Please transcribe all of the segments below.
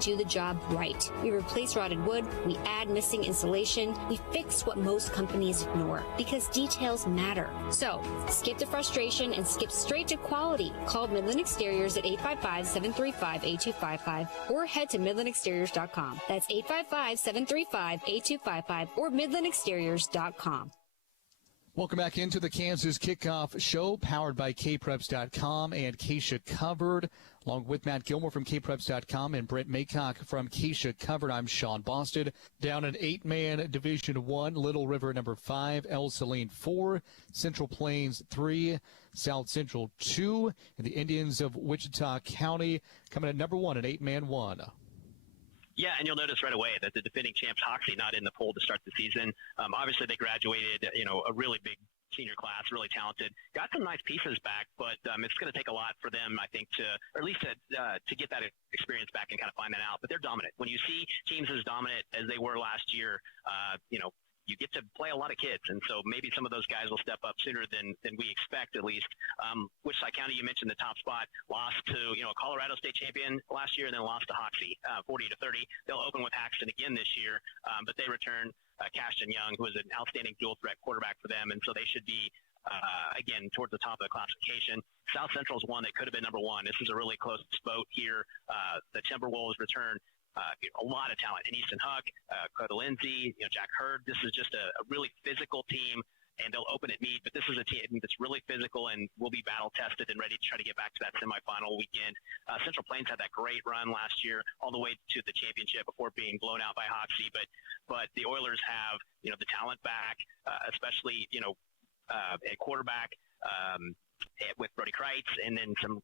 do the job right. We replace rotted wood, we add missing insulation, we fix what most companies ignore, because details matter. So, skip the frustration and skip straight to quality. Call Midland Exteriors at 855-735-8255 or head to midlandexteriors.com. That's 855-735-8255 or midlandexteriors.com. Welcome back into the Kansas Kickoff Show, powered by kpreps.com and Keisha Covered. Along with Matt Gilmore from kpreps.com and Brent Maycock from Keisha Covered, I'm Sean Boston. Down an 8-man Division 1, Little River number 5, El Saline 4, Central Plains 3, South Central 2, and the Indians of Wichita County coming at number 1, an 8-man 1. Yeah, and you'll notice right away that the defending champs Hoxie not in the poll to start the season. Obviously, they graduated, a really big senior class, really talented. Got some nice pieces back, but it's going to take a lot for them, I think, to get that experience back and kind of find that out. But they're dominant. When you see teams as dominant as they were last year, you get to play a lot of kids, and so maybe some of those guys will step up sooner than we expect, at least. Wichita County, you mentioned the top spot, lost to a Colorado State champion last year, and then lost to Hoxie 40-30. They'll open with Haxton again this year, but they return Cashton Young, who is an outstanding dual threat quarterback for them, and so they should be again towards the top of the classification. South Central is one that could have been number 1. This is a really close vote here. The Timberwolves return a lot of talent. And Easton Huck, Cody Lindsay, Jack Hurd. This is just a really physical team, and they'll open at Meade. But this is a team that's really physical and will be battle-tested and ready to try to get back to that semifinal weekend. Central Plains had that great run last year all the way to the championship before being blown out by Hoxie. But the Oilers have, the talent back, especially, at quarterback with Brody Kreitz, and then some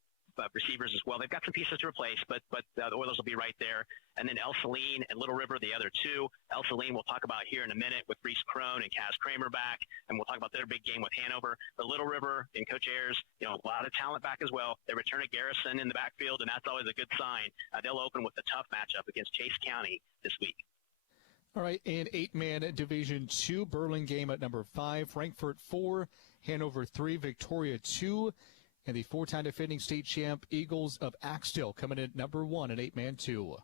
receivers as well. They've got some pieces to replace, but the Oilers will be right there. And then El Saline and Little River, the other two. El Saline we'll talk about here in a minute with Reese Crone and Kaz Kramer back, and we'll talk about their big game with Hanover. But Little River and Coach Ayers, a lot of talent back as well. They return a Garrison in the backfield, and that's always a good sign. They'll open with a tough matchup against Chase County this week. All right, in 8-man Division 2, Burlingame at number 5, Frankfort 4, Hanover 3, Victoria 2, and the 4-time defending state champ Eagles of Axtell coming in at number 1 at 8-man 2.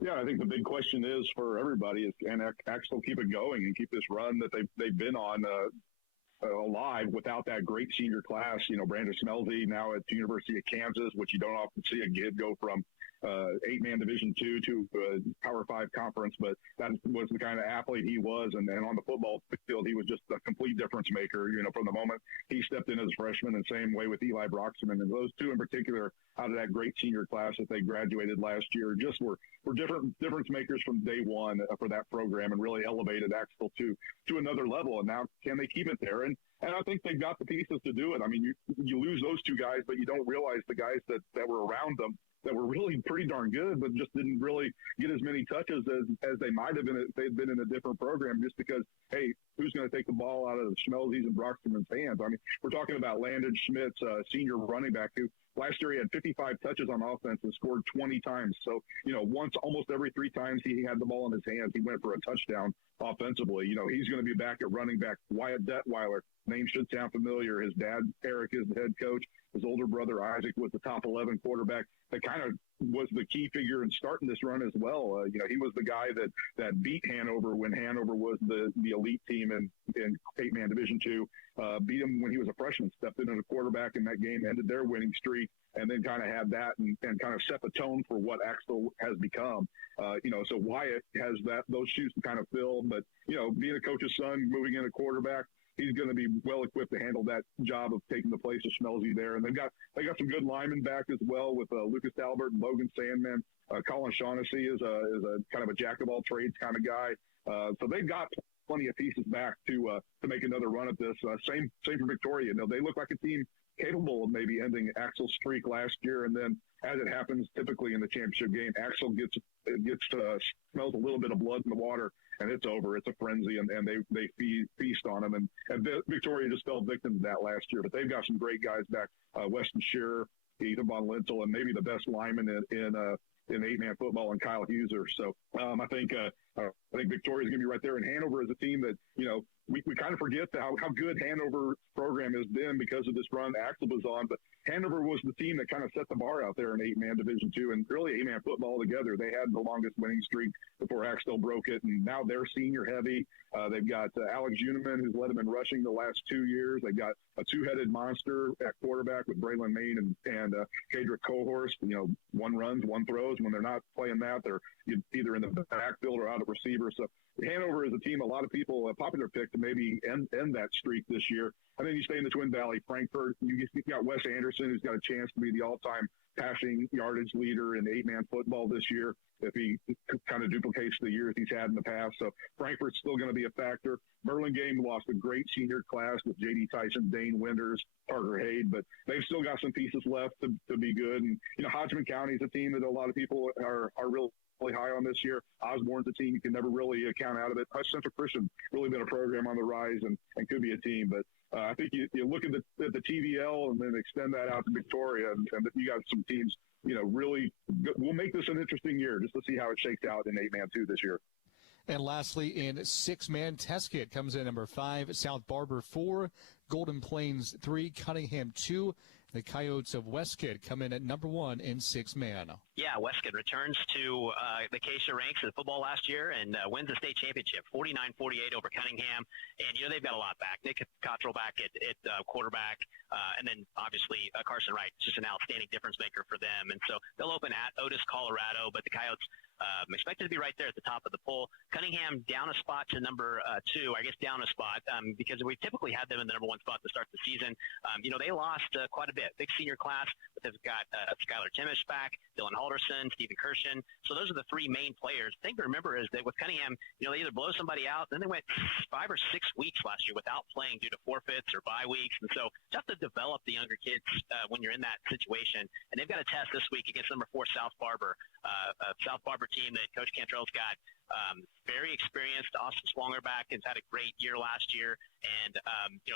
Yeah, I think the big question is for everybody is, can Axtell keep it going and keep this run that they've been on alive without that great senior class? Brandon Smelzy now at the University of Kansas, which you don't often see a kid go from 8-man Division 2 to Power 5 conference, but that was the kind of athlete he was, and on the football field, he was just a complete difference maker, from the moment he stepped in as a freshman, and same way with Eli Broxman, and those two in particular out of that great senior class that they graduated last year just were difference makers from day one for that program, and really elevated Axtell to another level. And now can they keep it there? And I think they've got the pieces to do it. I mean, you lose those two guys, but you don't realize the guys that were around them that were really pretty darn good, but just didn't really get as many touches as they might have been if they'd been in a different program, just because, hey, who's going to take the ball out of the Schmelzys and Broxman's hands? I mean, we're talking about Landon Schmitz, senior running back, who last year he had 55 touches on offense and scored 20 times. So, once almost every 3 times he had the ball in his hands, he went for a touchdown offensively. He's going to be back at running back. Wyatt Detweiler, name should sound familiar. His dad, Eric, is the head coach. His older brother, Isaac, was the top 11 quarterback. That kind of was the key figure in starting this run as well. He was the guy that beat Hanover when Hanover was the elite team in 8-man Division 2. Beat him when he was a freshman, stepped in as a quarterback in that game, ended their winning streak, and then kind of had that and kind of set the tone for what Axtell has become. So Wyatt has those shoes to kind of fill, but, being a coach's son, moving in a quarterback, he's going to be well equipped to handle that job of taking the place of Schmelzy there. And they got some good linemen back as well with Lucas Talbert and Logan Sandman. Colin Shaughnessy is a kind of a jack of all trades kind of guy. So they've got plenty of pieces back to make another run at this. Same for Victoria. They look like a team capable of maybe ending Axtell's streak last year, and then as it happens typically in the championship game, Axtell smells a little bit of blood in the water, and it's over. It's a frenzy, and they feast on them. And Victoria just fell victim to that last year. But they've got some great guys back. Weston Shearer, Ethan Von Lintel, and maybe the best lineman in in 8-man football and Kyle Huser. So I think Victoria's going to be right there. And Hanover is a team that, we kind of forget how good Hanover's program has been because of this run Axel was on. But Hanover was the team that kind of set the bar out there in 8-man Division II and really 8-man football together. They had the longest winning streak before Axel broke it, and now they're senior heavy. They've got Alex Junneman, who's led them in rushing the last 2 years. They've got a two-headed monster at quarterback with Braylon Main and Kadrick Cohorst. One runs, one throws. When they're not playing that, they're either in the backfield or out at receiver. So Hanover is a team a lot of people, a popular pick to maybe end that streak this year. And then you stay in the Twin Valley, Frankfort. You got Wes Anderson, who's got a chance to be the all-time passing yardage leader in 8-man football this year if he kind of duplicates the years he's had in the past. So Frankfort's still going to be a factor. Burlingame lost a great senior class with J.D. Tyson, Dane Winters, Parker Hayde, but they've still got some pieces left to be good. And, Hodgman County is a team that a lot of people are really high on this year. Osborne's a team you can never really count out of it. Hutch Central Christian really been a program on the rise and could be a team. But I think you look at the TVL and then extend that out to Victoria, and you got some teams, really we'll make this an interesting year just to see how it shakes out in 8-man 2 this year. And lastly, in 6-man, Teskett comes in number 5, South Barber 4, Golden Plains 3, Cunningham 2. The Coyotes of Westkidd come in at number 1 in 6-man. Yeah, Westkidd returns to the Acacia ranks of football last year and wins the state championship, 49-48 over Cunningham. And, they've got a lot back. Nick Cottrell back at quarterback. And then, obviously, Carson Wright, just an outstanding difference maker for them. And so they'll open at Otis, Colorado, but the Coyotes expected to be right there at the top of the poll. Cunningham down a spot to number 2, I guess down a spot, because we typically had them in the number 1 spot to start the season. They lost quite a bit. Big senior class, but they've got Skylar Timish back, Dylan Halderson, Stephen Kirshen. So those are the 3 main players. The thing to remember is that with Cunningham, they either blow somebody out, then they went 5 or 6 weeks last year without playing due to forfeits or bye weeks. And so just to develop the younger kids when you're in that situation. And they've got a test this week against number 4 South Barber, a South Barber team that Coach Cantrell's got. Very experienced. Austin Swongerback has had a great year last year, and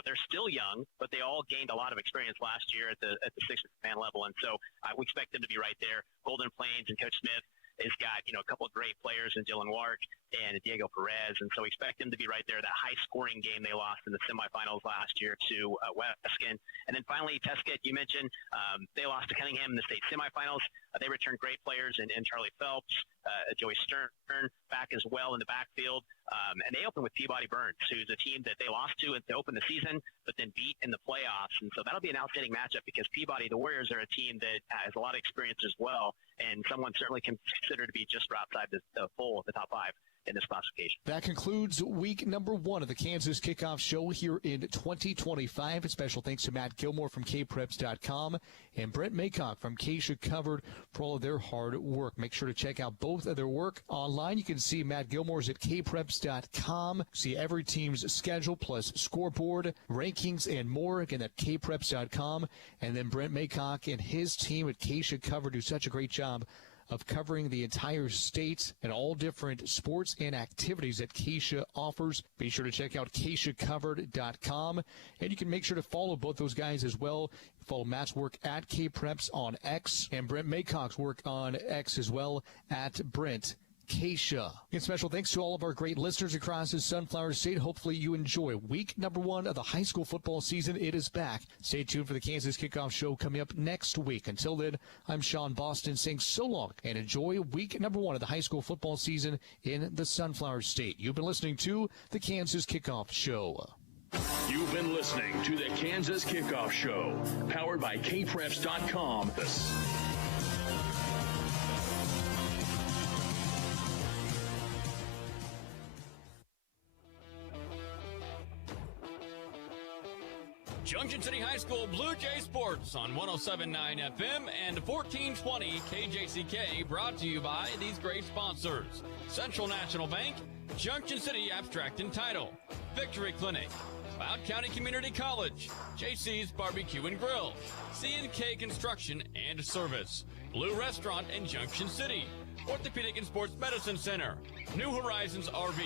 they're still young, but they all gained a lot of experience last year at the 6-man level, and so we expect them to be right there. Golden Plains and Coach Smith has got a couple of great players in Dylan Wark and Diego Perez, and so we expect them to be right there. That high-scoring game they lost in the semifinals last year to Westkidd. And then finally, Teskett, you mentioned, they lost to Cunningham in the state semifinals. They returned great players in Charlie Phelps, Joey Stern back as well in the backfield. And they opened with Peabody Burns, who's a team that they lost to open the season, but then beat in the playoffs. And so that'll be an outstanding matchup because Peabody, the Warriors, are a team that has a lot of experience as well, and someone certainly can consider to be just outside the poll of the top 5 in this classification. That concludes week number 1 of the Kansas Kickoff Show here in 2025. A special thanks to Matt Gilmore from kpreps.com and Brent Maycock from Acacia Covered for all of their hard work. Make sure to check out both of their work online. You can see Matt Gilmore's at kpreps.com. See every team's schedule plus scoreboard, rankings, and more. Again, at kpreps.com. And then Brent Maycock and his team at Acacia Covered do such a great job of covering the entire state and all different sports and activities that Acacia offers. Be sure to check out KaciaCovered.com, and you can make sure to follow both those guys as well. Follow Matt's work at KPreps on X, and Brent Maycock's work on X as well at Brent Acacia. And special thanks to all of our great listeners across the Sunflower State. Hopefully you enjoy week number 1 of the high school football season. It is back. Stay tuned for the Kansas Kickoff Show coming up next week. Until then, I'm Sean Boston saying so long and enjoy week number 1 of the high school football season in the Sunflower State. You've been listening to the Kansas Kickoff Show. You've been listening to the Kansas Kickoff Show, powered by kpreps.com. Junction City High School Blue Jay Sports on 107.9 FM and 1420 KJCK, brought to you by these great sponsors: Central National Bank, Junction City Abstract and Title, Victory Clinic, Cloud County Community College, JC's Barbecue and Grill, C&K Construction and Service, Blue Restaurant in Junction City, Orthopedic and Sports Medicine Center, New Horizons RV,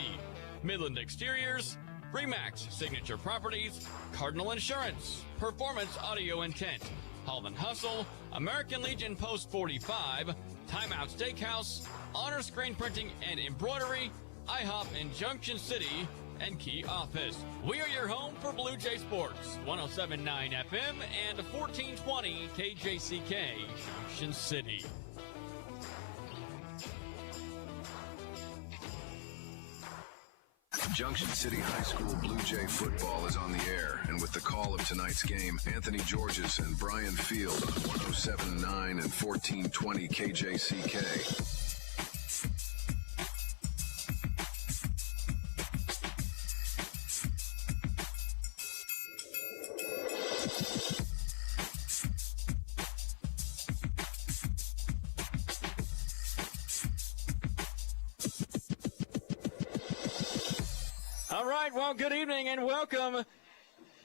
Midland Exteriors, Remax Signature Properties, Cardinal Insurance, Performance Audio and Tent, Holland Hustle, American Legion Post 45, Timeout Steakhouse, Honor Screen Printing and Embroidery, IHOP in Junction City, and Key Office. We are your home for Blue Jay Sports, 107.9 FM and 1420 KJCK, Junction City. Junction City High School Blue Jay football is on the air, and with the call of tonight's game, Anthony Georges and Brian Field on 107.9 and 1420 KJCK. All right, well, good evening and welcome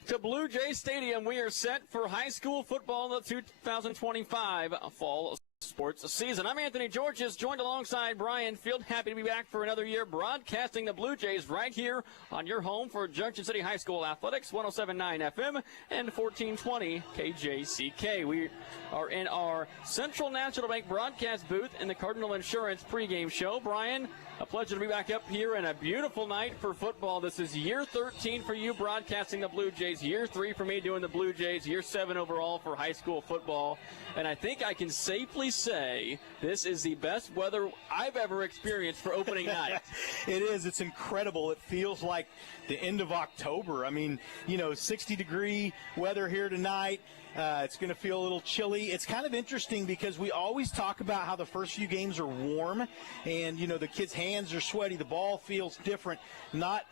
to Blue Jay Stadium. We are set for high school football in the 2025 fall sports season. I'm Anthony Georges, joined alongside Brian Field. Happy to be back for another year broadcasting the Blue Jays right here on your home for Junction City High School Athletics, 107.9 FM and 1420 KJCK. We are in our Central National Bank broadcast booth in the Cardinal Insurance pregame show. Brian, a pleasure to be back up here and a beautiful night for football. This is year 13 for you broadcasting the Blue Jays, year 3 for me doing the Blue Jays, year 7 overall for high school football. And I think I can safely say this is the best weather I've ever experienced for opening night. It is. It's incredible. It feels like the end of October. I mean, 60-degree weather here tonight. It's going to feel a little chilly. It's kind of interesting because we always talk about how the first few games are warm and, the kids' hands are sweaty. The ball feels different. Not,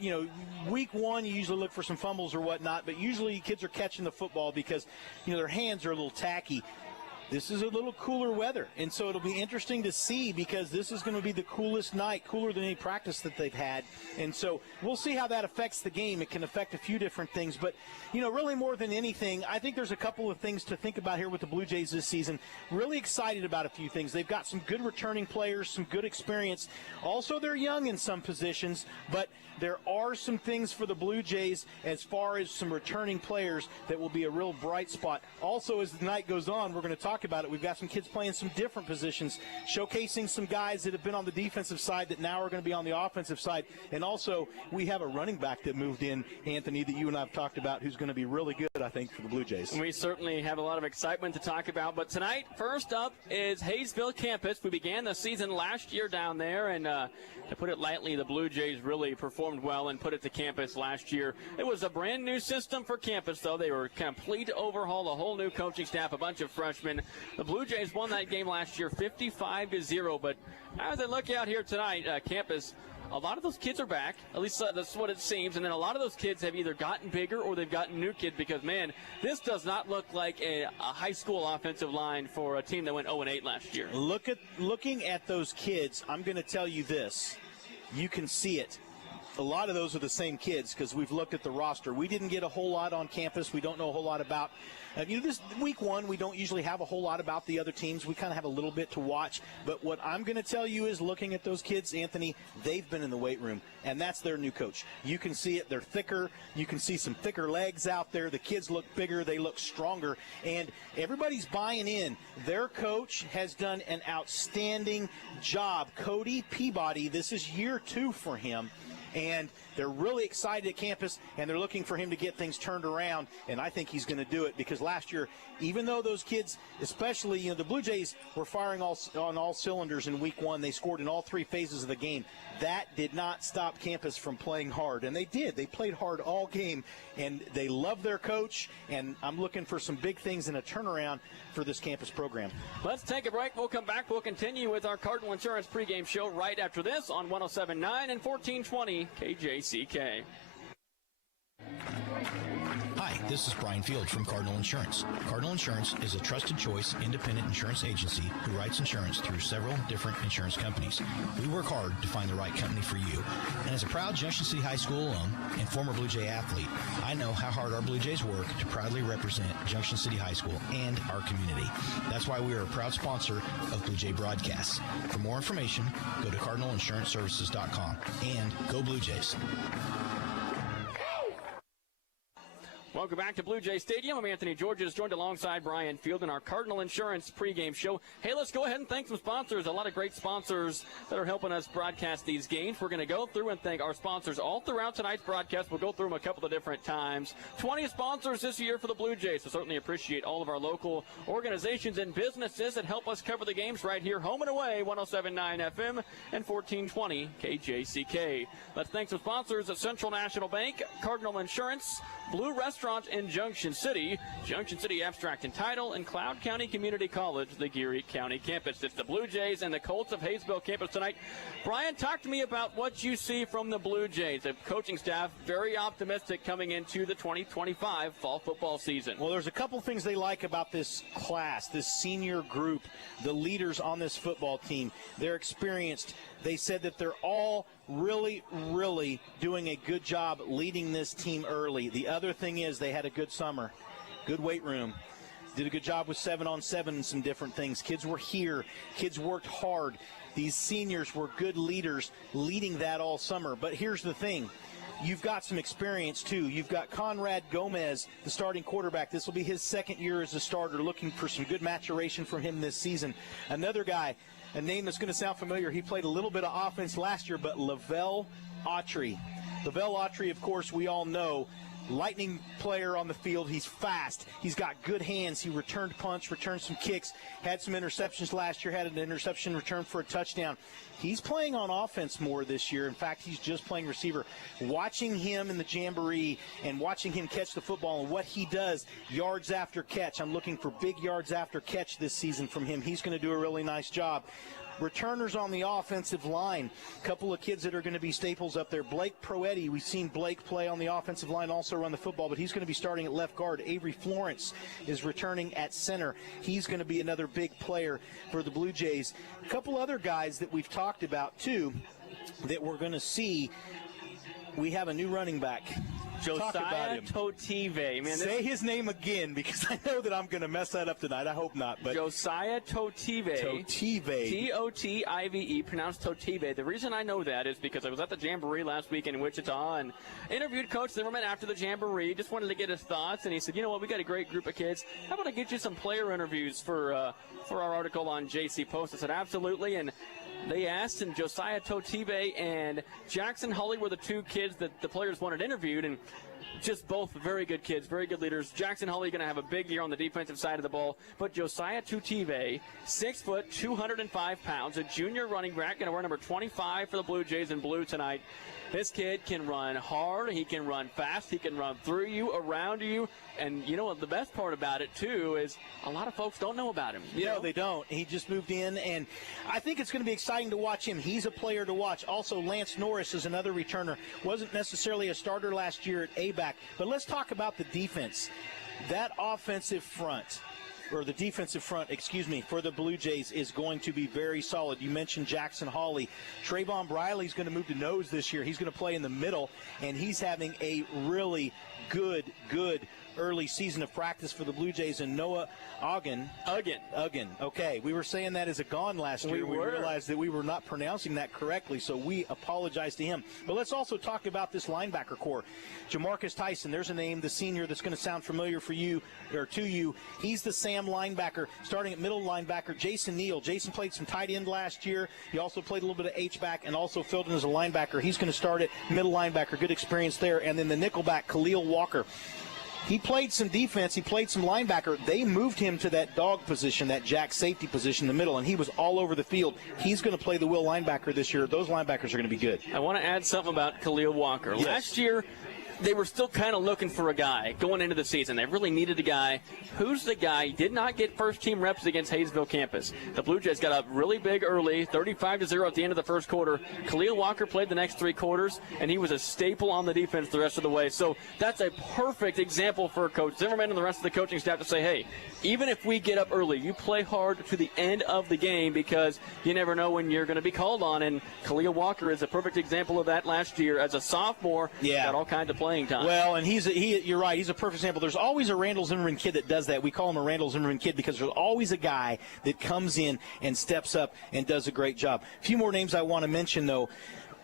week one, you usually look for some fumbles or whatnot, but usually kids are catching the football because, their hands are a little tacky. This is a little cooler weather, and so it'll be interesting to see because this is going to be the coolest night, cooler than any practice that they've had. And so we'll see how that affects the game. It can affect a few different things, but, really more than anything, I think there's a couple of things to think about here with the Blue Jays this season. Really excited about a few things. They've got some good returning players, some good experience. Also, they're young in some positions, but there are some things for the Blue Jays as far as some returning players that will be a real bright spot. Also, as the night goes on, we're going to talk about it. We've got some kids playing some different positions, showcasing some guys that have been on the defensive side that now are going to be on the offensive side. And also, we have a running back that moved in, Anthony, that you and I have talked about, who's going to be really good, I think, for the Blue Jays. We certainly have a lot of excitement to talk about. But tonight, first up is Hayesville campus. We began the season last year down there, and to put it lightly, the Blue Jays really performed well and put it to campus last year. It was a brand new system for campus, though. They were complete overhaul, a whole new coaching staff, a bunch of freshmen. The Blue Jays won that game last year 55-0, but as I look out here tonight, campus, a lot of those kids are back, at least that's what it seems, and then a lot of those kids have either gotten bigger or they've gotten new kids because, man, this does not look like a high school offensive line for a team that went 0-8 last year. Looking at those kids, I'm going to tell you this. You can see it. A lot of those are the same kids because we've looked at the roster. We didn't get a whole lot on campus. We don't know a whole lot about this week one, we don't usually have a whole lot about the other teams. We kind of have a little bit to watch. But what I'm going to tell you is looking at those kids, Anthony, they've been in the weight room, and that's their new coach. You can see it. They're thicker. You can see some thicker legs out there. The kids look bigger. They look stronger. And everybody's buying in. Their coach has done an outstanding job. Cody Peabody, this is year 2 for him. And they're really excited at campus, and they're looking for him to get things turned around, and I think he's going to do it because last year, even though those kids, especially, the Blue Jays were firing on all cylinders in week 1. They scored in all 3 phases of the game. That did not stop campus from playing hard, and they did. They played hard all game, and they love their coach, and I'm looking for some big things in a turnaround for this campus program. Let's take a break. We'll come back. We'll continue with our Cardinal Insurance pregame show right after this on 107.9 and 1420 KJCK. Hi, this is Brian Field from Cardinal Insurance. Cardinal Insurance is a trusted choice independent insurance agency who writes insurance through several different insurance companies. We work hard to find the right company for you. And as a proud Junction City High School alum and former Blue Jay athlete, I know how hard our Blue Jays work to proudly represent Junction City High School and our community. That's why we are a proud sponsor of Blue Jay Broadcasts. For more information, go to cardinalinsuranceservices.com and go Blue Jays. Welcome back to Blue Jay Stadium. I'm Anthony Georges, joined alongside Brian Field in our Cardinal Insurance pregame show. Hey, let's go ahead and thank some sponsors. A lot of great sponsors that are helping us broadcast these games. We're going to go through and thank our sponsors all throughout tonight's broadcast. We'll go through them a couple of different times. 20 sponsors this year for the Blue Jays, so certainly appreciate all of our local organizations and businesses that help us cover the games right here, home and away, 107.9 FM and 1420 KJCK. Let's thank some sponsors at Central National Bank, Cardinal Insurance, Blue Restaurant in Junction City Abstract and Title, and Cloud County Community College, the Geary County campus. It's the Blue Jays and the Colts of Hayesville campus tonight. Brian, talk to me about what you see from the Blue Jays. The coaching staff very optimistic coming into the 2025 fall football season. Well, there's a couple things they like about this class, this senior group, the leaders on this football team. They're experienced. They said that they're all really, really doing a good job leading this team early. The other thing is they had a good summer, good weight room. Did a good job with 7-on-7 and some different things. Kids were here. Kids worked hard. These seniors were good leaders leading that all summer. But here's the thing. You've got some experience, too. You've got Conrad Gomez, the starting quarterback. This will be his second year as a starter, looking for some good maturation from him this season. Another guy, a name that's going to sound familiar. He played a little bit of offense last year, but Lavelle Autry. Lavelle Autry, of course, we all know, lightning player on the field. He's fast. He's got good hands. He returned punts, returned some kicks, had some interceptions last year, had an interception returned for a touchdown. He's playing on offense more this year. In fact, he's just playing receiver. Watching him in the Jamboree and watching him catch the football and what he does yards after catch. I'm looking for big yards after catch this season from him. He's going to do a really nice job. Returners on the offensive line. A couple of kids that are going to be staples up there. Blake Proetti, we've seen Blake play on the offensive line, also run the football, but he's going to be starting at left guard. Avery Florence is returning at center. He's going to be another big player for the Blue Jays. A couple other guys that we've talked about, too, that we're going to see. We have a new running back. Josiah Totive. Man, say his name again because I know that I'm going to mess that up tonight. I hope not. But Josiah Totive. Totive, pronounced Totive. The reason I know that is because I was at the Jamboree last week in Wichita and interviewed Coach Zimmerman after the Jamboree. Just wanted to get his thoughts, and he said, you know what, we got a great group of kids. How about I get you some player interviews for our article on JC Post? I said, absolutely, and they asked, and Josiah Totive and Jackson Hulley were the two kids that the players wanted interviewed, and just both very good kids, very good leaders. Jackson Hulley going to have a big year on the defensive side of the ball, but Josiah Totive, 6 foot, 205 pounds, a junior running back, going to wear number 25 for the Blue Jays in blue tonight. This kid can run hard, he can run fast, he can run through you, around you, and you know what the best part about it, too, is a lot of folks don't know about him. No, they don't. He just moved in, and I think it's going to be exciting to watch him. He's a player to watch. Also, Lance Norris is another returner. Wasn't necessarily a starter last year at A-back, but let's talk about the defense. That offensive front, or the defensive front, for the Blue Jays is going to be very solid. You mentioned Jackson Hawley. Trayvon Briley's going to move to nose this year. He's going to play in the middle, and he's having a really good early season of practice for the Blue Jays. And Noah Uggen. Okay, we were saying that as a gone last year. We realized that we were not pronouncing that correctly, so we apologize to him. But let's also talk about this linebacker core. Jamarcus Tyson, there's a name, the senior, that's going to sound familiar for you or to you. He's the Sam linebacker, starting at middle linebacker. Jason Neal. Jason played some tight end last year. He also played a little bit of H-back and also filled in as a linebacker. He's going to start at middle linebacker. Good experience there. And then the nickelback, Khalil Walker. He played some defense. He played some linebacker. They moved him to that dog position, that jack safety position in the middle, and he was all over the field. He's going to play the will linebacker this year. Those linebackers are going to be good. I want to add something about Khalil Walker. Yes. Last year, they were still kind of looking for a guy going into the season. They really needed a guy. Who's the guy? He did not get first-team reps against Hayesville campus. The Blue Jays got up really big early, 35-0 at the end of the first quarter. Khalil Walker played the next 3 quarters, and he was a staple on the defense the rest of the way. So that's a perfect example for Coach Zimmerman and the rest of the coaching staff to say, hey, even if we get up early, you play hard to the end of the game because you never know when you're going to be called on. And Khalil Walker is a perfect example of that last year. As a sophomore, got all kinds of playing time. Well, and you're right. He's a perfect example. There's always a Randall Zimmerman kid that does that. We call him a Randall Zimmerman kid because there's always a guy that comes in and steps up and does a great job. A few more names I want to mention, though.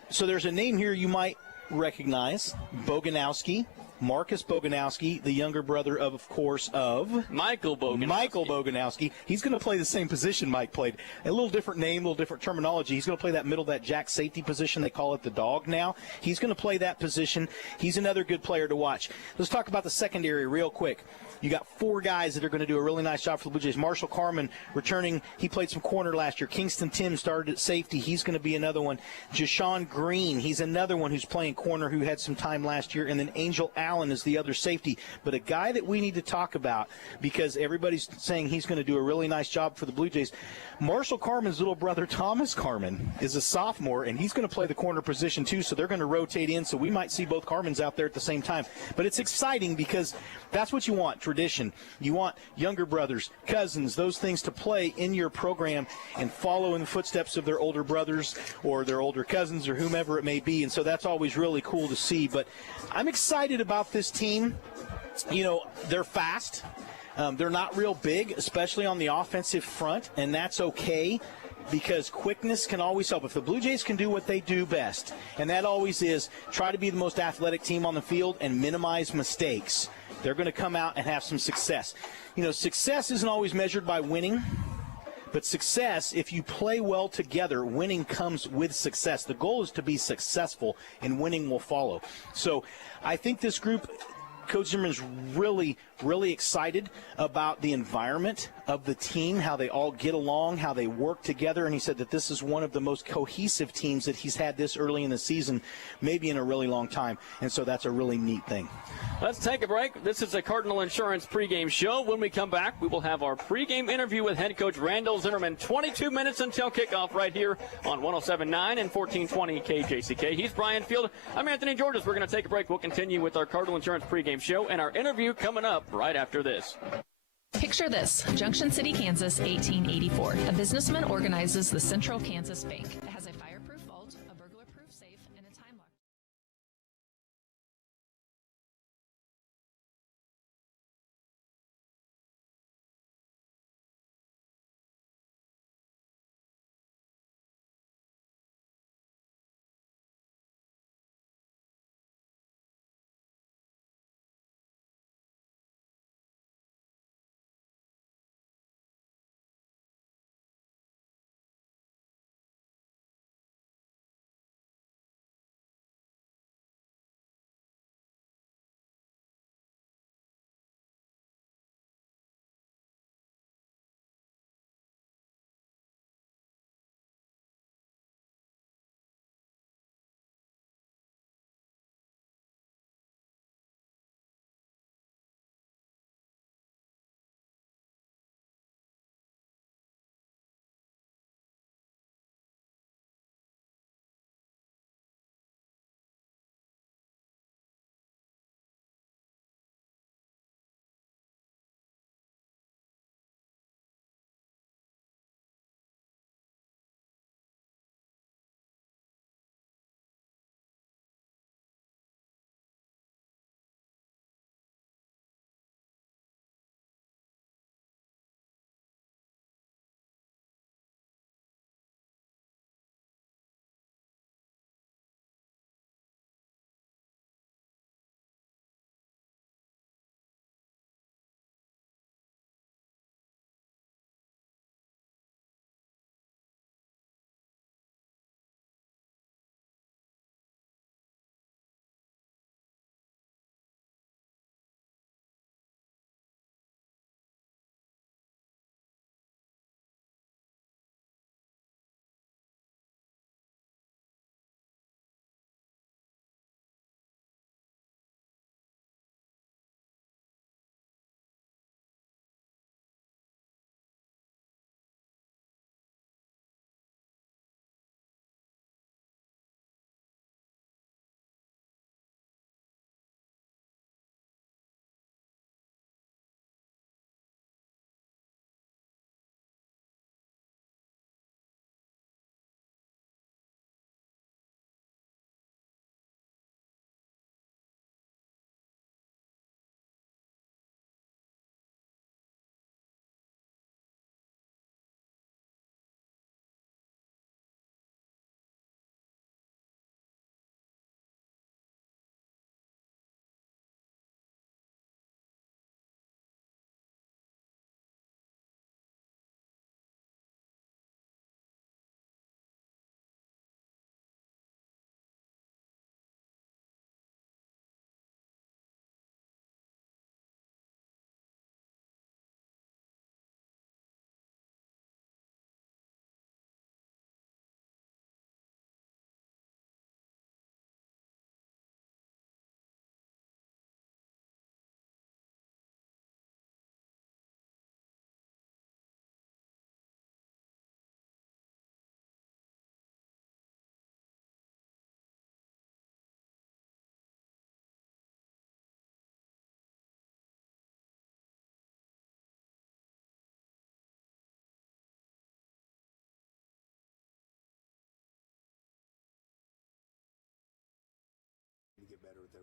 So there's a name here you might recognize, Boganowski. Marcus Boganowski, the younger brother of course, of Michael Boganowski. Michael Boganowski. He's going to play the same position Mike played. A little different name, a little different terminology. He's going to play that middle, that jack safety position. They call it the dog now. He's going to play that position. He's another good player to watch. Let's talk about the secondary real quick. You got 4 guys that are going to do a really nice job for the Blue Jays. Marshall Carman returning. He played some corner last year. Kingston Tim started at safety. He's going to be another one. Jashawn Green, he's another one who's playing corner who had some time last year. And then Angel Allen is the other safety. But a guy that we need to talk about because everybody's saying he's going to do a really nice job for the Blue Jays. Marshall Carman's little brother, Thomas Carman, is a sophomore, and he's going to play the corner position too, so they're going to rotate in, so we might see both Carmans out there at the same time. But it's exciting because that's what you want, tradition. You want younger brothers, cousins, those things to play in your program and follow in the footsteps of their older brothers or their older cousins or whomever it may be, and so that's always really cool to see. But I'm excited about this team. You know, they're fast. They're not real big, especially on the offensive front, and that's okay because quickness can always help. If the Blue Jays can do what they do best, and that always is try to be the most athletic team on the field and minimize mistakes, they're going to come out and have some success. You know, success isn't always measured by winning, but success, if you play well together, winning comes with success. The goal is to be successful, and winning will follow. So I think this group, Coach Zimmerman's really, really excited about the environment of the team, how they all get along, how they work together, and he said that this is one of the most cohesive teams that he's had this early in the season, maybe in a really long time, and so that's a really neat thing. Let's take a break. This is a Cardinal Insurance pregame show. When we come back, we will have our pregame interview with head coach Randall Zimmerman. 22 minutes until kickoff right here on 107.9 and 1420 KJCK. He's Brian Field. I'm Anthony Georges. We're going to take a break. We'll continue with our Cardinal Insurance pregame show and our interview coming up right after this. Picture this, Junction City, Kansas, 1884. A businessman organizes the Central Kansas Bank. It has a fireproof vault, a burglar-proof safe, and a time lock.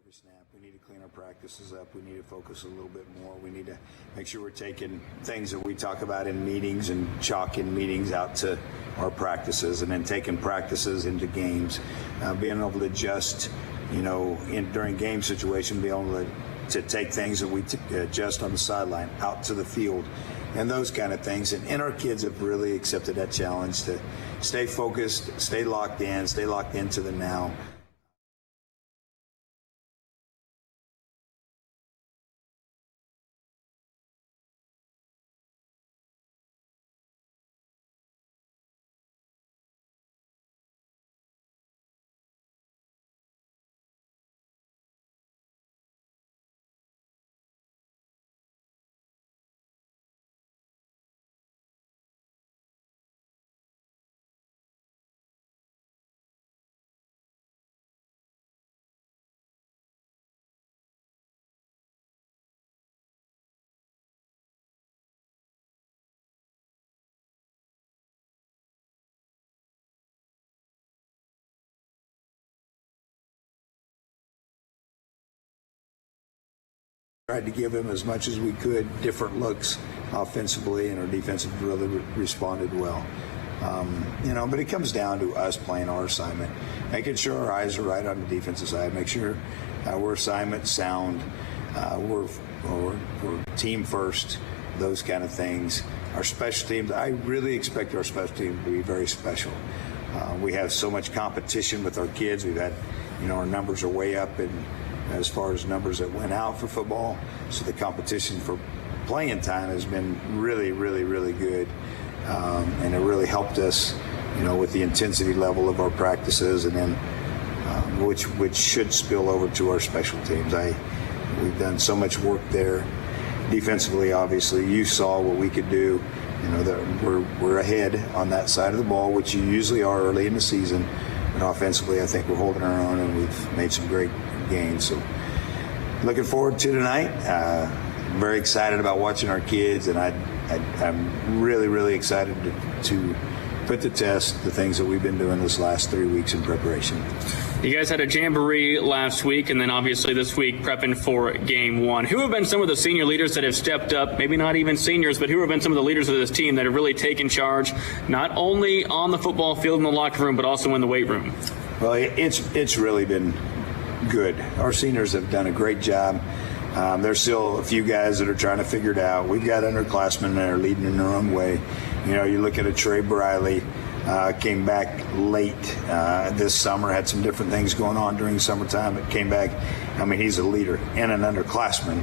every snap. We need to clean our practices up. We need to focus a little bit more. We need to make sure we're taking things that we talk about in meetings and chalking meetings out to our practices, and then taking practices into games, being able to adjust, during game situation, being able to take things that we adjust on the sideline out to the field, and those kind of things. And our kids have really accepted that challenge to stay focused, stay locked into the now. Tried to give him as much as we could, different looks offensively, and our defensive really responded well. But it comes down to us playing our assignment, making sure our eyes are right on the defensive side, make sure we're assignment sound, we're team first, those kind of things. Our special teams, I really expect our special team to be very special. We have so much competition with our kids. We've had, our numbers are way up in as far as numbers that went out for football. So the competition for playing time has been really, really, really good. And it really helped us, with the intensity level of our practices, and then which should spill over to our special teams. We've done so much work there. Defensively, obviously, you saw what we could do. We're ahead on that side of the ball, which you usually are early in the season. And offensively, I think we're holding our own, and we've made some great gains. So looking forward to tonight. Very excited about watching our kids, and I'm really, really excited to put to test the things that we've been doing this last 3 weeks in preparation. You guys had a jamboree last week, and then obviously this week prepping for game one. Who have been some of the senior leaders that have stepped up, maybe not even seniors, but who have been some of the leaders of this team that have really taken charge, not only on the football field in the locker room, but also in the weight room? Well, it's really been good. Our seniors have done a great job. There's still a few guys that are trying to figure it out. We've got underclassmen that are leading in their own way. You look at a Trey Briley, came back late this summer, had some different things going on during the summertime, but came back. He's a leader and an underclassman,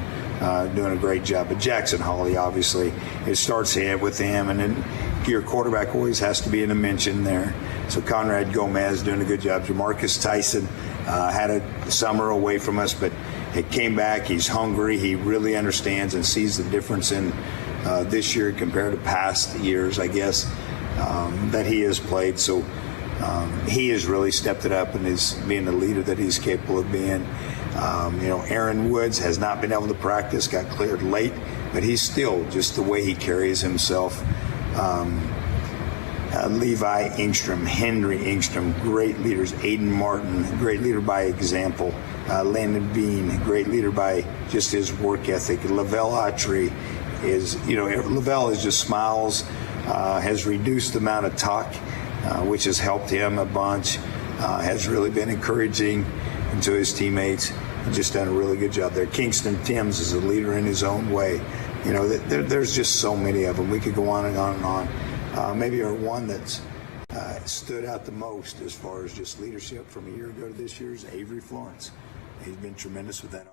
doing a great job. But Jackson Hawley, obviously, it starts with him, and then your quarterback always has to be in a mention there. So Conrad Gomez doing a good job. Jamarcus Tyson had a summer away from us, but he came back. He's hungry. He really understands and sees the difference in this year compared to past years, I guess, that he has played. So he has really stepped it up and is being the leader that he's capable of being. Aaron Woods has not been able to practice, got cleared late, but he's still just the way he carries himself. Levi Engstrom, Henry Engstrom, great leaders. Aiden Martin, great leader by example. Landon Bean, great leader by just his work ethic. Lavelle Autry Lavelle is just smiles, has reduced the amount of talk, which has helped him a bunch, has really been encouraging to his teammates, and just done a really good job there. Kingston Timms is a leader in his own way. There's just so many of them. We could go on and on and on. Maybe our one that's stood out the most as far as just leadership from a year ago to this year is Avery Florence. He's been tremendous with that offense.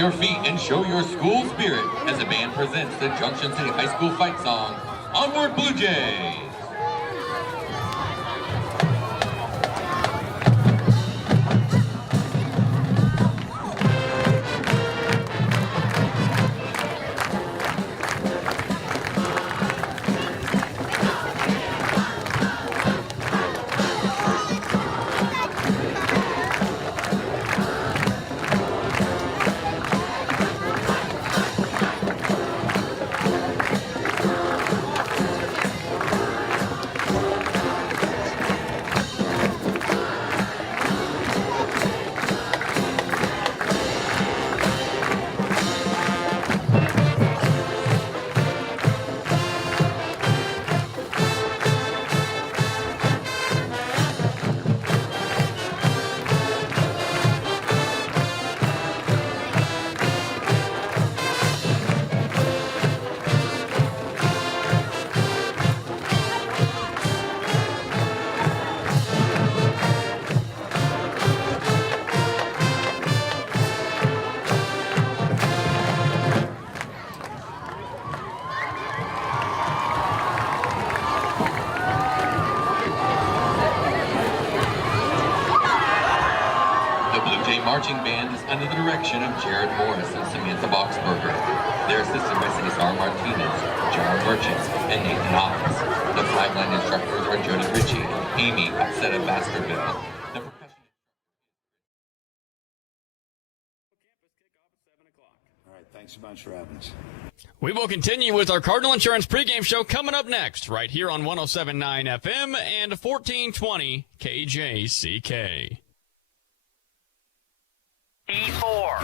your feet and show your school spirit as the band presents the Junction City High School fight song, Onward Blue Jays! Marching band is under the direction of Jared Morris and Samantha Boxberger. They're assisted by Cesar Martinez, John Merchant, and Nathan Hawkins. The flagline instructors are Jody Ritchie and Amy Patsetta Baskerville. All right, thanks a bunch for having us. We will continue with our Cardinal Insurance pregame show coming up next, right here on 107.9 FM and 1420 KJCK. E4.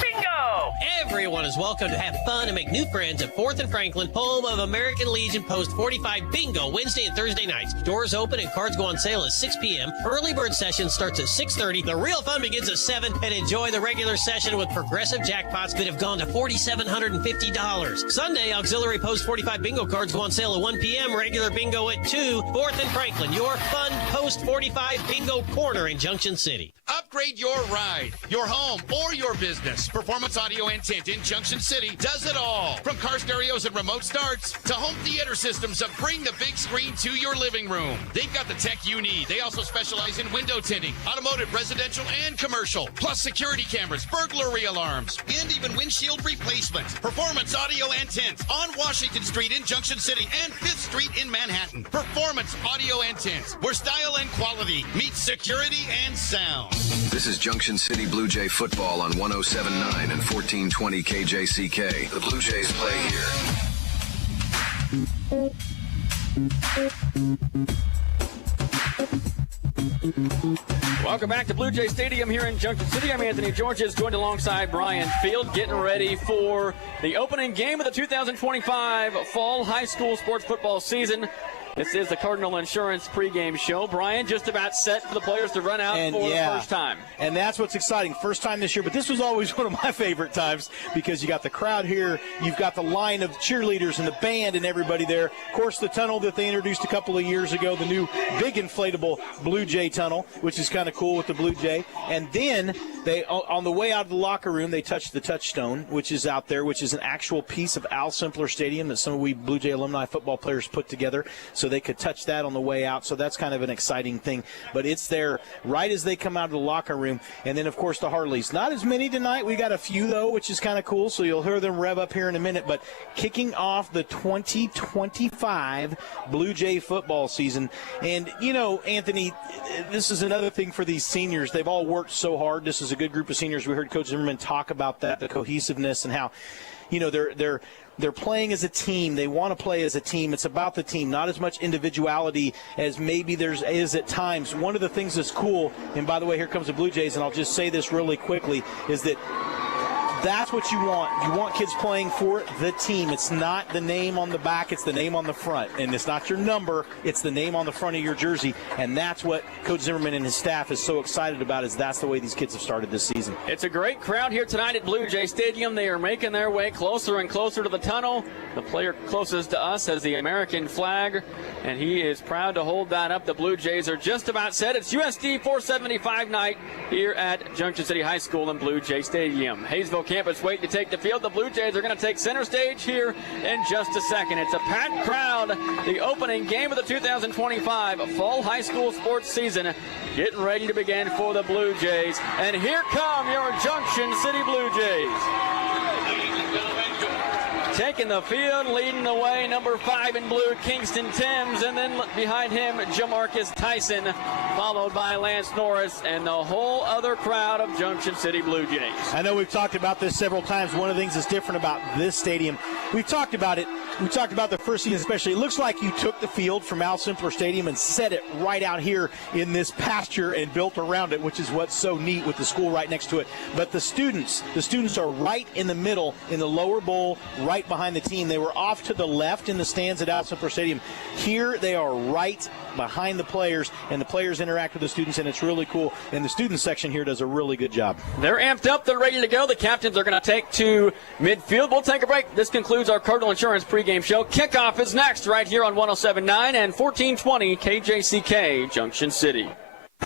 Bingo! Everyone is welcome to have fun and make new friends at 4th and Franklin, home of American Legion Post 45 Bingo, Wednesday and Thursday nights. Doors open and cards go on sale at 6 p.m. Early bird session starts at 6:30. The real fun begins at 7, and enjoy the regular session with progressive jackpots that have gone to $4,750. Sunday, auxiliary Post 45 Bingo cards go on sale at 1 p.m. Regular Bingo at 2. 4th and Franklin, your fun Post 45 Bingo corner in Junction City. Upgrade your ride, your home, or your business. Performance Audio and Tint in Junction City does it all. From car stereos and remote starts to home theater systems that bring the big screen to your living room. They've got the tech you need. They also specialize in window tinting, automotive, residential, and commercial, plus security cameras, burglary alarms, and even windshield replacement. Performance Audio and Tint on Washington Street in Junction City and 5th Street in Manhattan. Performance Audio and Tint, where style and quality meet security and sound. This is Junction City Blue Jay football on 107.9 and 1420 KJCK. The Blue Jays play here. Welcome back to Blue Jay Stadium here in Junction City. I'm Anthony Georges, joined alongside Brian Field, getting ready for the opening game of the 2025 Fall High School Sports Football season. This is the Cardinal Insurance pregame show. Brian, just about set for the players to run out for the first time. And that's what's exciting. First time this year, but this was always one of my favorite times because you got the crowd here, you've got the line of cheerleaders and the band and everybody there. Of course, the tunnel that they introduced a couple of years ago, the new big inflatable Blue Jay tunnel, which is kind of cool with the Blue Jay. And then they, on the way out of the locker room, they touched the touchstone, which is out there, which is an actual piece of Al Simpler Stadium that some of we Blue Jay alumni football players put together. So they could touch that on the way out, so that's kind of an exciting thing. But it's there right as they come out of the locker room. And then, of course, the Harleys. Not as many tonight. We got a few, though, which is kind of cool, so you'll hear them rev up here in a minute. But kicking off the 2025 Blue Jay football season. And, you know, Anthony, this is another thing for these seniors. They've all worked so hard. This is a good group of seniors. We heard Coach Zimmerman talk about that, the cohesiveness and how, you know, they're playing as a team. They want to play as a team. It's about the team, not as much individuality as maybe there's is at times. One of the things that's cool, and by the way, here comes the Blue Jays, and I'll just say this really quickly, is that That's what you want. You want kids playing for the team. It's not the name on the back, it's the name on the front. And it's not your number, it's the name on the front of your jersey. And that's what Coach Zimmerman and his staff is so excited about, is that's the way these kids have started this season. It's a great crowd here tonight at Blue Jay Stadium. They are making their way closer and closer to the tunnel. The player closest to us has the American flag, and he is proud to hold that up. The Blue Jays are just about set. It's USD 475 night here at Junction City High School and Blue Jay Stadium. Hayesville campus waiting to take the field. The Blue Jays are going to take center stage here in just a second. It's a packed crowd. The opening game of the 2025 fall high school sports season getting ready to begin for the Blue Jays. And here come your Junction City Blue Jays. Taking the field, leading the way, number 5 in blue, Kingston Timms, and then behind him, Jamarcus Tyson, followed by Lance Norris, and the whole other crowd of Junction City Blue Jays. I know we've talked about this several times. One of the things that's different about this stadium, we've talked about it. We talked about the first season especially. It looks like you took the field from Al Simpler Stadium and set it right out here in this pasture and built around it, which is what's so neat with the school right next to it. But the students are right in the middle, in the lower bowl, right behind the team. They were off to the left in the stands at Al Simpler Stadium. Here they are right behind the players, and the players interact with the students, and it's really cool. And the student section here does a really good job. They're amped up. They're ready to go. The captains are going to take to midfield. We'll take a break. This concludes our Cardinal Insurance pregame show. Kickoff is next right here on 107.9 and 1420 KJCK, Junction City.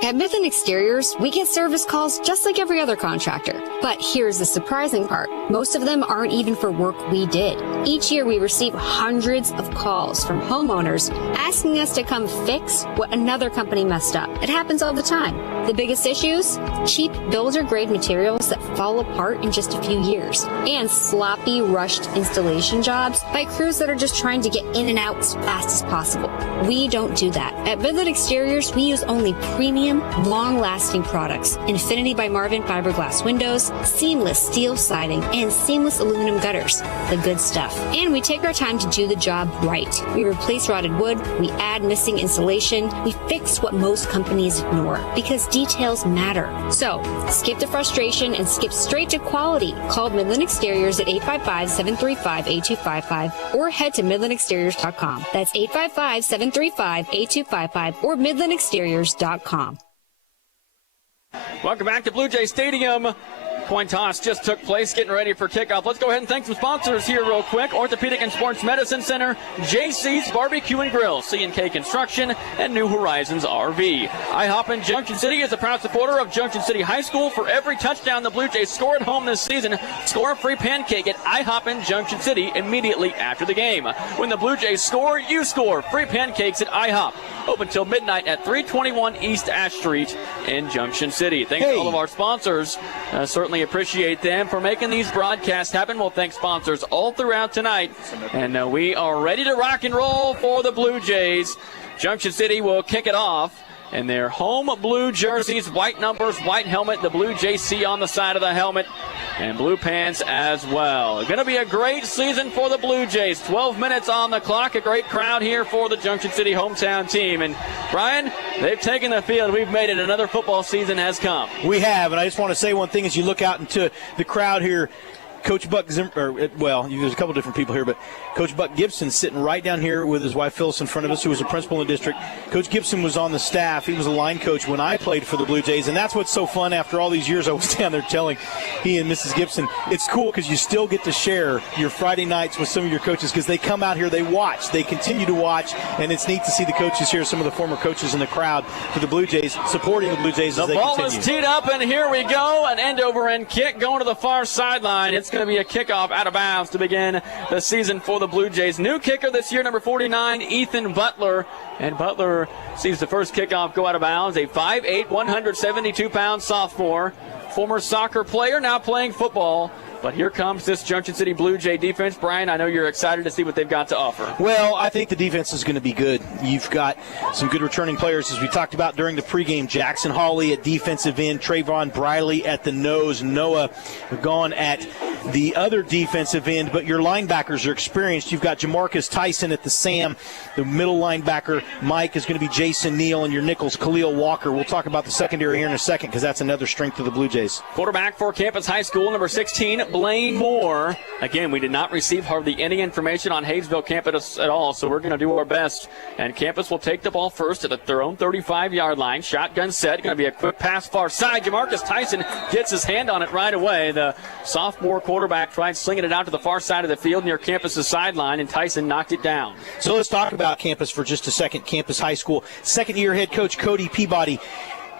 At Midland Exteriors, we get service calls just like every other contractor. But here's the surprising part. Most of them aren't even for work we did. Each year we receive hundreds of calls from homeowners asking us to come fix what another company messed up. It happens all the time. The biggest issues? Cheap builder-grade materials that fall apart in just a few years. And sloppy, rushed installation jobs by crews that are just trying to get in and out as fast as possible. We don't do that. At Midland Exteriors, we use only premium, long-lasting products. Infinity by Marvin fiberglass windows, seamless steel siding, and seamless aluminum gutters. The good stuff. And we take our time to do the job right. We replace rotted wood, we add missing insulation, we fix what most companies ignore, because details matter. So, skip the frustration and skip straight to quality. Call Midland Exteriors at 855-735-8255 or head to midlandexteriors.com. That's 855-735-8255 or midlandexteriors.com. Welcome back to Blue Jay Stadium. Coin toss just took place, getting ready for kickoff. Let's go ahead and thank some sponsors here real quick. Orthopedic and Sports Medicine Center, JC's Barbecue and Grill, C&K Construction, and New Horizons RV. IHOP in Junction City is a proud supporter of Junction City High School. For every touchdown the Blue Jays score at home this season, score a free pancake at IHOP in Junction City immediately after the game. When the Blue Jays score, you score. Free pancakes at IHOP. Open till midnight at 321 East Ash Street in Junction City. Thanks to all of our sponsors. Certainly appreciate them for making these broadcasts happen. We'll thank sponsors all throughout tonight. And we are ready to rock and roll for the Blue Jays. Junction City will kick it off. And their home blue jerseys, white numbers, white helmet, the Blue JC on the side of the helmet, and blue pants as well. Going to be a great season for the Blue Jays. 12 minutes on the clock. A great crowd here for the Junction City hometown team. And, Brian, they've taken the field. We've made it. Another football season has come. We have, and I just want to say one thing as you look out into the crowd here. Coach Buck Zimmerman, there's a couple different people here, but Coach Buck Gibson sitting right down here with his wife Phyllis in front of us, who was a principal in the district. Coach Gibson was on the staff. He was a line coach when I played for the Blue Jays, and that's what's so fun after all these years. I was down there telling he and Mrs. Gibson, it's cool because you still get to share your Friday nights with some of your coaches because they come out here, they watch, they continue to watch, and it's neat to see the coaches here, some of the former coaches in the crowd for the Blue Jays, supporting the Blue Jays as they continue. The ball is teed up, and here we go, an end-over-end kick going to the far sideline. It's going to be a kickoff out of bounds to begin the season for the Blue Jays. New kicker this year, number 49, Ethan Butler. And Butler sees the first kickoff go out of bounds. A 5'8", 172-pound sophomore. Former soccer player, now playing football. But here comes this Junction City Blue Jay defense. Brian, I know you're excited to see what they've got to offer. Well, I think the defense is going to be good. You've got some good returning players, as we talked about during the pregame. Jackson Hawley at defensive end, Trayvon Briley at the nose, Noah gone at the other defensive end. But your linebackers are experienced. You've got Jamarcus Tyson at the Sam. The middle linebacker, Mike, is going to be Jason Neal, and your nickels, Khalil Walker. We'll talk about the secondary here in a second because that's another strength of the Blue Jays. Quarterback for Campus High School, number 16, Blaine Moore. Again, we did not receive hardly any information on Hayesville campus at all, so we're going to do our best. And campus will take the ball first at their own 35-yard line. Shotgun set. Going to be a quick pass far side. Jamarcus Tyson gets his hand on it right away. The sophomore quarterback tried slinging it out to the far side of the field near campus's sideline, and Tyson knocked it down. So let's talk about campus for just a second. Campus High School. Second-year head coach Cody Peabody.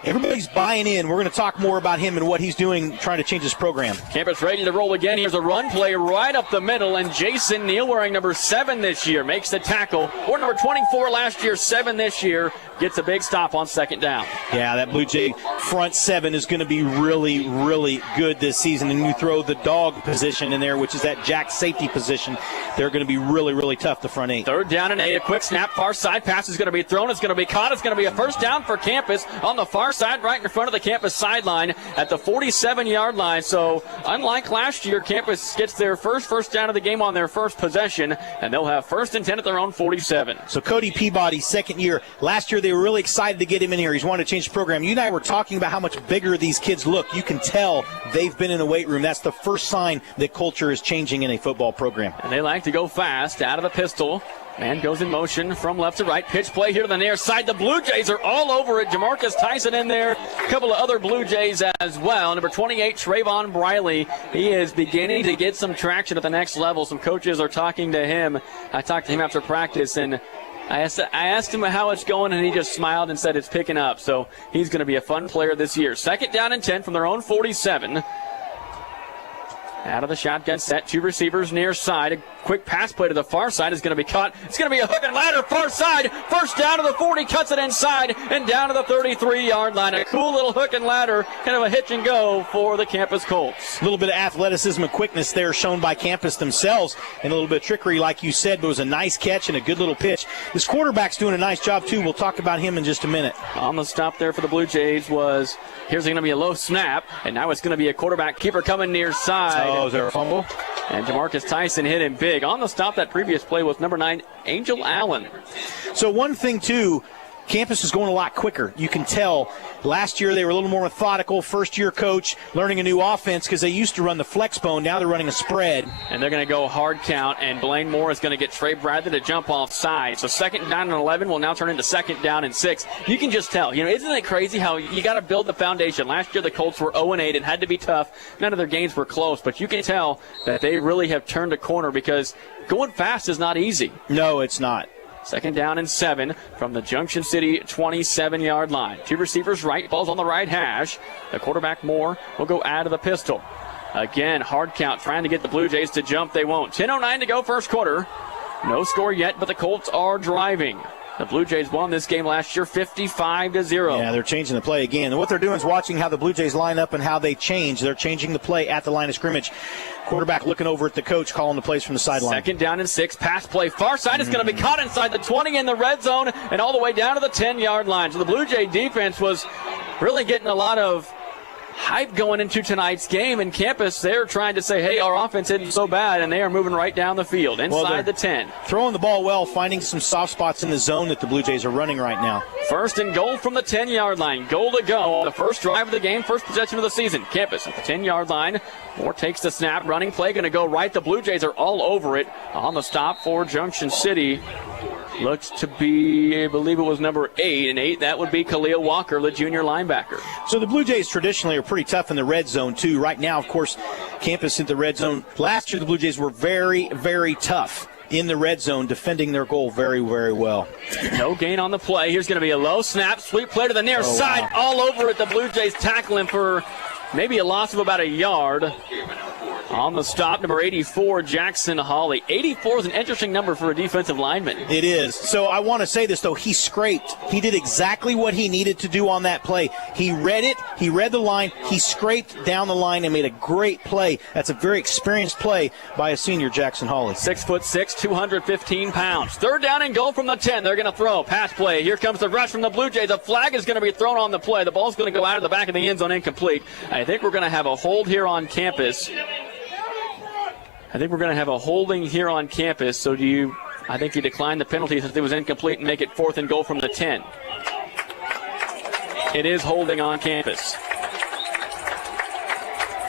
Everybody's buying in. We're going to talk more about him and what he's doing, trying to change his program. Campus ready to roll again. Here's a run play right up the middle, and Jason Neal, wearing number 7 this year, makes the tackle. Or number 24 last year, 7 this year, gets a big stop on second down. Yeah, that Blue Jay front 7 is going to be really, really good this season. And you throw the dog position in there, which is that jack safety position. They're going to be really, really tough, the front 8. Third down and 8. A quick snap. Far side pass is going to be thrown. It's going to be caught. It's going to be a first down for campus on the far side, right in front of the campus sideline at the 47-yard line. So unlike last year, campus gets their first down of the game on their first possession, and they'll have 1st and 10 at their own 47. So Cody Peabody, second year. Last year they were really excited to get him in here. He's wanted to change the program. You and I were talking about how much bigger these kids look. You can tell they've been in the weight room. That's the first sign that culture is changing in a football program. And they like to go fast out of the pistol. Man goes in motion from left to right. Pitch play here to the near side. The Blue Jays are all over it. Jamarcus Tyson in there. A couple of other Blue Jays as well. Number 28, Trayvon Briley. He is beginning to get some traction at the next level. Some coaches are talking to him. I talked to him after practice, and I asked him how it's going, and he just smiled and said it's picking up. So he's going to be a fun player this year. 2nd down and 10 from their own 47. Out of the shotgun set, 2 receivers near side. A quick pass play to the far side is going to be caught. It's going to be a hook and ladder far side. First down to the 40, cuts it inside and down to the 33-yard line. A cool little hook and ladder, kind of a hitch and go for the campus Colts. A little bit of athleticism and quickness there shown by campus themselves, and a little bit of trickery, like you said, but it was a nice catch and a good little pitch. This quarterback's doing a nice job, too. We'll talk about him in just a minute. On the stop there for the Blue Jays was, here's going to be a low snap, and now it's going to be a quarterback keeper coming near side. Oh, is there a fumble? And Jamarcus Tyson hit him big. On the stop, that previous play was number 9, Angel Allen. So one thing, too, campus is going a lot quicker. You can tell. Last year they were a little more methodical. First-year coach learning a new offense because they used to run the flex bone. Now they're running a spread. And they're going to go hard count, and Blaine Moore is going to get Trey Bradley to jump off side. So 2nd down and 11 will now turn into 2nd down and 6. You can just tell. Isn't it crazy how you got to build the foundation? Last year the Colts were 0-8. It had to be tough. None of their games were close, but you can tell that they really have turned a corner because going fast is not easy. No, it's not. 2nd down and 7 from the Junction City 27-yard line. 2 receivers right, ball's on the right hash. The quarterback Moore will go out of the pistol. Again, hard count, trying to get the Blue Jays to jump. They won't. 10:09 to go first quarter. No score yet, but the Colts are driving. The Blue Jays won this game last year 55-0. Yeah, they're changing the play again. And what they're doing is watching how the Blue Jays line up and how they change. They're changing the play at the line of scrimmage. Quarterback looking over at the coach, calling the plays from the sideline. 2nd down and 6. Pass play far side is going to be caught inside the 20 in the red zone and all the way down to the 10-yard line. So the Blue Jay defense was really getting a lot of hype going into tonight's game, and campus, they're trying to say, hey, our offense isn't so bad, and they are moving right down the field, inside the 10. Throwing the ball well, finding some soft spots in the zone that the Blue Jays are running right now. 1st and goal from the 10-yard line. Goal to go. The first drive of the game, first possession of the season. Campus at the 10-yard line. Moore takes the snap. Running play going to go right. The Blue Jays are all over it. On the stop for Junction City. Looks to be, I believe it was number 8, and 8, that would be Khalil Walker, the junior linebacker. So the Blue Jays traditionally are pretty tough in the red zone, too. Right now, of course, campus in the red zone. Last year, the Blue Jays were very, very tough in the red zone, defending their goal very, very well. No gain on the play. Here's going to be a low snap, sweep play to the near side. Wow. All over it. The Blue Jays tackle him for maybe a loss of about a yard. On the stop, number 84, Jackson Hawley. 84 is an interesting number for a defensive lineman. It is. So I want to say this, though. He scraped. He did exactly what he needed to do on that play. He read it. He read the line. He scraped down the line and made a great play. That's a very experienced play by a senior, Jackson Hawley. 6'6", 215 pounds. 3rd down and goal from the 10. They're going to throw. Pass play. Here comes the rush from the Blue Jays. A flag is going to be thrown on the play. The ball's going to go out of the back of the end zone, incomplete. I think we're going to have a hold here on campus. I think we're going to have a holding here on campus. So I think you decline the penalty since it was incomplete and make it 4th and goal from the 10. It is holding on campus.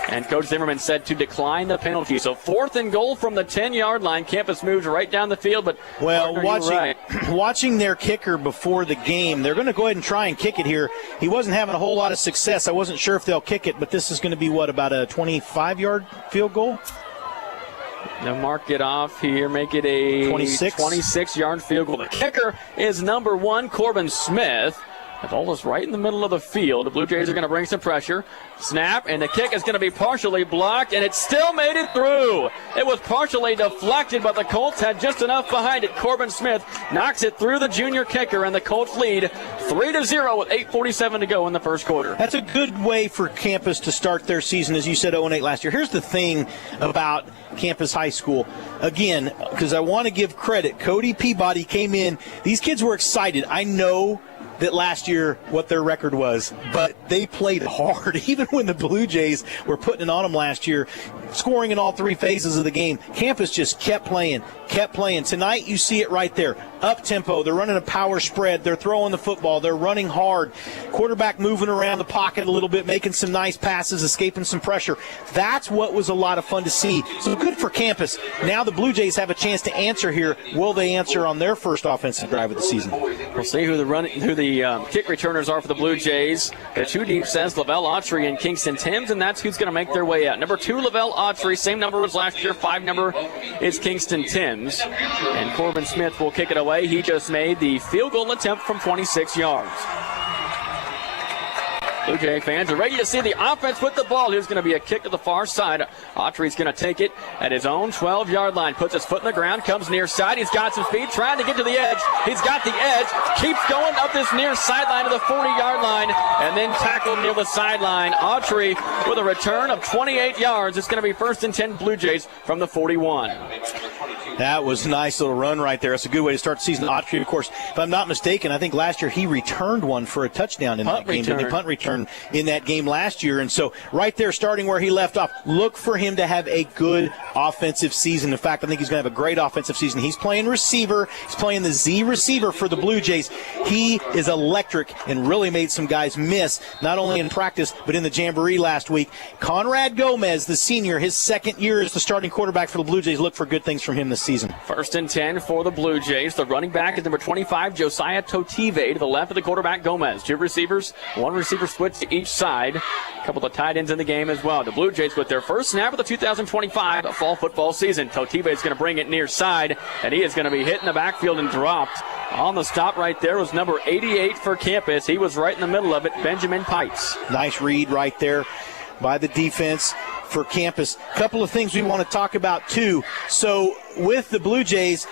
And Coach Zimmerman said to decline the penalty. So 4th and goal from the 10-yard line. Campus moves right down the field, but watching their kicker before the game, they're going to go ahead and try and kick it here. He wasn't having a whole lot of success. I wasn't sure if they'll kick it, but this is going to be, about a 25-yard field goal? They'll mark it off here, make it a 26-yard field goal. The kicker is number 1, Corbin Smith. The ball is right in the middle of the field. The Blue Jays are going to bring some pressure. Snap, and the kick is going to be partially blocked, and it still made it through. It was partially deflected, but the Colts had just enough behind it. Corbin Smith knocks it through the junior kicker, and the Colts lead 3-0 with 8:47 to go in the first quarter. That's a good way for Campus to start their season, as you said, 0-8 last year. Here's the thing about Campus High School. Again, because I want to give credit, Cody Peabody came in. These kids were excited. I know that last year what their record was, but they played hard. Even when the Blue Jays were putting it on them last year, scoring in all 3 phases of the game, Campus just kept playing. Tonight you see it right there. Up tempo, they're running a power spread, they're throwing the football, they're running hard. Quarterback moving around the pocket a little bit, making some nice passes, escaping some pressure. That's what was a lot of fun to see. So good for Campus. Now the Blue Jays have a chance to answer here. Will they answer on their first offensive drive of the season? We'll see who the kick returners are for the Blue Jays. The 2 deep says Lavelle Autry and Kingston Timms, and that's who's going to make their way out. Number 2, Lavelle Autry, same number as last year. 5 number is Kingston Timms. And Corbin Smith will kick it away. He just made the field goal attempt from 26 yards. Blue Jay fans are ready to see the offense with the ball. Here's going to be a kick to the far side. Autry's going to take it at his own 12-yard line. Puts his foot in the ground, comes near side. He's got some speed, trying to get to the edge. He's got the edge, keeps going up this near sideline to the 40-yard line, and then tackled near the sideline. Autry with a return of 28 yards. It's going to be 1st and 10 Blue Jays from the 41. That was a nice little run right there. That's a good way to start the season. Autry, of course, if I'm not mistaken, I think last year he returned one for a touchdown in that game. Didn't he? Punt return in that game last year. And so right there, starting where he left off, look for him to have a good offensive season. In fact, I think he's going to have a great offensive season. He's playing receiver. He's playing the Z receiver for the Blue Jays. He is electric and really made some guys miss, not only in practice, but in the Jamboree last week. Conrad Gomez, the senior, his 2nd year as the starting quarterback for the Blue Jays. Look for good things from him this season. 1st and 10 for the Blue Jays. The running back is number 25, Josiah Totive, to the left of the quarterback, Gomez. 2 receivers, 1 receiver switch to each side. A couple of tight ends in the game as well. The Blue Jays with their first snap of the 2025 fall football season. Totive is going to bring it near side, and he is going to be hit in the backfield and dropped. On the stop right there was number 88 for Campus. He was right in the middle of it, Benjamin Pipes. Nice read right there by the defense for Campus. A couple of things we want to talk about, too. So with the Blue Jays,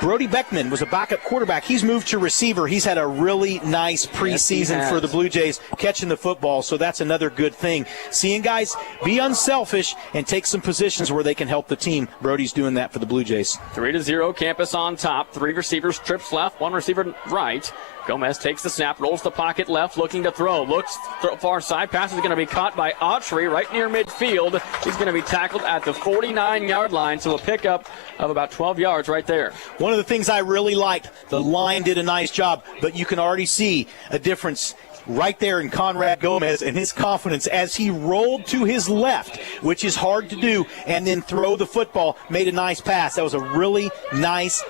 Brody Beckman was a backup quarterback. He's moved to receiver. He's had a really nice preseason for the Blue Jays, catching the football, so that's another good thing. Seeing guys be unselfish and take some positions where they can help the team. Brody's doing that for the Blue Jays. 3-0, Campus on top. 3 receivers, trips left, 1 receiver right. Gomez takes the snap, rolls the pocket left, looking to throw. Looks far side. Pass is going to be caught by Autry right near midfield. He's going to be tackled at the 49-yard line, so a pickup of about 12 yards right there. One of the things I really liked, the line did a nice job, but you can already see a difference right there in Conrad Gomez and his confidence as he rolled to his left, which is hard to do, and then throw the football, made a nice pass. That was a really nice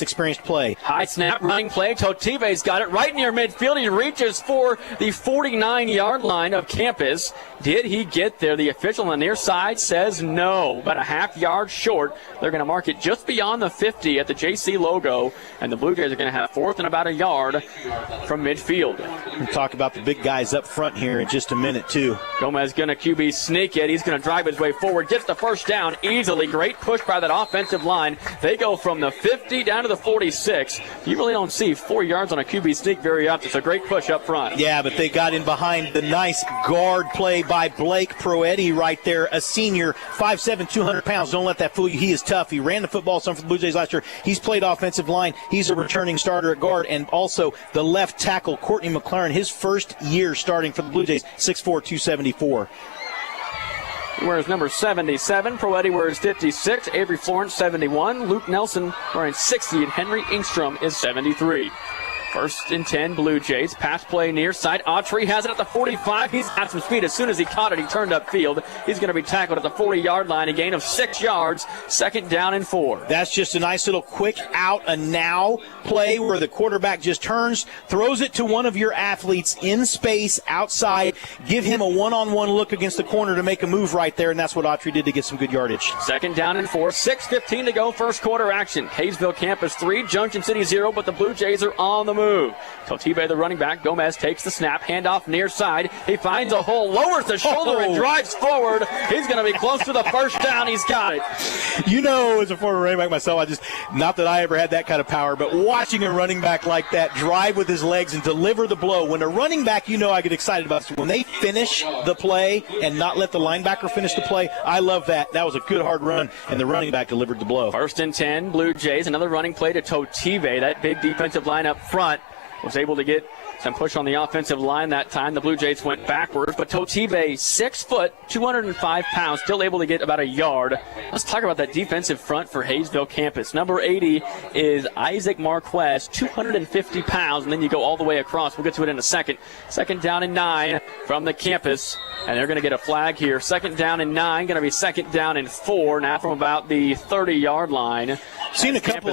experienced play. High snap, running play. Totive's got it right near midfield. He reaches for the 49-yard line of Campus. Did he get there? The official on the near side says no, about a half-yard short. They're going to mark it just beyond the 50 at the JC logo, and the Blue Jays are going to have 4th and about a yard from midfield. We'll talk about the big guys up front here in just a minute, too. Gomez going to QB sneak it. He's going to drive his way forward, gets the first down easily. Great push by that offensive line. They go from the 50 down to the 46. You really don't see 4 yards on a QB sneak very often. It's a great push up front. Yeah, but they got in behind the nice guard play by Blake Proetti right there, a senior, 5'7", 200 pounds. Don't let that fool you. He is tough. He ran the football some for the Blue Jays last year. He's played offensive line. He's a returning starter at guard. And also the left tackle, Courtney McLaren, his first year starting for the Blue Jays, 6'4", 274. He wears number 77. Proetti wears 56. Avery Florence, 71. Luke Nelson wearing 60. And Henry Ingstrom is 73. First and 10, Blue Jays. Pass play near side. Autry has it at the 45. He's got some speed. As soon as he caught it, he turned upfield. He's going to be tackled at the 40-yard line. A gain of 6 yards. 2nd down and 4. That's just a nice little quick out and now play where the quarterback just turns, throws it to one of your athletes in space outside. Give him a one-on-one look against the corner to make a move right there, and that's what Autry did to get some good yardage. 2nd down and 4. 6:15 to go. First quarter action. Hayesville Campus 3, Junction City 0, but the Blue Jays are on the move. Totibe, the running back. Gomez takes the snap. Handoff near side. He finds a hole, lowers the shoulder, and drives forward. He's going to be close to the first down. He's got it. You know, as a former running back myself, not that I ever had that kind of power, but watching a running back like that drive with his legs and deliver the blow. When a running back, I get excited about. When they finish the play and not let the linebacker finish the play, I love that. That was a good hard run, and the running back delivered the blow. 1st and 10, Blue Jays. Another running play to Totibe. That big defensive line up front was able to get some push on the offensive line that time. The Blue Jays went backwards, but Totibe, 6 foot, 205 pounds, still able to get about a yard. Let's talk about that defensive front for Hayesville Campus. Number 80 is Isaac Marquez, 250 pounds, and then you go all the way across. We'll get to it in a second. 2nd down and 9 from the campus, and they're going to get a flag here. 2nd down and 9, going to be 2nd down and 4, now from about the 30-yard line.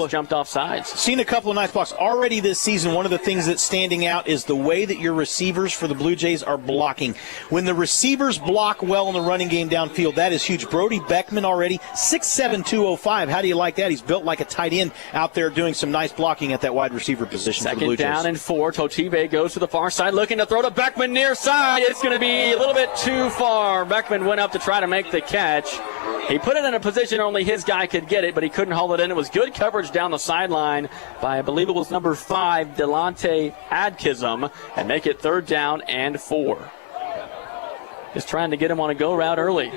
Jumped off sides. Seen a couple of nice blocks already this season. One of the things that's standing out is the way that your receivers for the Blue Jays are blocking. When the receivers block well in the running game downfield, that is huge. Brody Beckman already 6'7", 205. How do you like that? He's built like a tight end out there doing some nice blocking at that wide receiver position for the Blue Jays. 2nd down and 4. Totibe goes to the far side, looking to throw to Beckman near side. It's going to be a little bit too far. Beckman went up to try to make the catch. He put it in a position only his guy could get it, but he couldn't haul it in. It was good coverage down the sideline by, I believe it was number 5, Delonte Adkism, and make it 3rd down and 4. Just trying to get him on a go route early.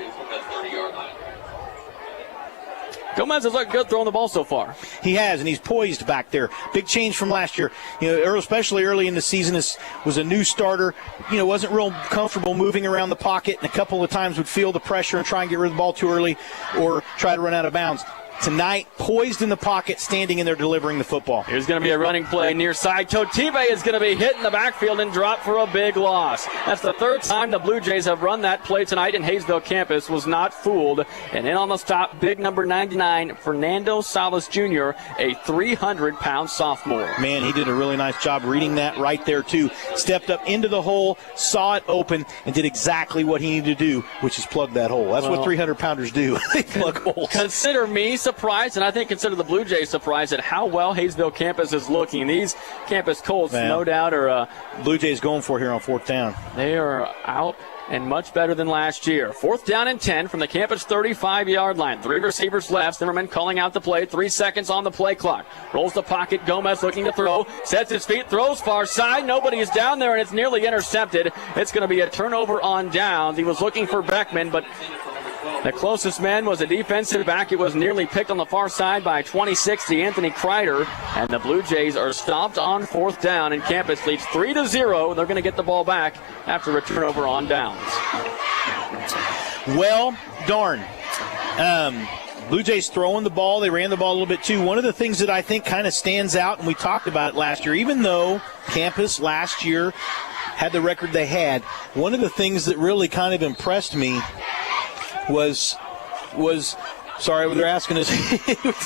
Gomez has looked good throwing the ball so far. He has, and he's poised back there. Big change from last year. Especially early in the season, was a new starter. Wasn't real comfortable moving around the pocket, and a couple of times would feel the pressure and try and get rid of the ball too early or try to run out of bounds. Tonight, poised in the pocket, standing in there delivering the football. Here's going to be a running play near side. Totibe is going to be hit in the backfield and dropped for a big loss. That's the 3rd time the Blue Jays have run that play tonight, and Hayesville Campus was not fooled. And in on the stop, big number 99, Fernando Salas Jr., a 300-pound sophomore. Man, he did a really nice job reading that right there, too. Stepped up into the hole, saw it open, and did exactly what he needed to do, which is plug that hole. That's what 300-pounders do. They plug holes. Consider me surprised, and I think consider the Blue Jays surprised at how well Hayesville Campus is looking. These campus Colts, no doubt, are Blue Jays going for here on 4th down. They are out and much better than last year. 4th down and 10 from the campus 35-yard line. 3 receivers left. Zimmerman calling out the play. 3 seconds on the play clock. Rolls the pocket. Gomez looking to throw. Sets his feet. Throws far side. Nobody is down there, and it's nearly intercepted. It's going to be a turnover on downs. He was looking for Beckman, but the closest man was a defensive back. It was nearly picked on the far side by 26, Anthony Kreider, and the Blue Jays are stopped on 4th down, and campus leads 3-0. They're going to get the ball back after a turnover on downs. Well, darn. Blue Jays throwing the ball. They ran the ball a little bit, too. One of the things that I think kind of stands out, and we talked about it last year, even though campus last year had the record they had, one of the things that really kind of impressed me was sorry, they're asking us,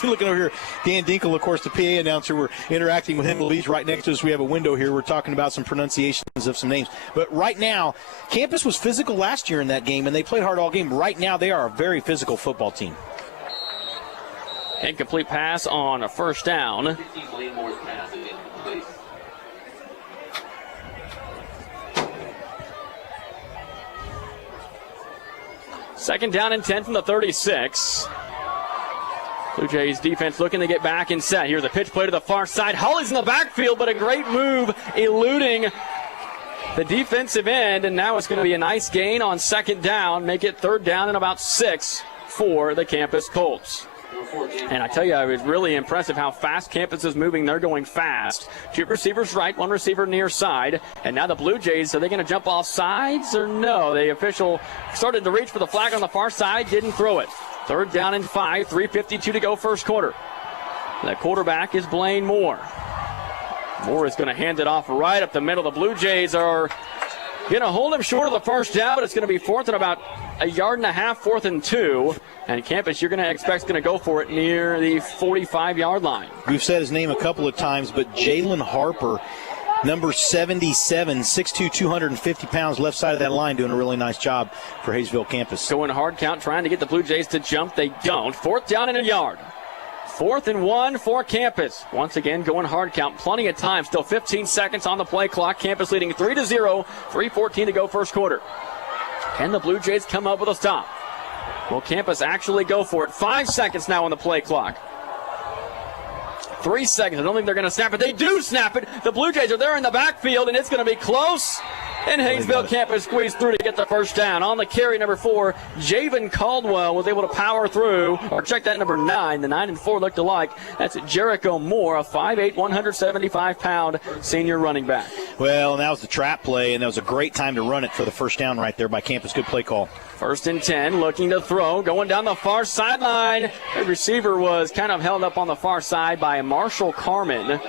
looking over here, Dan Dinkle, of course, the PA announcer, we're interacting with him. He's right next to us. We have a window here. We're talking about some pronunciations of some names. But right now, campus was physical last year in that game, and they played hard all game. Right now, they are a very physical football team. Incomplete pass on a 1st down. Second down and 10 from the 36. Blue Jays defense looking to get back and set. Here's a pitch play to the far side. Holly's in the backfield, but a great move eluding the defensive end. And now it's going to be a nice gain on 2nd down. Make it 3rd down and about 6 for the campus Colts. And I tell you, it was really impressive how fast campus is moving. They're going fast. 2 receivers right, 1 receiver near side. And now the Blue Jays, are they going to jump off sides or no? The official started to reach for the flag on the far side, didn't throw it. 3rd down and 5, 3:52 to go 1st quarter. The quarterback is Blaine Moore. Moore is going to hand it off right up the middle. The Blue Jays are going to hold him short of the first down, but it's going to be 4th and about a yard and a half, 4th and 2. And Campus, you're going to expect, is going to go for it near the 45-yard line. We've said his name a couple of times, but Jalen Harper, number 77, 6'2", 250 pounds, left side of that line, doing a really nice job for Hayesville Campus. Going hard count, trying to get the Blue Jays to jump. They don't. 4th down and a yard. 4th and 1 for Campus. Once again, going hard count. Plenty of time. Still 15 seconds on the play clock. Campus leading 3-0. 3:14 to go first quarter. Can the Blue Jays come up with a stop? Will Campus actually go for it? 5 seconds now on the play clock. 3 seconds. I don't think they're going to snap it. They do snap it. The Blue Jays are there in the backfield, and it's going to be close. And Hayesville Campus squeezed through to get the first down. On the carry, number 4, Javen Caldwell was able to power through. Or check that, number 9. The 9 and 4 looked alike. That's Jericho Moore, a 5'8", 175-pound senior running back. Well, and that was the trap play, and that was a great time to run it for the first down right there by Campus. Good play call. 1st and 10, looking to throw, going down the far sideline. The receiver was kind of held up on the far side by Marshall Carmen.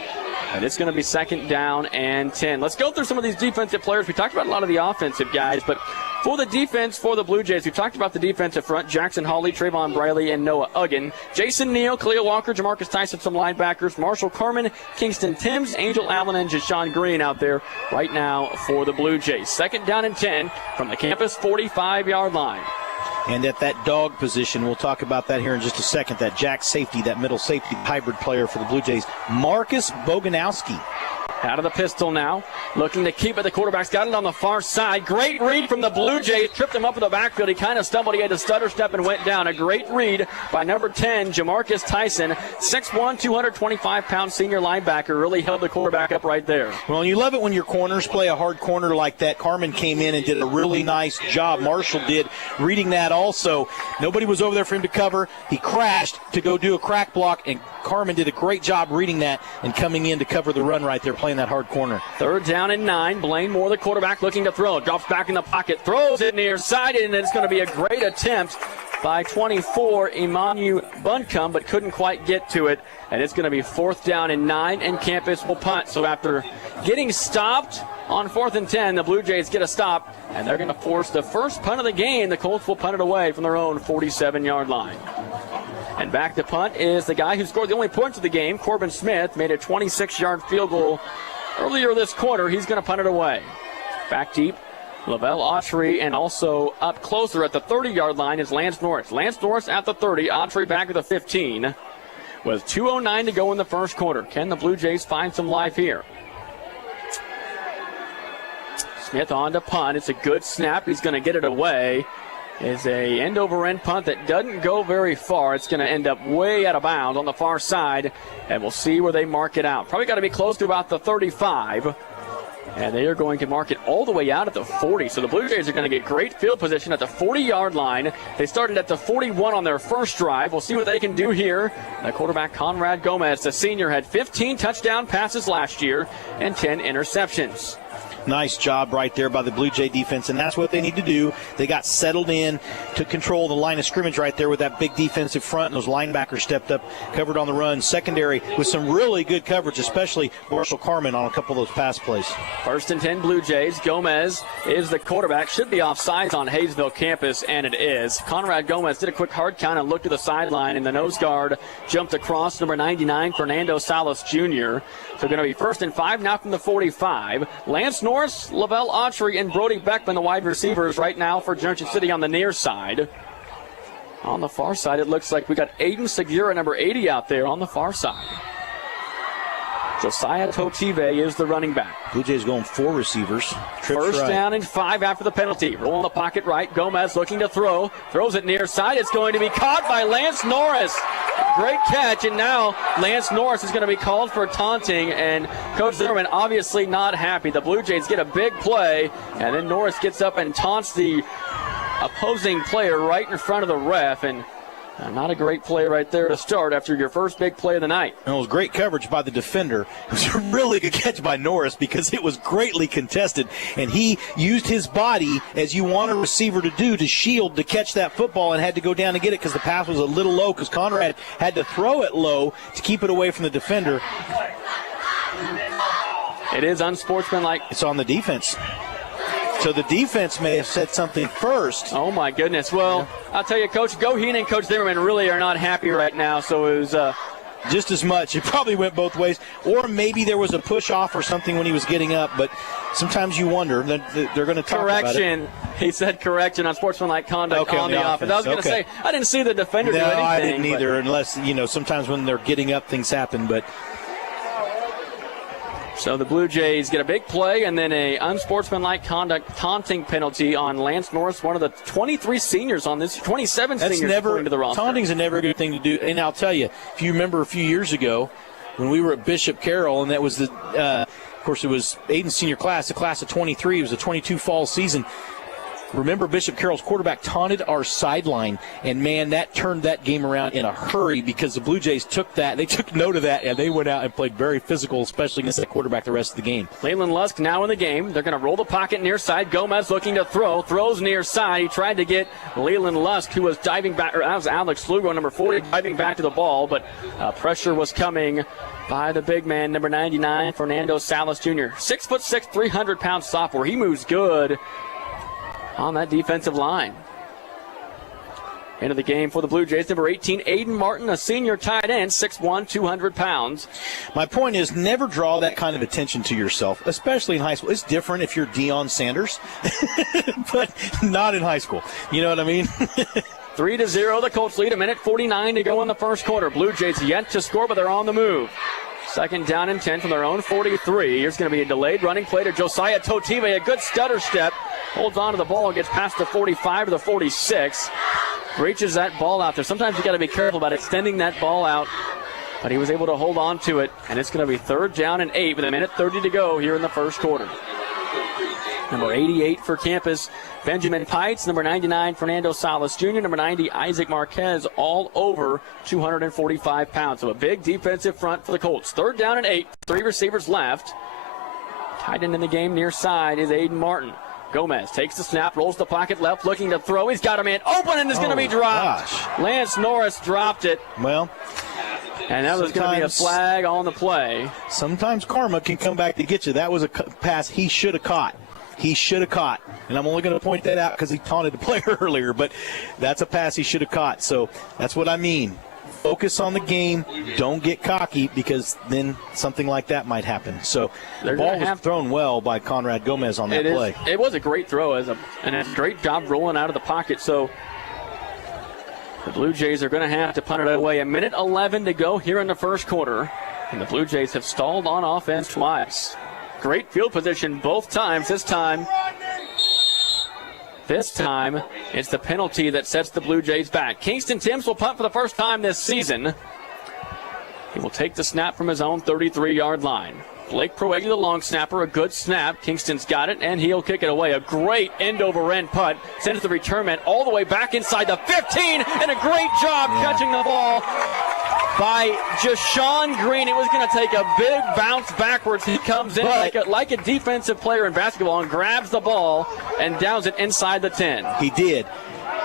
And it's going to be 2nd down and 10. Let's go through some of these defensive players. We talked about a lot of the offensive guys, but for the defense for the Blue Jays, we've talked about the defensive front, Jackson Hawley, Trayvon Briley, and Noah Uggan. Jason Neal, Khalil Walker, Jamarcus Tyson, some linebackers, Marshall Carmen, Kingston Timms, Angel Allen, and Jashawn Green out there right now for the Blue Jays. 2nd down and 10 from the Campus 45-yard line. And at that dog position, we'll talk about that here in just a second, that jack safety, that middle safety hybrid player for the Blue Jays, Marcus Boganowski. Out of the pistol now, looking to keep it. The quarterback's got it on the far side. Great read from the Blue Jays. Tripped him up in the backfield. He kind of stumbled. He had to stutter step and went down. A great read by number 10, Jamarcus Tyson. 6'1", 225-pound senior linebacker. Really held the quarterback up right there. Well, you love it when your corners play a hard corner like that. Carmen came in and did a really nice job. Marshall did, reading that also. Nobody was over there for him to cover. He crashed to go do a crack block, and Carmen did a great job reading that and coming in to cover the run right there, playing that hard corner. 3rd down and 9. Blaine Moore, the quarterback, looking to throw. Drops back in the pocket, throws it near side, and it's going to be a great attempt by 24, Emmanuel Buncombe, but couldn't quite get to it. And it's going to be 4th down and 9, and Campus will punt. So after getting stopped on 4th and 10, the Blue Jays get a stop, and they're going to force the first punt of the game. The Colts will punt it away from their own 47-yard line. And back to punt is the guy who scored the only points of the game, Corbin Smith, made a 26-yard field goal earlier this quarter. He's going to punt it away. Back deep, Lavelle Autry, and also up closer at the 30-yard line is Lance Norris. Lance Norris at the 30, Autry back at the 15. With 2:09 to go in the first quarter. Can the Blue Jays find some life here? Smith on to punt. It's a good snap. He's going to get it away. Is a end-over-end punt that doesn't go very far. It's going to end up way out of bounds on the far side, and we'll see where they mark it out. Probably got to be close to about the 35, and they are going to mark it all the way out at the 40. So the Blue Jays are going to get great field position at the 40-yard line. They started at the 41 on their first drive. We'll see what they can do here. The quarterback, Conrad Gomez, the senior, had 15 touchdown passes last year and 10 interceptions. Nice job right there by the Blue Jay defense, and that's what they need to do. They got settled in to control the line of scrimmage right there with that big defensive front, and those linebackers stepped up, covered on the run. Secondary with some really good coverage, especially Marshall Carmen on a couple of those pass plays. 1st and 10 Blue Jays. Gomez is the quarterback. Should be offsides on Hayesville Campus, and it is. Conrad Gomez did a quick hard count and looked to the sideline, and the nose guard jumped across, number 99, Fernando Salas Jr. So going to be 1st and 5 now from the 45. Lance Norris, Lavelle Autry, and Brody Beckman, the wide receivers right now for Junction City on the near side. On the far side, it looks like we got Aiden Segura, number 80, out there on the far side. Josiah Totive is the running back. Blue Jays going 4 receivers. First down and 5 after the penalty. Roll in the pocket right. Gomez looking to throw. Throws it near side. It's going to be caught by Lance Norris. Great catch, and now Lance Norris is going to be called for taunting, and Coach Zimmerman obviously not happy. The Blue Jays get a big play, and then Norris gets up and taunts the opposing player right in front of the ref, and not a great play right there to start after your first big play of the night. And it was great coverage by the defender. It was a really good catch by Norris because it was greatly contested, and he used his body, as you want a receiver to do, to shield, to catch that football, and had to go down and get it because the pass was a little low because Conrad had to throw it low to keep it away from the defender. It is unsportsmanlike. It's on the defense. So the defense may have said something first. Oh, my goodness. Well, I'll tell you, Coach Goheen and Coach Zimmerman really are not happy right now. So it was just as much. It probably went both ways. Or maybe there was a push-off or something when he was getting up. But sometimes you wonder. They're going to talk about it. He said correction on sportsmanlike conduct on the offense. I was going to say, I didn't see the defender do anything. No, I didn't either, unless, sometimes when they're getting up, things happen. But so the Blue Jays get a big play and then a unsportsmanlike conduct taunting penalty on Lance Norris, one of the 23 seniors on this, 27 seniors according to the roster. Taunting's a never a good thing to do. And I'll tell you, if you remember a few years ago when we were at Bishop Carroll, and that was of course, it was Aiden's senior class, the class of 23. It was a 22 fall season. Remember, Bishop Carroll's quarterback taunted our sideline, and, man, that turned that game around in a hurry because the Blue Jays took that. They took note of that, and they went out and played very physical, especially against that quarterback the rest of the game. Leland Lusk now in the game. They're going to roll the pocket near side. Gomez looking to throw. Throws near side. He tried to get Leland Lusk, who was diving back, or that was Alex Lugo, number 40, diving back to the ball, but pressure was coming by the big man, number 99, Fernando Salas Jr. 6'6", 300-pound sophomore. He moves good on that defensive line. Into the game for the Blue Jays, number 18, Aiden Martin, a senior tight end, 6'1", 200 pounds. My point is never draw that kind of attention to yourself, especially in high school. It's different if you're Deion Sanders, but not in high school. You know what I mean? 3-0, the Colts lead, 1:49 to go in the first quarter. Blue Jays yet to score, but they're on the move. Second down and 10 from their own 43. Here's going to be a delayed running play to Josiah Totive. A good stutter step. Holds on to the ball, gets past the 45 to the 46. Reaches that ball out there. Sometimes you got to be careful about extending that ball out. But he was able to hold on to it. And it's going to be third down and 8 with 1:30 to go here in the first quarter. Number 88 for campus, Benjamin Pites. Number 99, Fernando Salas Jr. Number 90, Isaac Marquez, all over 245 pounds. So a big defensive front for the Colts. Third down and 8, 3 receivers left. Tight end in the game near side is Aiden Martin. Gomez takes the snap, rolls the pocket left, looking to throw. He's got a man open, and it's going to be dropped. Gosh. Lance Norris dropped it. Well, and that was going to be a flag on the play. Sometimes karma can come back to get you. That was a pass he should have caught. He should have caught. And I'm only going to point that out because he taunted the player earlier, but that's a pass he should have caught. So that's what I mean. Focus on the game. Don't get cocky because then something like that might happen. So the ball was thrown well by Conrad Gomez on that play. It was a great throw and a great job rolling out of the pocket. So the Blue Jays are going to have to punt it away. 1:11 to go here in the first quarter. And the Blue Jays have stalled on offense twice. Great field position both times. This time, it's the penalty that sets the Blue Jays back. Kingston Timms will punt for the first time this season. He will take the snap from his own 33-yard line. Blake Proegi, the long snapper, a good snap. Kingston's got it, and he'll kick it away. A great end-over-end punt. Sends the return man all the way back inside the 15, and a great job catching the ball by Jashawn Green. It was going to take a big bounce backwards. He comes in like a defensive player in basketball and grabs the ball and downs it inside the 10. He did.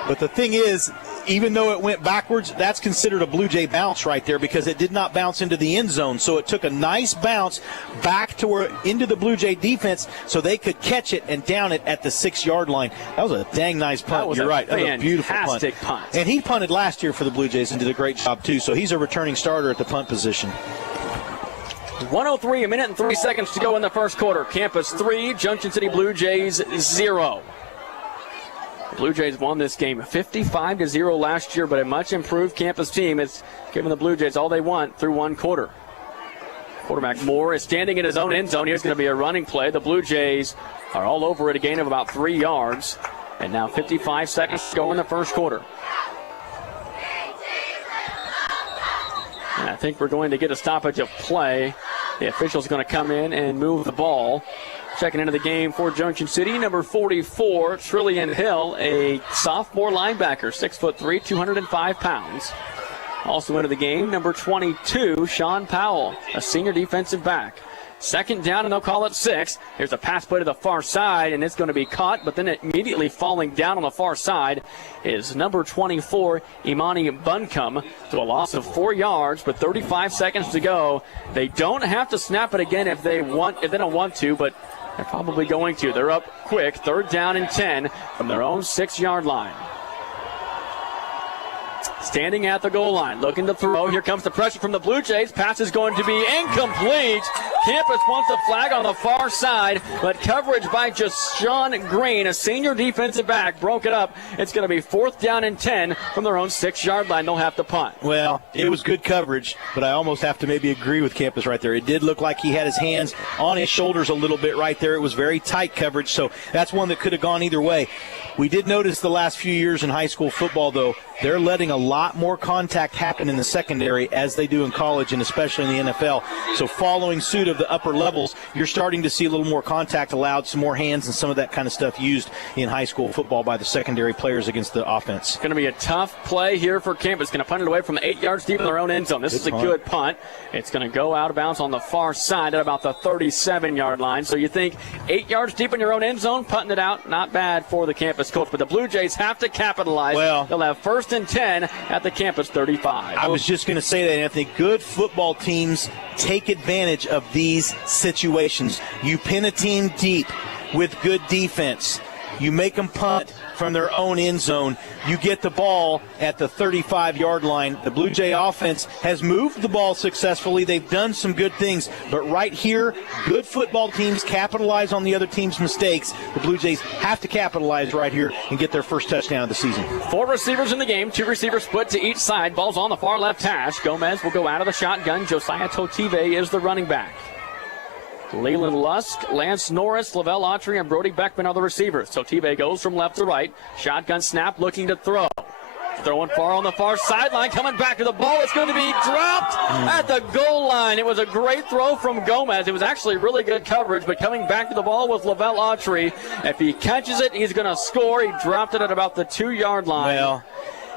But the thing is, even though it went backwards, that's considered a Blue Jay bounce right there because it did not bounce into the end zone. So it took a nice bounce back into the Blue Jay defense so they could catch it and down it at the 6-yard line. That was a dang nice punt. You're right. That was a beautiful punt. And he punted last year for the Blue Jays and did a great job too. So he's a returning starter at the punt position. 1:03, 1:03 to go in the first quarter. Campus 3, Junction City Blue Jays 0. The Blue Jays won this game 55-0 last year, but a much improved campus team has given the Blue Jays all they want through one quarter. Quarterback Moore is standing in his own end zone. Here's going to be a running play. The Blue Jays are all over it, a gain of about 3 yards. And now 55 seconds to go in the first quarter. And I think we're going to get a stoppage of play. The official's going to come in and move the ball. Checking into the game for Junction City, number 44, Trillian Hill, a sophomore linebacker, 6'3", 205 pounds. Also into the game, number 22, Sean Powell, a senior defensive back, Second down, and they'll call it 6. Here's a pass play to the far side, and it's going to be caught, but then immediately falling down on the far side is number 24, Imani Buncombe, to a loss of 4 yards, but 35 seconds to go. They don't have to snap it again if they don't want to, but they're probably going to. They're up quick, 3rd down and 10 from their own 6-yard line. Standing at the goal line, looking to throw. Here comes the pressure from the Blue Jays. Pass is going to be incomplete. Campus wants a flag on the far side, but coverage by just Sean Green, a senior defensive back, broke it up. It's going to be 4th down and 10 from their own 6-yard line. They'll have to punt. Well, it was good coverage, but I almost have to maybe agree with Campus right there. It did look like he had his hands on his shoulders a little bit right there. It was very tight coverage, so that's one that could have gone either way. We did notice the last few years in high school football, though, they're letting a lot more contact happen in the secondary as they do in college and especially in the NFL. So following suit of the upper levels, you're starting to see a little more contact allowed, some more hands and some of that kind of stuff used in high school football by the secondary players against the offense. Going to be a tough play here for Campus. Going to punt it away from 8 yards deep in their own end zone. This is a good punt. It's going to go out of bounds on the far side at about the 37-yard line. So you think 8 yards deep in your own end zone, punting it out, not bad for the Campus coach. But the Blue Jays have to capitalize. Well, they'll have 1st and 10 at the Campus 35. I was just going to say that, Anthony. Good football teams take advantage of these situations. You pin a team deep with good defense. You make them punt from their own end zone. You get the ball at the 35-yard line. The Blue Jay offense has moved the ball successfully. They've done some good things. But right here, good football teams capitalize on the other team's mistakes. The Blue Jays have to capitalize right here and get their first touchdown of the season. 4 receivers in the game. 2 receivers split to each side. Ball's on the far left hash. Gomez will go out of the shotgun. Josiah Totive is the running back. Leland Lusk, Lance Norris, Lavelle Autry, and Brody Beckman are the receivers. So Totive goes from left to right. Shotgun snap, looking to throw. Throwing far on the far sideline, coming back to the ball. It's going to be dropped at the goal line. It was a great throw from Gomez. It was actually really good coverage, but coming back to the ball was Lavelle Autry. If he catches it, he's going to score. He dropped it at about the 2-yard line. Well,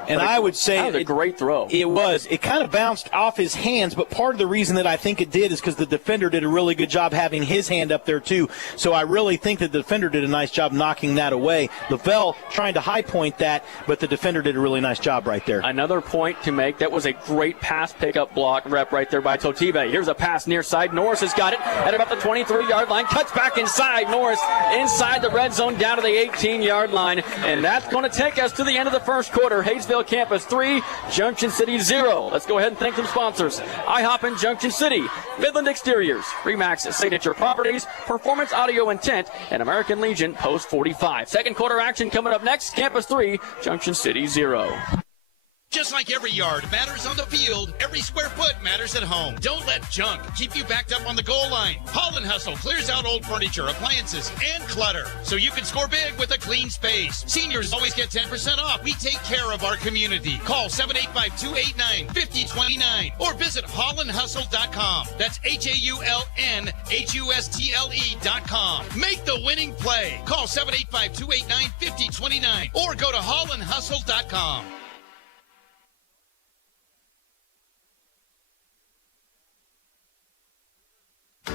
and I would say that was a great throw. It was. It kind of bounced off his hands, but part of the reason that I think it did is because the defender did a really good job having his hand up there too. So I really think that the defender did a nice job knocking that away. Lavelle trying to high point that, but the defender did a really nice job right there. Another point to make. That was a great pass pickup block rep right there by Totive. Here's a pass near side. Norris has got it at about the 23-yard line. Cuts back inside. Norris inside the red zone down to the 18-yard line. And that's going to take us to the end of the first quarter. Hayesville Campus 3, Junction City 0. Let's go ahead and thank some sponsors. IHOP in Junction City, Midland Exteriors, Remax Signature Properties, Performance Audio and Tent, and American Legion Post 45. Second quarter action coming up next. Campus 3, Junction City 0. Just like every yard matters on the field, every square foot matters at home. Don't let junk keep you backed up on the goal line. Haul & Hustle clears out old furniture, appliances, and clutter so you can score big with a clean space. Seniors always get 10% off. We take care of our community. Call 785-289-5029 or visit haulandhustle.com. That's HAULNHUSTLE.com. Make the winning play. Call 785-289-5029 or go to haulandhustle.com.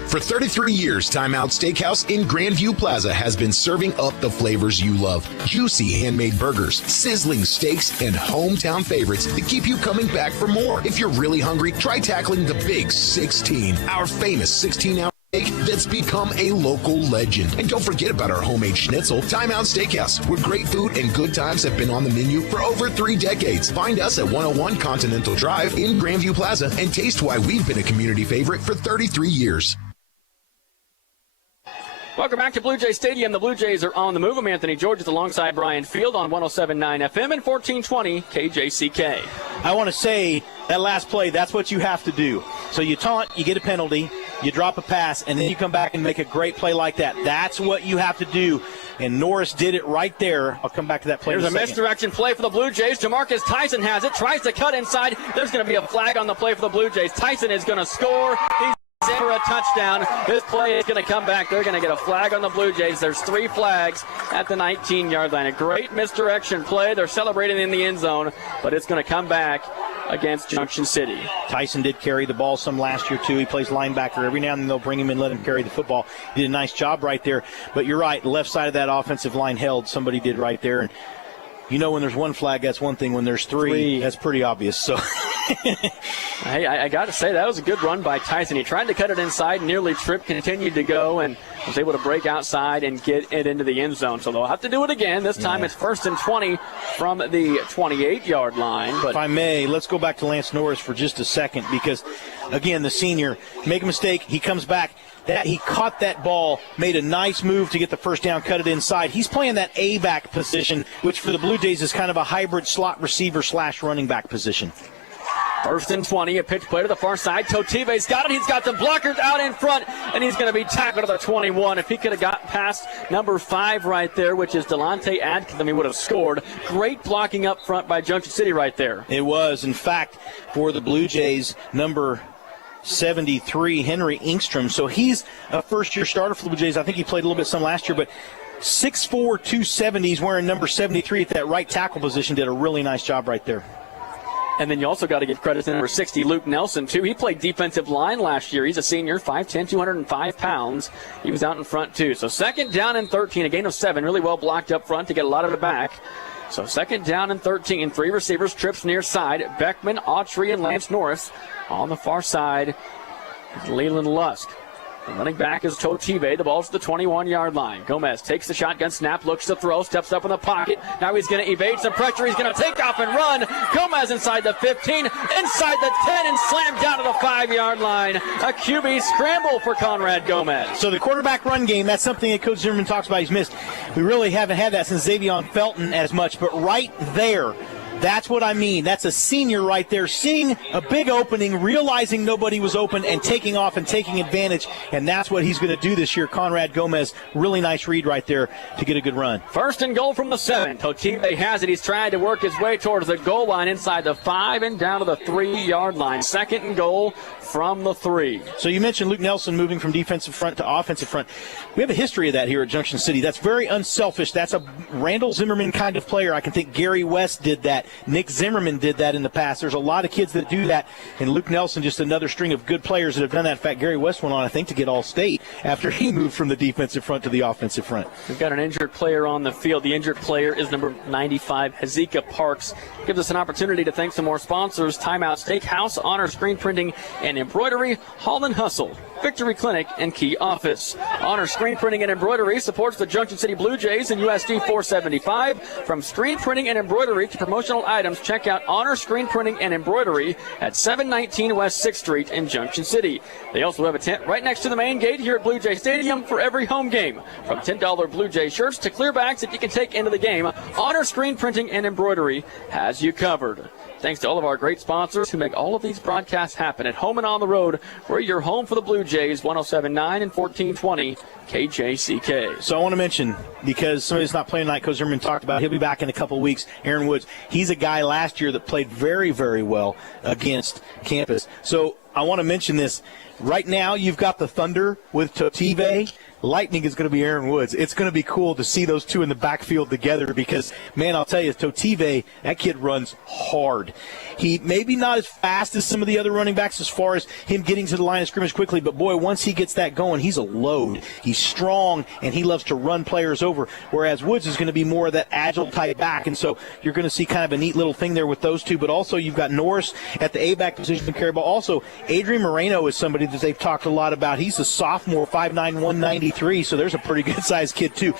For 33 years, Time Out Steakhouse in Grandview Plaza has been serving up the flavors you love. Juicy handmade burgers, sizzling steaks, and hometown favorites that keep you coming back for more. If you're really hungry, try tackling the Big 16, our famous 16-ounce steak that's become a local legend. And don't forget about our homemade schnitzel. Time Out Steakhouse, where great food and good times have been on the menu for over 3 decades. Find us at 101 Continental Drive in Grandview Plaza and taste why we've been a community favorite for 33 years. Welcome back to Blue Jay Stadium. The Blue Jays are on the move. I'm Anthony Georges alongside Brian Field on 107.9 FM and 1420 KJCK. I want to say that last play, that's what you have to do. So you taunt, you get a penalty, you drop a pass, and then you come back and make a great play like that. That's what you have to do. And Norris did it right there. I'll come back to that play. There's a misdirection play for the Blue Jays. Jamarcus Tyson has it, tries to cut inside. There's going to be a flag on the play for the Blue Jays. Tyson is going to score. He's in for a touchdown. This play is going to come back. They're going to get a flag on the Blue Jays. There's 3 flags at the 19-yard line. A great misdirection play. They're celebrating in the end zone, but it's going to come back against Junction City. Tyson did carry the ball some last year, too. He plays linebacker. Every now and then they'll bring him in, let him carry the football. He did a nice job right there. But you're right, the left side of that offensive line held. Somebody did right there. And you know, when there's one flag, that's one thing. When there's three. That's pretty obvious. So, hey, I got to say, that was a good run by Tyson. He tried to cut it inside, nearly tripped, continued to go, and was able to break outside and get it into the end zone. So they'll have to do it again. This time it's 1st and 20 from the 28-yard line. But if I may, let's go back to Lance Norris for just a second because, again, the senior, make a mistake, he comes back. He caught that ball, made a nice move to get the first down, cut it inside. He's playing that A-back position, which for the Blue Jays is kind of a hybrid slot receiver / running back position. 1st and 20, a pitch play to the far side. Totive's got it. He's got the blockers out in front, and he's going to be tackled at the 21. If he could have got past number 5 right there, which is Delonte Adkins, he would have scored. Great blocking up front by Junction City right there. It was. In fact, for the Blue Jays, number 73, Henry Ingstrom. So he's a first-year starter for the Blue Jays. I think he played a little bit some last year, but 6'4", 270, he's wearing number 73 at that right tackle position. Did a really nice job right there. And then you also got to give credit to number 60, Luke Nelson, too. He played defensive line last year. He's a senior, 5'10", 205 pounds. He was out in front, too. So 2nd down and 13, a gain of 7. Really well blocked up front to get a lot of it back. So 2nd down and 13, 3 receivers, trips near side. Beckman, Autry, and Lance Norris. On the far side, Leland Lusk. The running back is Totive. The ball's to the 21-yard line. Gomez takes the shotgun snap, looks to throw, steps up in the pocket. Now he's going to evade some pressure. He's going to take off and run. Gomez inside the 15, inside the 10, and slammed down to the 5-yard line. A QB scramble for Conrad Gomez. So the quarterback run game, that's something that Coach Zimmerman talks about. He's missed. We really haven't had that since Xavion Felton as much, but right there, that's what I mean. That's a senior right there, seeing a big opening, realizing nobody was open, and taking off and taking advantage. And that's what he's going to do this year. Conrad Gomez, really nice read right there to get a good run. 1st and goal from the 7. Totive has it. He's trying to work his way towards the goal line inside the 5 and down to the 3-yard line. 2nd and goal from the 3. So you mentioned Luke Nelson moving from defensive front to offensive front. We have a history of that here at Junction City. That's very unselfish. That's a Randall Zimmerman kind of player. I can think Gary West did that. Nick Zimmerman did that in the past. There's a lot of kids that do that, and Luke Nelson, just another string of good players that have done that. In fact, Gary West went on, I think, to get All-State after he moved from the defensive front to the offensive front. We've got an injured player on the field. The injured player is number 95, Hezekiah Parks. Gives us an opportunity to thank some more sponsors: Timeout Steakhouse, Honor Screen Printing and Embroidery, Hall & Hustle, Victory Clinic, and Key Office. Honor Screen Printing and Embroidery supports the Junction City Blue Jays and USD 475. From screen printing and embroidery to promotional items, check out Honor Screen Printing and Embroidery at 719 West 6th Street in Junction City. They also have a tent right next to the main gate here at Blue Jay Stadium for every home game. From $10 Blue Jay shirts to clear bags that you can take into the game, Honor Screen Printing and Embroidery has you covered. Thanks to all of our great sponsors who make all of these broadcasts happen at home and on the road. We're your home for the Blue Jays, 107.9 and 1420 KJCK. So I want to mention, because somebody's not playing tonight, Coach Zimmerman talked about, he'll be back in a couple of weeks, Aaron Woods. He's a guy last year that played very, very well against campus. So I want to mention this. Right now, you've got the Thunder with Totive. Lightning is going to be Aaron Woods. It's going to be cool to see those two in the backfield together because, man, I'll tell you, Totive, that kid runs hard. He maybe not as fast as some of the other running backs as far as him getting to the line of scrimmage quickly, but, boy, once he gets that going, he's a load. He's strong, and he loves to run players over, whereas Woods is going to be more of that agile type back. And so you're going to see kind of a neat little thing there with those two. But also you've got Norris at the A-back position to carry ball. Also, Adrian Moreno is somebody that they've talked a lot about. He's a sophomore, 5'9", 193, so there's a pretty good-sized kid too.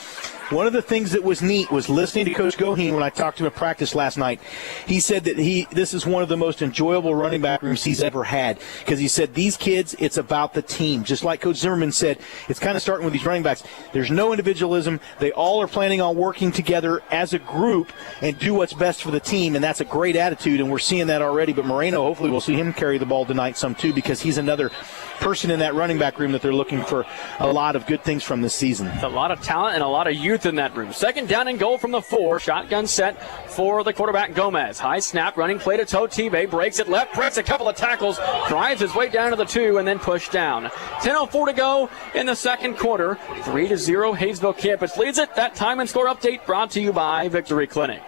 One of the things that was neat was listening to Coach Goheen when I talked to him at practice last night. He said that this is one of the most enjoyable running back rooms he's ever had because he said these kids, it's about the team. Just like Coach Zimmerman said, it's kind of starting with these running backs. There's no individualism. They all are planning on working together as a group and do what's best for the team, and that's a great attitude, and we're seeing that already. But Moreno, hopefully we'll see him carry the ball tonight some too because he's another person in that running back room that they're looking for a lot of good things from this season. A lot of talent and a lot of youth in that room. 2nd down and goal from the 4. Shotgun set for the quarterback Gomez. High snap, running play to Totive. Breaks it left, breaks a couple of tackles, drives his way down to the 2, and then pushed down. 10:04 to go in the second quarter. 3-0, Hayesville Campus leads it. That time and score update brought to you by Victory Clinic.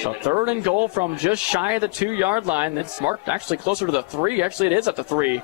So 3rd and goal from just shy of the 2-yard line. It's marked actually closer to the 3. Actually, it is at the 3.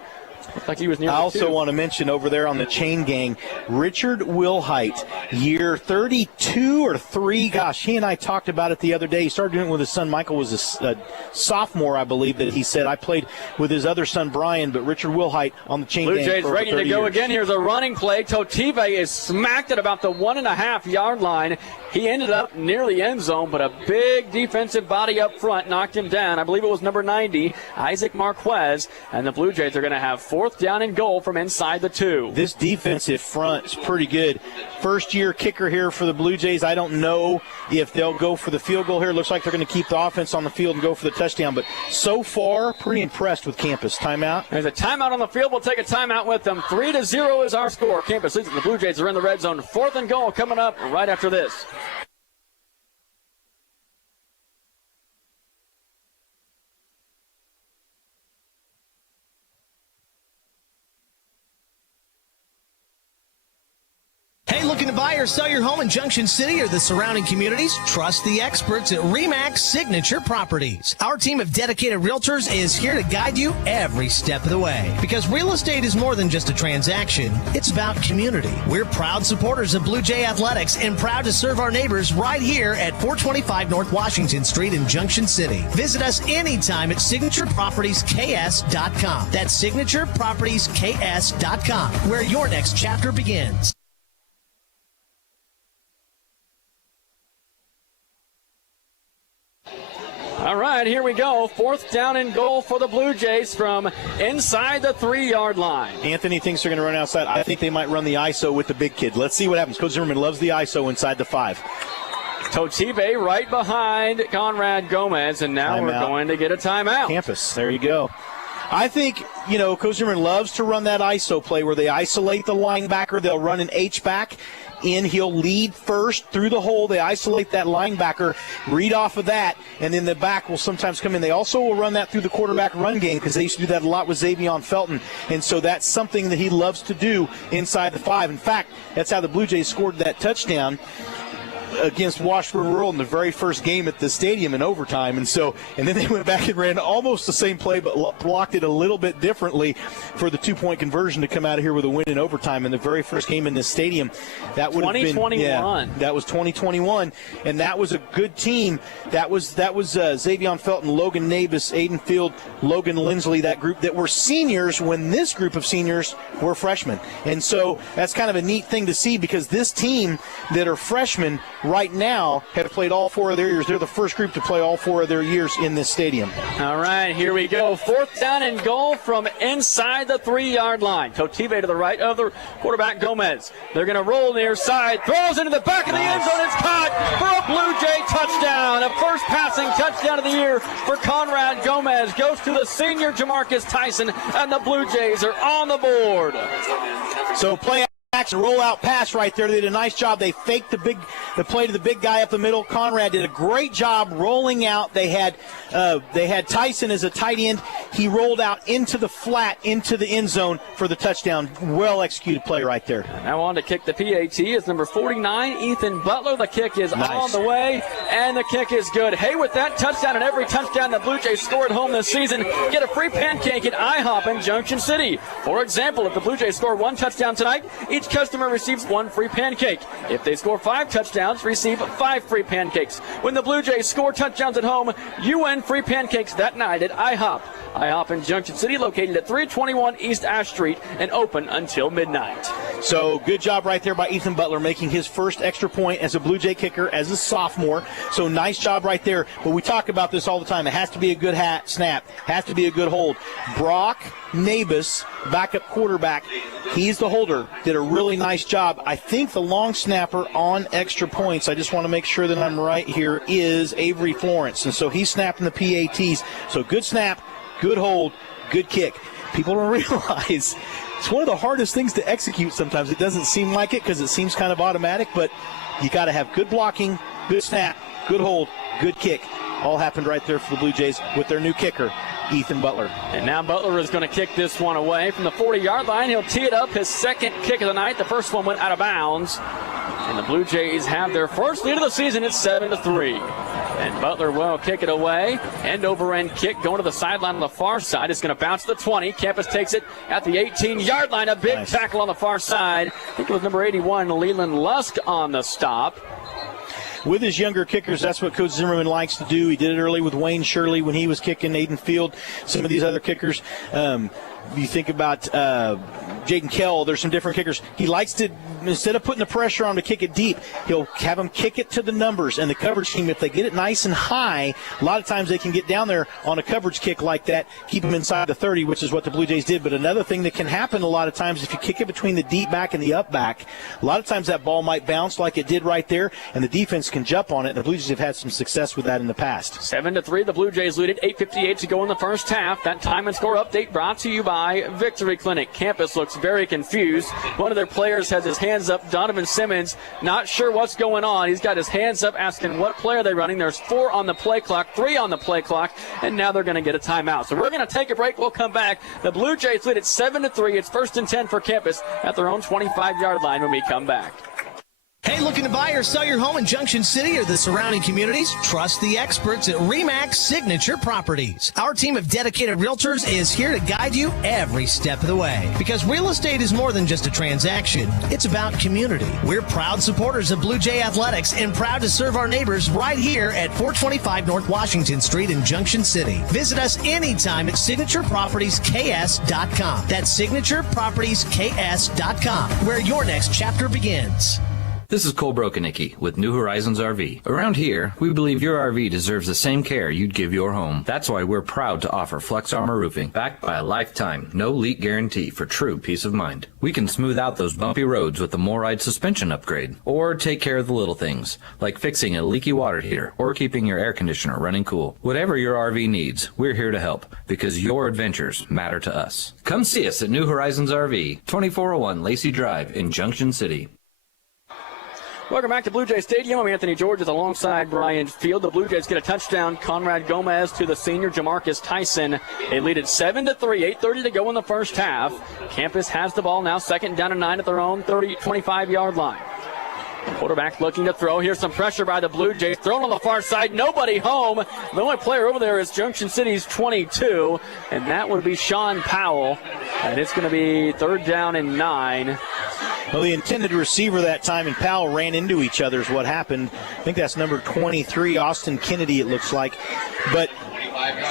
Looked like he was near I also 2. want to mention over there on the chain gang, Richard Wilhite, year 32 or 3. Gosh, he and I talked about it the other day. He started doing it with his son. Michael was a sophomore, I believe, that he said. I played with his other son, Brian, but Richard Wilhite on the chain Blue gang Jays for ready to 30 go years. again. Here's a running play. Totive is smacked at about the 1.5-yard line. He ended up near the end zone, but a big defensive body up front knocked him down. I believe it was number 90, Isaac Marquez, and the Blue Jays are going to have 4th down and goal from inside the 2. This defensive front is pretty good. First-year kicker here for the Blue Jays. I don't know if they'll go for the field goal here. Looks like they're going to keep the offense on the field and go for the touchdown, but so far, pretty impressed with Campus. Timeout. There's a timeout on the field. We'll take a timeout with them. 3-0 is our score. Campus leads. The Blue Jays are in the red zone. 4th and goal coming up right after this. Hey, looking to buy or sell your home in Junction City or the surrounding communities? Trust the experts at RE/MAX Signature Properties. Our team of dedicated realtors is here to guide you every step of the way. Because real estate is more than just a transaction, it's about community. We're proud supporters of Blue Jay Athletics and proud to serve our neighbors right here at 425 North Washington Street in Junction City. Visit us anytime at SignaturePropertiesKS.com. That's SignaturePropertiesKS.com, where your next chapter begins. All right, here we go. 4th down and goal for the Blue Jays from inside the 3-yard line. Anthony thinks they're going to run outside. I think they might run the ISO with the big kid. Let's see what happens. Coach Zimmerman loves the ISO inside the 5. Totive right behind Conrad Gomez, and now we're going to get a timeout. Campus, there you go. I think, Coach Zimmerman loves to run that ISO play where they isolate the linebacker. They'll run an H-back in. He'll lead first through the hole. They isolate that linebacker, read off of that, and then the back will sometimes come in. They also will run that through the quarterback run game because they used to do that a lot with Xavier Felton. And so that's something that he loves to do inside the 5. In fact, that's how the Blue Jays scored that touchdown against Washburn Rural in the very first game at the stadium in overtime. And then they went back and ran almost the same play but blocked it a little bit differently for the 2-point conversion to come out of here with a win in overtime in the very first game in this stadium. That would have been 2021. That was 2021, and that was a good team. That was Xavier Felton, Logan Nabis, Aiden Field, Logan Lindsley, that group that were seniors when this group of seniors were freshmen. And so that's kind of a neat thing to see because this team that are freshmen right now have played all 4 of their years. They're the first group to play all 4 of their years in this stadium. All right, here we go. 4th down and goal from inside the 3-yard line. Totive to the right of the quarterback, Gomez. They're going to roll near side. Throws into the back of the end zone. It's caught for a Blue Jay touchdown. A first passing touchdown of the year for Conrad Gomez. Goes to the senior Jamarcus Tyson, and the Blue Jays are on the board. So play action, roll-out pass right there. They did a nice job. They faked the play to the big guy up the middle. Conrad did a great job rolling out. They had Tyson as a tight end. He rolled out into the flat, into the end zone for the touchdown. Well-executed play right there. Now on to kick the PAT is number 49, Ethan Butler. The kick is on the way, and the kick is good. Hey, with that touchdown and every touchdown the Blue Jays scored at home this season, get a free pancake at IHOP in Junction City. For example, if the Blue Jays score 1 touchdown tonight, each customer receives 1 free pancake. If they score 5 touchdowns, receive 5 free pancakes. When the Blue Jays score touchdowns at home, you win free pancakes that night at IHOP. IHOP in Junction City, located at 321 East Ash Street and open until midnight. So good job right there by Ethan Butler, making his first extra point as a Blue Jay kicker as a sophomore. So nice job right there. But we talk about this all the time. It has to be a good snap. Has to be a good hold. Brock Nabis, backup quarterback, he's the holder, did a really nice job. I think the long snapper on extra points, I just want to make sure that I'm right here, is Avery Florence. And so he's snapping the PATs. So good snap, good hold, good kick. People don't realize it's one of the hardest things to execute sometimes. It doesn't seem like it because it seems kind of automatic, but you got to have good blocking, good snap, good hold, good kick. All happened right there for the Blue Jays with their new kicker, Ethan Butler. And now Butler is going to kick this one away from the 40-yard line. He'll tee it up, his second kick of the night. The first one went out of bounds. And the Blue Jays have their first lead of the season at 7-3. And Butler will kick it away. End-over-end kick going to the sideline on the far side. It's going to bounce to the 20. Campus takes it at the 18-yard line. A big tackle on the far side. I think it was number 81, Leland Lusk, on the stop. With his younger kickers, that's what Coach Zimmerman likes to do. He did it early with Wayne Shirley when he was kicking Aiden Field. Some of these other kickers, you think about Jaden Kell, there's some different kickers. He likes to, instead of putting the pressure on him to kick it deep, he'll have them kick it to the numbers. And the coverage team, if they get it nice and high, a lot of times they can get down there on a coverage kick like that, keep them inside the 30, which is what the Blue Jays did. But another thing that can happen a lot of times, if you kick it between the deep back and the up back, a lot of times that ball might bounce like it did right there, and the defense can jump on it. And the Blue Jays have had some success with that in the past. 7-3, the Blue Jays lead it. 8:58 to go in the first half. That time and score update brought to you by Victory Clinic. Campus looks very confused. One of their players has his hands up. Donovan Simmons, not sure what's going on. He's got his hands up asking what play are they running. There's 4 on the play clock, 3 on the play clock, and now they're going to get a timeout. So we're going to take a break. We'll come back. The Blue Jays lead it 7-3. It's 1st and 10 for Campus at their own 25-yard line when we come back. Hey, looking to buy or sell your home in Junction City or the surrounding communities? Trust the experts at RE/MAX Signature Properties. Our team of dedicated realtors is here to guide you every step of the way. Because real estate is more than just a transaction. It's about community. We're proud supporters of Blue Jay Athletics and proud to serve our neighbors right here at 425 North Washington Street in Junction City. Visit us anytime at SignaturePropertiesKS.com. That's SignaturePropertiesKS.com, where your next chapter begins. This is Cole Brokenicki with New Horizons RV. Around here, we believe your RV deserves the same care you'd give your home. That's why we're proud to offer Flex Armor Roofing, backed by a lifetime, no-leak guarantee for true peace of mind. We can smooth out those bumpy roads with a MORryde suspension upgrade, or take care of the little things, like fixing a leaky water heater or keeping your air conditioner running cool. Whatever your RV needs, we're here to help, because your adventures matter to us. Come see us at New Horizons RV, 2401 Lacey Drive in Junction City. Welcome back to Blue Jay Stadium. I'm Anthony Georges alongside Brian Field. The Blue Jays get a touchdown. Conrad Gomez to the senior Jamarcus Tyson. They lead it 7-3. 8:30 to go in the first half. Campus has the ball now, 2nd down and 9 at their own 25-yard line. Quarterback looking to throw. Here's some pressure by the Blue Jays. Thrown on the far side. Nobody home. The only player over there is Junction City's 22, and that would be Sean Powell. And it's going to be 3rd down and 9. Well, the intended receiver that time and Powell ran into each other is what happened. I think that's number 23, Austin Kennedy, it looks like. But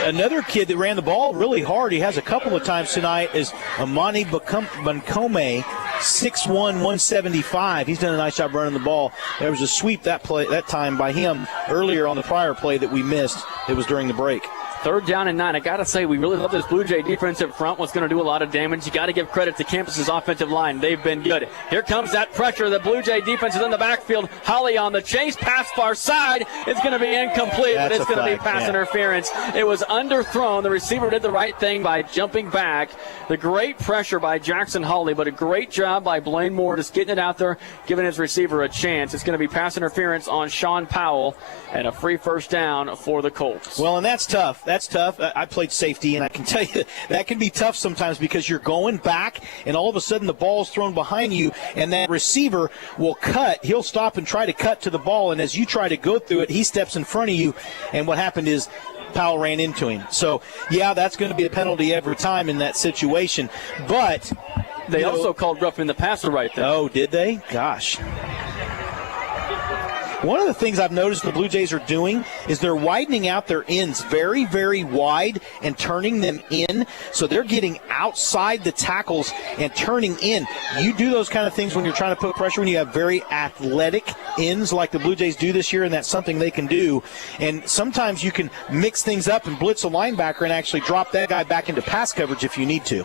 another kid that ran the ball really hard, he has a couple of times tonight, is Amani Bankome, 6'1", 175. He's done a nice job running the ball. There was a sweep that time by him earlier on the prior play that we missed. It was during the break. 3rd down and 9. I got to say, we really love this Blue Jay defensive front. What's going to do a lot of damage. You got to give credit to Campus's offensive line. They've been good. Here comes that pressure. The Blue Jay defense is in the backfield. Holly on the chase. Pass far side. It's going to be incomplete, but it's going to be pass interference. It was underthrown. The receiver did the right thing by jumping back. The great pressure by Jackson Holly, but a great job by Blaine Moore just getting it out there, giving his receiver a chance. It's going to be pass interference on Sean Powell and a free 1st down for the Colts. Well, and that's tough. That's tough. I played safety, and I can tell you that can be tough sometimes because you're going back, and all of a sudden the ball's thrown behind you, and that receiver will cut. He'll stop and try to cut to the ball, and as you try to go through it, he steps in front of you, and what happened is Powell ran into him. So, yeah, that's going to be a penalty every time in that situation. But they also called roughing the passer right there. Oh, did they? Gosh. One of the things I've noticed the Blue Jays are doing is they're widening out their ends very, very wide and turning them in. So they're getting outside the tackles and turning in. You do those kind of things when you're trying to put pressure, when you have very athletic ends like the Blue Jays do this year, and that's something they can do. And sometimes you can mix things up and blitz a linebacker and actually drop that guy back into pass coverage if you need to.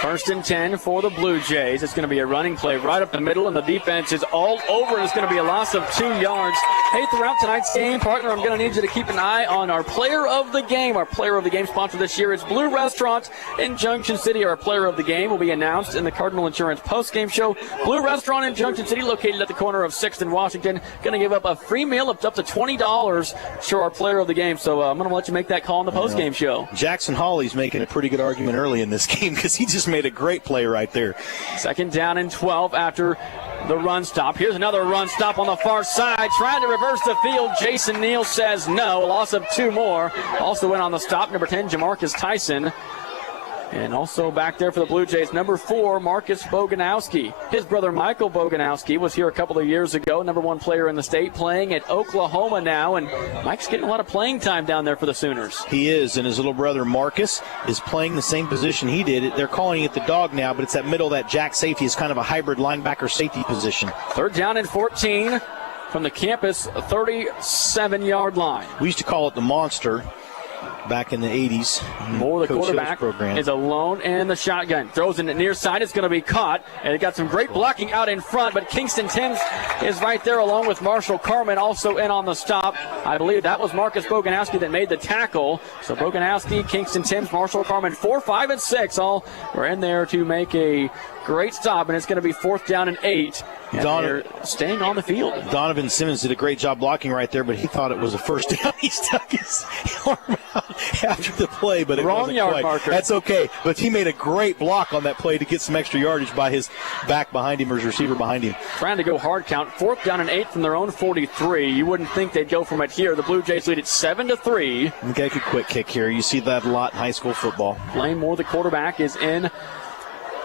1st and 10 for the Blue Jays. It's going to be a running play right up the middle, and the defense is all over. It's going to be a loss of 2 yards. Hey, throughout tonight's game, partner, I'm going to need you to keep an eye on our player of the game. Our player of the game sponsor this year is Blue Restaurant in Junction City. Our player of the game will be announced in the Cardinal Insurance postgame show. Blue Restaurant in Junction City, located at the corner of 6th and Washington. Going to give up a free meal up to $20 for our player of the game. So I'm going to let you make that call in the postgame show. Jackson Hawley's making a pretty good argument early in this game because he just made a great play right there. 2nd down and 12 after the run stop. Here's another run stop on the far side. Trying to reverse the field. Jason Neal says no. Loss of 2 more. Also in on the stop, number 10, Jamarcus Tyson. And also back there for the Blue Jays, number 4, Marcus Boganowski. His brother Michael Boganowski was here a couple of years ago, number 1 player in the state, playing at Oklahoma now. And Mike's getting a lot of playing time down there for the Sooners. He is, and his little brother Marcus is playing the same position he did. They're calling it the dog now, but it's that middle, that jack safety is kind of a hybrid linebacker safety position. 3rd down and 14 from the campus 37-yard line. We used to call it the monster back in the 80s. The quarterback is alone in the shotgun. Throws in the near side. It's going to be caught. And it got some great blocking out in front, but Kingston Timms is right there along with Marshall Carman also in on the stop. I believe that was Marcus Boganowski that made the tackle. So Boganowski, Kingston Timms, Marshall Carman, 4, 5, and 6 all were in there to make a great stop, and it's going to be 4th down and 8. And they're staying on the field. Donovan Simmons did a great job blocking right there, but he thought it was a first down. He stuck his arm out after the play, but it wasn't yard quite. Marker. That's okay, but he made a great block on that play to get some extra yardage by his back behind him or his receiver behind him. Trying to go hard count. 4th down and 8 from their own 43. You wouldn't think they'd go from it here. The Blue Jays lead it 7-3. Okay, good quick kick here. You see that a lot in high school football. Lane Moore, the quarterback, is in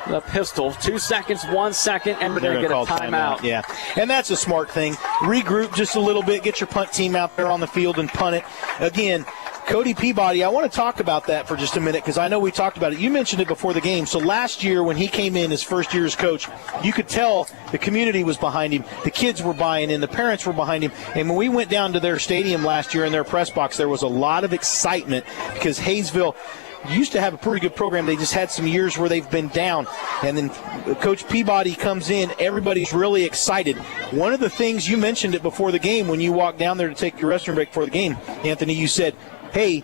the pistol. 2 seconds, 1 second, and they're going to get a timeout. Yeah, and that's a smart thing. Regroup just a little bit. Get your punt team out there on the field and punt it. Again, Cody Peabody, I want to talk about that for just a minute because I know we talked about it. You mentioned it before the game. So last year when he came in his first year as coach, you could tell the community was behind him. The kids were buying in. The parents were behind him. And when we went down to their stadium last year in their press box, there was a lot of excitement because Hayesville used to have a pretty good program. They just had some years where they've been down. And then Coach Peabody comes in. Everybody's really excited. One of the things, you mentioned it before the game when you walked down there to take your restroom break before the game, Anthony, you said, hey,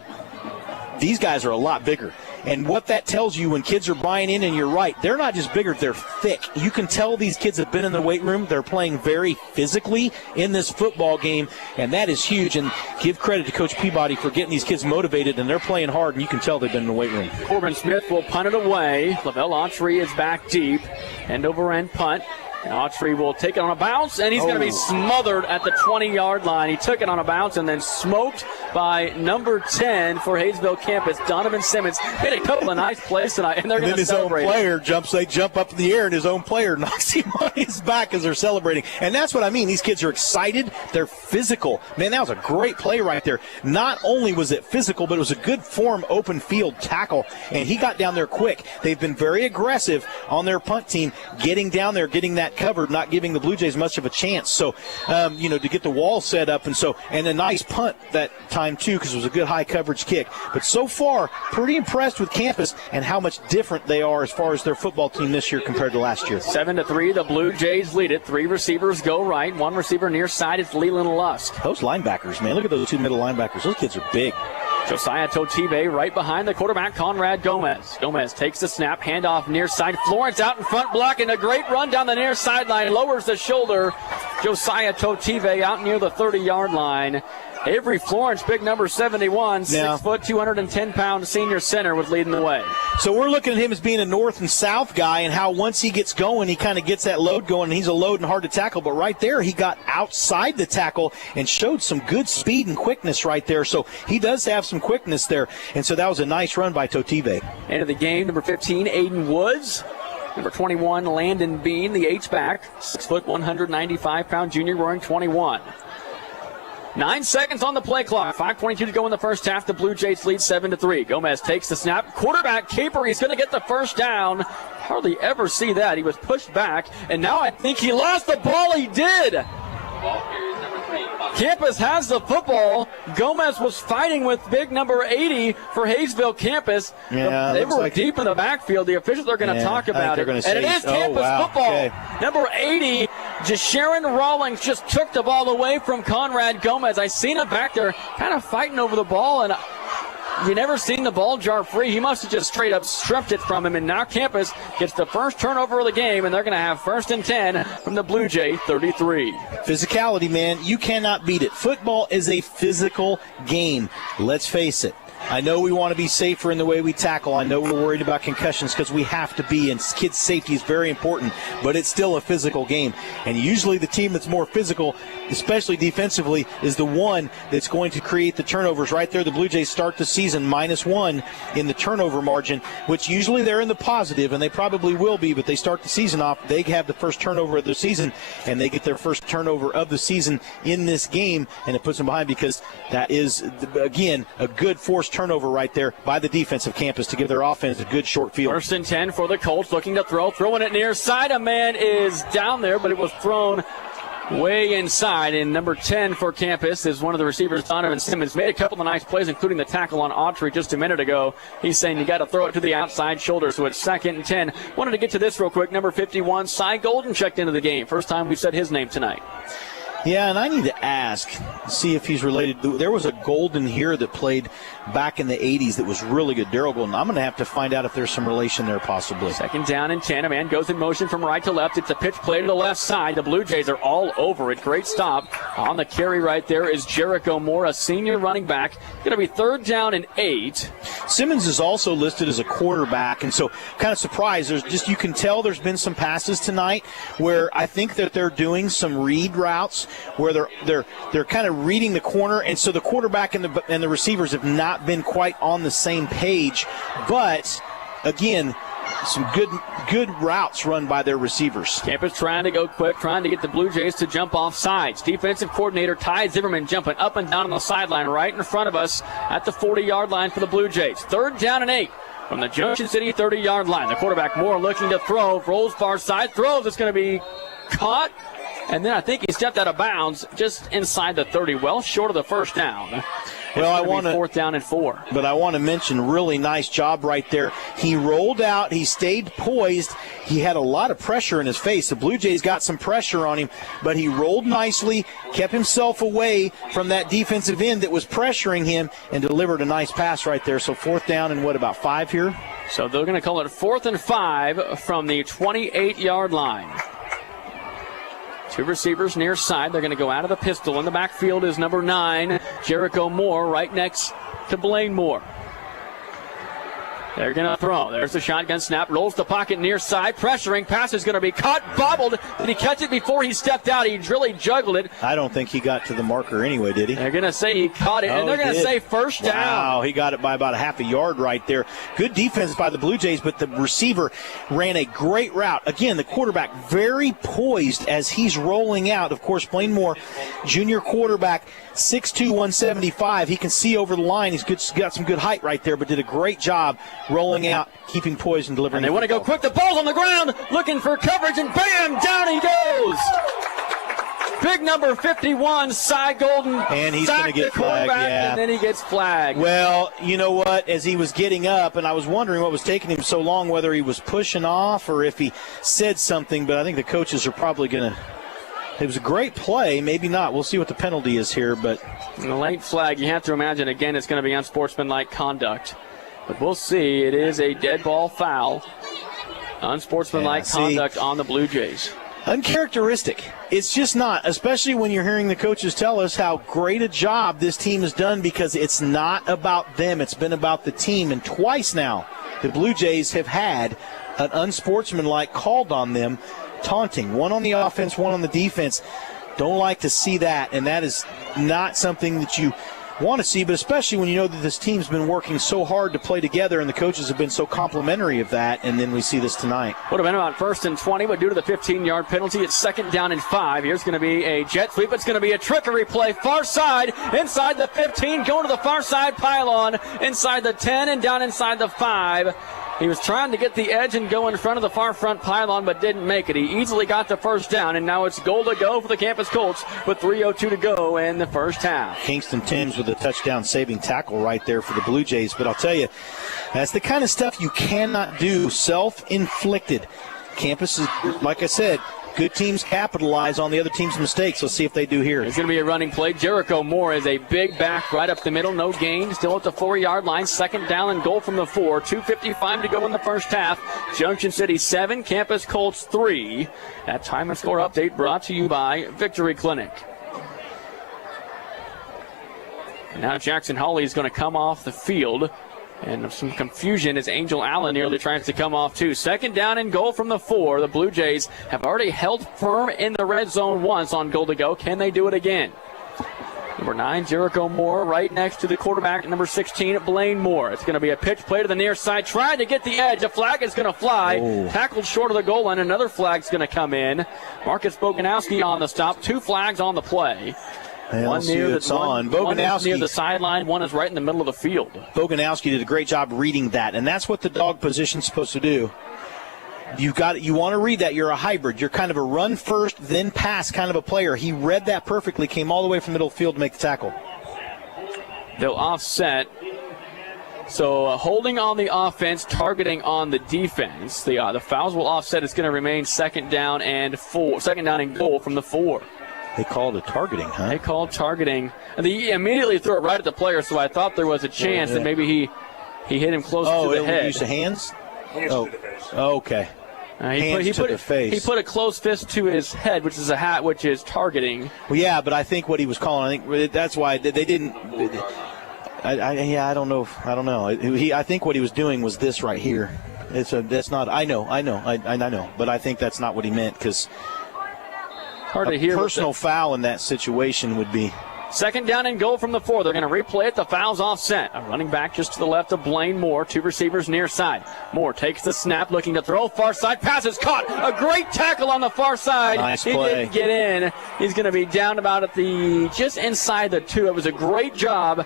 these guys are a lot bigger. And what that tells you when kids are buying in, and you're right, they're not just bigger, they're thick. You can tell these kids have been in the weight room. They're playing very physically in this football game, and that is huge. And give credit to Coach Peabody for getting these kids motivated, and they're playing hard, and you can tell they've been in the weight room. Corbin Smith will punt it away. Lavelle Autry is back deep. End over end punt. And Autry will take it on a bounce, and he's going to be smothered at the 20-yard line. He took it on a bounce and then smoked by number 10 for Hayesville campus, Donovan Simmons. Made a couple of nice plays tonight, and they're going to celebrate. His own player they jump up in the air, and his own player knocks him on his back as they're celebrating. And that's what I mean. These kids are excited. They're physical. Man, that was a great play right there. Not only was it physical, but it was a good form, open field tackle, and he got down there quick. They've been very aggressive on their punt team, getting down there, getting that covered, not giving the Blue Jays much of a chance. So, to get the wall set up, and a nice punt that time too, because it was a good high coverage kick. But so far, pretty impressed with campus and how much different they are as far as their football team this year compared to last year. 7-3, the Blue Jays lead it. 3 receivers go right. 1 receiver near side is Leland Lusk. Those linebackers, man, look at those 2 middle linebackers. Those kids are big. Josiah Totive right behind the quarterback, Conrad Gomez. Gomez takes the snap, handoff near side. Florence out in front, blocking a great run down the near sideline, lowers the shoulder. Josiah Totive out near the 30-yard line. Avery Florence, big number 71, 6 foot, 210-pound senior center, was leading the way. So we're looking at him as being a north and south guy, and how once he gets going, he kind of gets that load going, and he's a load and hard to tackle. But right there, he got outside the tackle and showed some good speed and quickness right there. So he does have some quickness there, and so that was a nice run by Totive. End of the game, number 15, Aiden Woods. Number 21, Landon Bean, the H-back, 6 foot, 195-pound junior, wearing 21. 9 seconds on the play clock. 5:22 to go in the first half. The Blue Jays lead 7-3. Gomez takes the snap. Quarterback keeper. He's going to get the first down. Hardly ever see that. He was pushed back, and now I think he lost the ball. He did. Campus has the football. Gomez was fighting with big number 80 for Hayesville campus. Yeah, they were deep in the backfield. The officials are going to talk about it. And it is campus football. Okay. Number 80, Jasharon Rawlings just took the ball away from Conrad Gomez. I seen him back there kind of fighting over the ball, and you never seen the ball jar free. He must have just straight up stripped it from him, and now campus gets the first turnover of the game, and they're going to have 1st and 10 from the Blue Jay 33. Physicality, man, you cannot beat it. Football is a physical game. Let's face it. I know we want to be safer in the way we tackle. I know we're worried about concussions because we have to be, and kids' safety is very important, but it's still a physical game. And usually the team that's more physical, especially defensively, is the one that's going to create the turnovers. Right there, the Blue Jays start the season -1 in the turnover margin, which usually they're in the positive, and they probably will be, but they start the season off. They have the first turnover of the season, and they get their first turnover of the season in this game, and it puts them behind because that is, again, a good forced turnover right there by the defensive campus to give their offense a good short field. 1st and 10 for the Colts, looking to throwing it near side. A man is down there, but it was thrown way inside. And number 10 for campus is one of the receivers, Donovan Simmons. Made a couple of nice plays, including the tackle on Autry just a minute ago. He's saying you got to throw it to the outside shoulder, so it's 2nd and 10. Wanted to get to this real quick. Number 51, Cy Golden checked into the game. First time we've said his name tonight. Yeah, and I need to ask, see if he's related. There was a Golden here that played back in the 80s that was really good, Darryl Golden. I'm going to have to find out if there's some relation there possibly. 2nd down and 10. A man goes in motion from right to left. It's a pitch play to the left side. The Blue Jays are all over it. Great stop. On the carry right there is Jericho Moore, a senior running back. Going to be 3rd down and 8. Simmons is also listed as a quarterback, and so kind of surprised. There's just, you can tell there's been some passes tonight where I think that they're doing some read routes where they're kind of reading the corner, and so the quarterback and the receivers have not been quite on the same page. But again, some good routes run by their receivers. Campus trying to go quick, trying to get the Blue Jays to jump off sides. Defensive coordinator Ty Zimmerman jumping up and down on the sideline right in front of us at the 40-yard line for the Blue Jays. 3rd down and 8 from the Junction City 30-yard line. The quarterback Moore looking to throw, rolls far side, throws. It's going to be caught. And then I think he stepped out of bounds just inside the 30, well short of the first down. Well, I want to 4th down and 4. But I want to mention, really nice job right there. He rolled out. He stayed poised. He had a lot of pressure in his face. The Blue Jays got some pressure on him, but he rolled nicely, kept himself away from that defensive end that was pressuring him, and delivered a nice pass right there. So 4th down and about 5 here? So they're going to call it 4th and 5 from the 28-yard line. 2 receivers near side. They're going to go out of the pistol. In the backfield is number 9, Jericho Moore, right next to Blaine Moore. They're going to throw. There's the shotgun snap. Rolls the pocket near side. Pressuring. Pass is going to be caught. Bobbled. Did he catch it before he stepped out? He really juggled it. I don't think he got to the marker anyway, did he? They're going to say he caught it, and they're going to say 1st down. Wow, he got it by about a half a yard right there. Good defense by the Blue Jays, but the receiver ran a great route. Again, the quarterback very poised as he's rolling out. Of course, Blaine Moore, junior quarterback, 6'2", 175. He can see over the line. He's got some good height right there, but did a great job rolling out, keeping poised, and delivering. And they want to go quick. The ball's on the ground, looking for coverage, and bam, down he goes. Big number 51, Cy Golden. And he's going to get flagged, yeah. And then he gets flagged. Well, you know what? As he was getting up, and I was wondering what was taking him so long, whether he was pushing off or if he said something, but I think the coaches are probably going to. It was a great play, maybe not. We'll see what the penalty is here, but. And the late flag, you have to imagine, again, it's going to be unsportsmanlike conduct. But we'll see. It is a dead ball foul. Unsportsmanlike conduct on the Blue Jays. Uncharacteristic. It's just not, especially when you're hearing the coaches tell us how great a job this team has done, because it's not about them. It's been about the team. And twice now, the Blue Jays have had an unsportsmanlike called on them, taunting. One on the offense, one on the defense. Don't like to see that, and that is not something that you want to see, but especially when you know that this team's been working so hard to play together and the coaches have been so complimentary of that, and then we see this tonight. Would have been about 1st and 20, but due to the 15-yard penalty, it's 2nd down and 5. Here's going to be a jet sweep. It's going to be a trickery play. Far side, inside the 15, going to the far side pylon, inside the 10 and down inside the 5. He was trying to get the edge and go in front of the far front pylon, but didn't make it. He easily got the 1st down, and now it's goal to go for the Campus Colts with 3:02 to go in the first half. Kingston Timms with a touchdown-saving tackle right there for the Blue Jays. But I'll tell you, that's the kind of stuff you cannot do, self-inflicted. Campus is, like I said, good teams capitalize on the other team's mistakes. Let's see if they do here. It's going to be a running play. Jericho Moore is a big back right up the middle. No gain. Still at the 4-yard line. 2nd down and goal from the 4. 2:55 to go in the first half. Junction City 7, Campus Colts 3. That time and score update brought to you by Victory Clinic. Now Jackson Hawley is going to come off the field. And some confusion as Angel Allen nearly tries to come off too. 2nd down and goal from the 4. The Blue Jays have already held firm in the red zone once on goal to go. Can they do it again? Number 9, Jericho Moore, right next to the quarterback, number 16, Blaine Moore. It's going to be a pitch play to the near side, trying to get the edge. A flag is going to fly. Tackled short of the goal line. Another flag's going to come in. Marcus Boganowski on the stop. 2 flags on the play. One near the sideline, one is right in the middle of the field. Boganowski did a great job reading that, and that's what the dog position's supposed to do. You want to read that. You're a hybrid. You're kind of a run first, then pass kind of a player. He read that perfectly, came all the way from the middle of the field to make the tackle. They'll offset. So holding on the offense, targeting on the defense. The fouls will offset. It's going to remain 2nd down and goal from the 4. They called it targeting, huh? They called targeting. And they immediately threw it right at the player, so I thought there was a chance that maybe he hit him close to the head. Oh, use the hands? Okay. He put the face. He put a closed fist to his head, which is a hat, which is targeting. Well, yeah, but I think what he was calling, I think that's why they didn't. I don't know. I think what he was doing was this right here. That's not. I know. But I think that's not what he meant, because hard to hear. Personal foul in that situation would be. 2nd down and goal from the 4. They're going to replay it. The foul's offset. A running back just to the left of Blaine Moore. 2 receivers near side. Moore takes the snap, looking to throw. Far side. Pass is caught. A great tackle on the far side. Nice play. He didn't get in. He's going to be down about at just inside the 2. It was a great job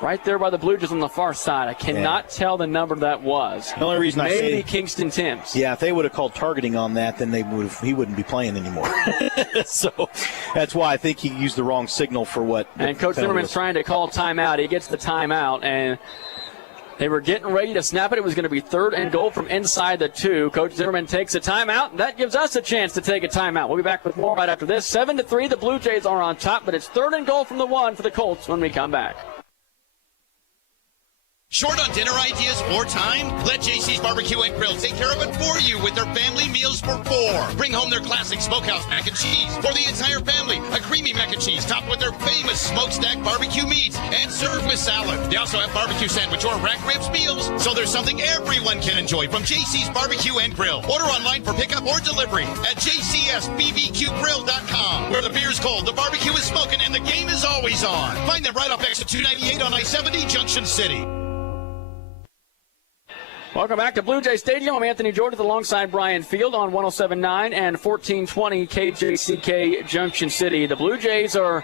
right there by the Blue Jays on the far side. I cannot tell the number that was. The only reason I say maybe Kingston Timms. Yeah, if they would have called targeting on that, then he wouldn't be playing anymore. So that's why I think he used the wrong signal for what. And Coach Zimmerman's trying to call timeout. He gets the timeout, and they were getting ready to snap it. It was going to be 3rd and goal from inside the 2. Coach Zimmerman takes a timeout, and that gives us a chance to take a timeout. We'll be back with more right after this. 7-3, the Blue Jays are on top, but it's 3rd and goal from the 1 for the Colts when we come back. Short on dinner ideas or time? Let JC's Barbecue and Grill take care of it for you with their family meals for 4. Bring home their classic smokehouse mac and cheese for the entire family. A creamy mac and cheese topped with their famous smokestack barbecue meats and served with salad. They also have barbecue sandwich or rack ribs meals, so there's something everyone can enjoy from JC's Barbecue and Grill. Order online for pickup or delivery at jcsbbqgrill.com, where the beer's cold, the barbecue is smoking, and the game is always on. Find them right off exit 298 on I-70, Junction City. Welcome back to Blue Jay Stadium. I'm Anthony Jordan alongside Brian Field on 107.9 and 1420 KJCK Junction City. The Blue Jays are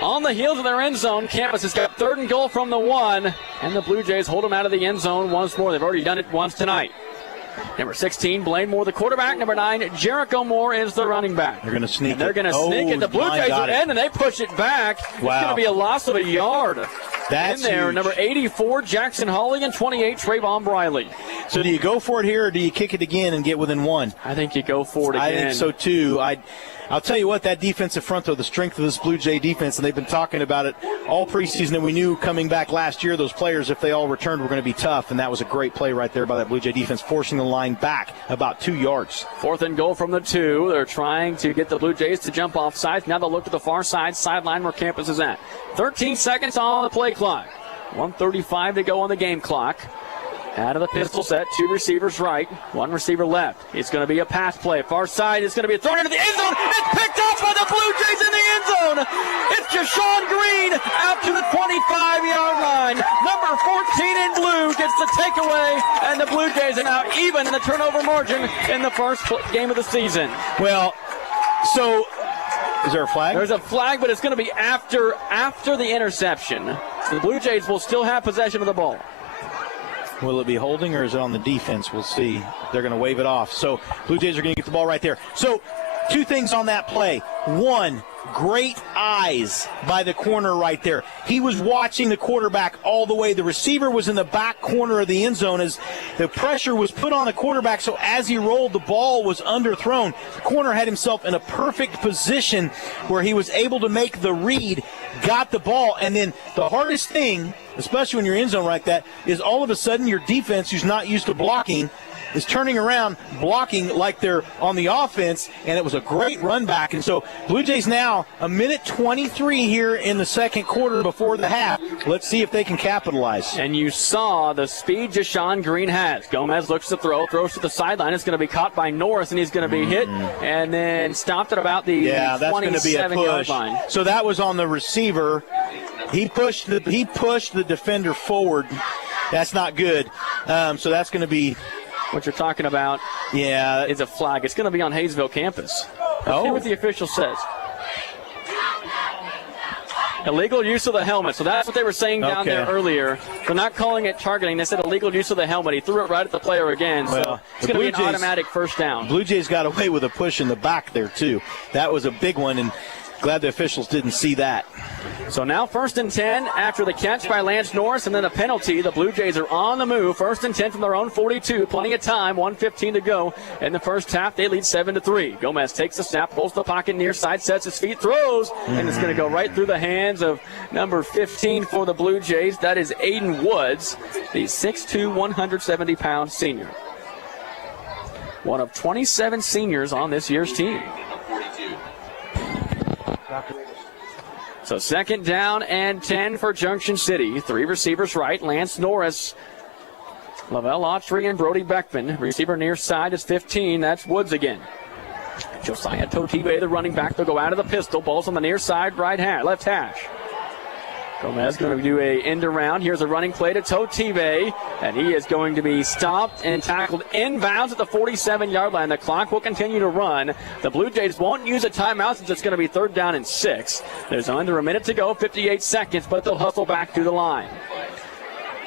on the heels of their end zone. Campus has got 3rd and goal from the 1, and the Blue Jays hold them out of the end zone once more. They've already done it once tonight. Number 16, Blaine Moore, the quarterback. Number 9, Jericho Moore is the running back. They're going to sneak They're going to sneak it. The Blue Jays are in, and they push it back. Wow. It's going to be a loss of a yard. That's in there. Huge. Number 84, Jackson Hawley, and 28, Trayvon Briley. So do you go for it here, or do you kick it again and get within 1? I think you go for it again. I think so, too. I'll tell you what, that defensive front, though, the strength of this Blue Jay defense, and they've been talking about it all preseason, and we knew coming back last year, those players, if they all returned, were going to be tough, and that was a great play right there by that Blue Jay defense, forcing the line back about 2 yards. 4th and goal from the 2. They're trying to get the Blue Jays to jump off sides. Now they'll look to the far sideline where Campus is at. 13 seconds on the play clock. 1:35 to go on the game clock. Out of the pistol set, 2 receivers right, 1 receiver left. It's going to be a pass play. Far side, it's going to be thrown into the end zone. It's picked up by the Blue Jays in the end zone. It's Jashawn Green out to the 25-yard line. Number 14 in blue gets the takeaway, and the Blue Jays are now even in the turnover margin in the first game of the season. Well, so is there a flag? There's a flag, but it's going to be after the interception. So the Blue Jays will still have possession of the ball. Will it be holding, or is it on the defense? We'll see. They're going to wave it off. So Blue Jays are going to get the ball right there. So 2 things on that play. 1, great eyes by the corner right there. He was watching the quarterback all the way. The receiver was in the back corner of the end zone as the pressure was put on the quarterback. So as he rolled, the ball was underthrown. The corner had himself in a perfect position where he was able to make the read got the ball, and then the hardest thing, especially when you're in zone like that, is all of a sudden your defense, who's not used to blocking, is turning around, blocking like they're on the offense, and it was a great run back. And so Blue Jays now a minute 23 here in the second quarter before the half. Let's see if they can capitalize. And you saw the speed Jashawn Green has. Gomez looks to throw, throws to the sideline. It's going to be caught by Norris, and he's going to be hit and then stopped at about the 27-yard line. So that was on the receiver. He pushed the defender forward. That's not good. So that's going to be what you're talking about. Yeah, is a flag. It's going to be on Hayesville campus. Let's see what the official says. Illegal use of the helmet. So that's what they were saying down there earlier. They're not calling it targeting. They said illegal use of the helmet. He threw it right at the player again. So it's going to be an automatic first down. Blue Jays got away with a push in the back there, too. That was a big one, and glad the officials didn't see that. So now 1st and 10 after the catch by Lance Norris and then a penalty. The Blue Jays are on the move. 1st and 10 from their own 42. Plenty of time. 1:15 to go in the first half. They lead 7-3. Gomez takes the snap, pulls the pocket near side, sets his feet, throws, and it's going to go right through the hands of number 15 for the Blue Jays. That is Aiden Woods, the 6'2", 170-pound senior. One of 27 seniors on this year's team. So 2nd down and 10 for Junction City. 3 receivers right. Lance Norris, Lavelle Autry, and Brody Beckman. Receiver near side is 15. That's Woods again. Josiah Totibe, the running back. They'll go out of the pistol. Ball's on the near side, left hash. Gomez going to do a end around. Here's a running play to Totibe, and he is going to be stopped and tackled inbounds at the 47-yard line. The clock will continue to run. The Blue Jays won't use a timeout since it's going to be 3rd down and 6. There's under a minute to go, 58 seconds, but they'll hustle back to the line.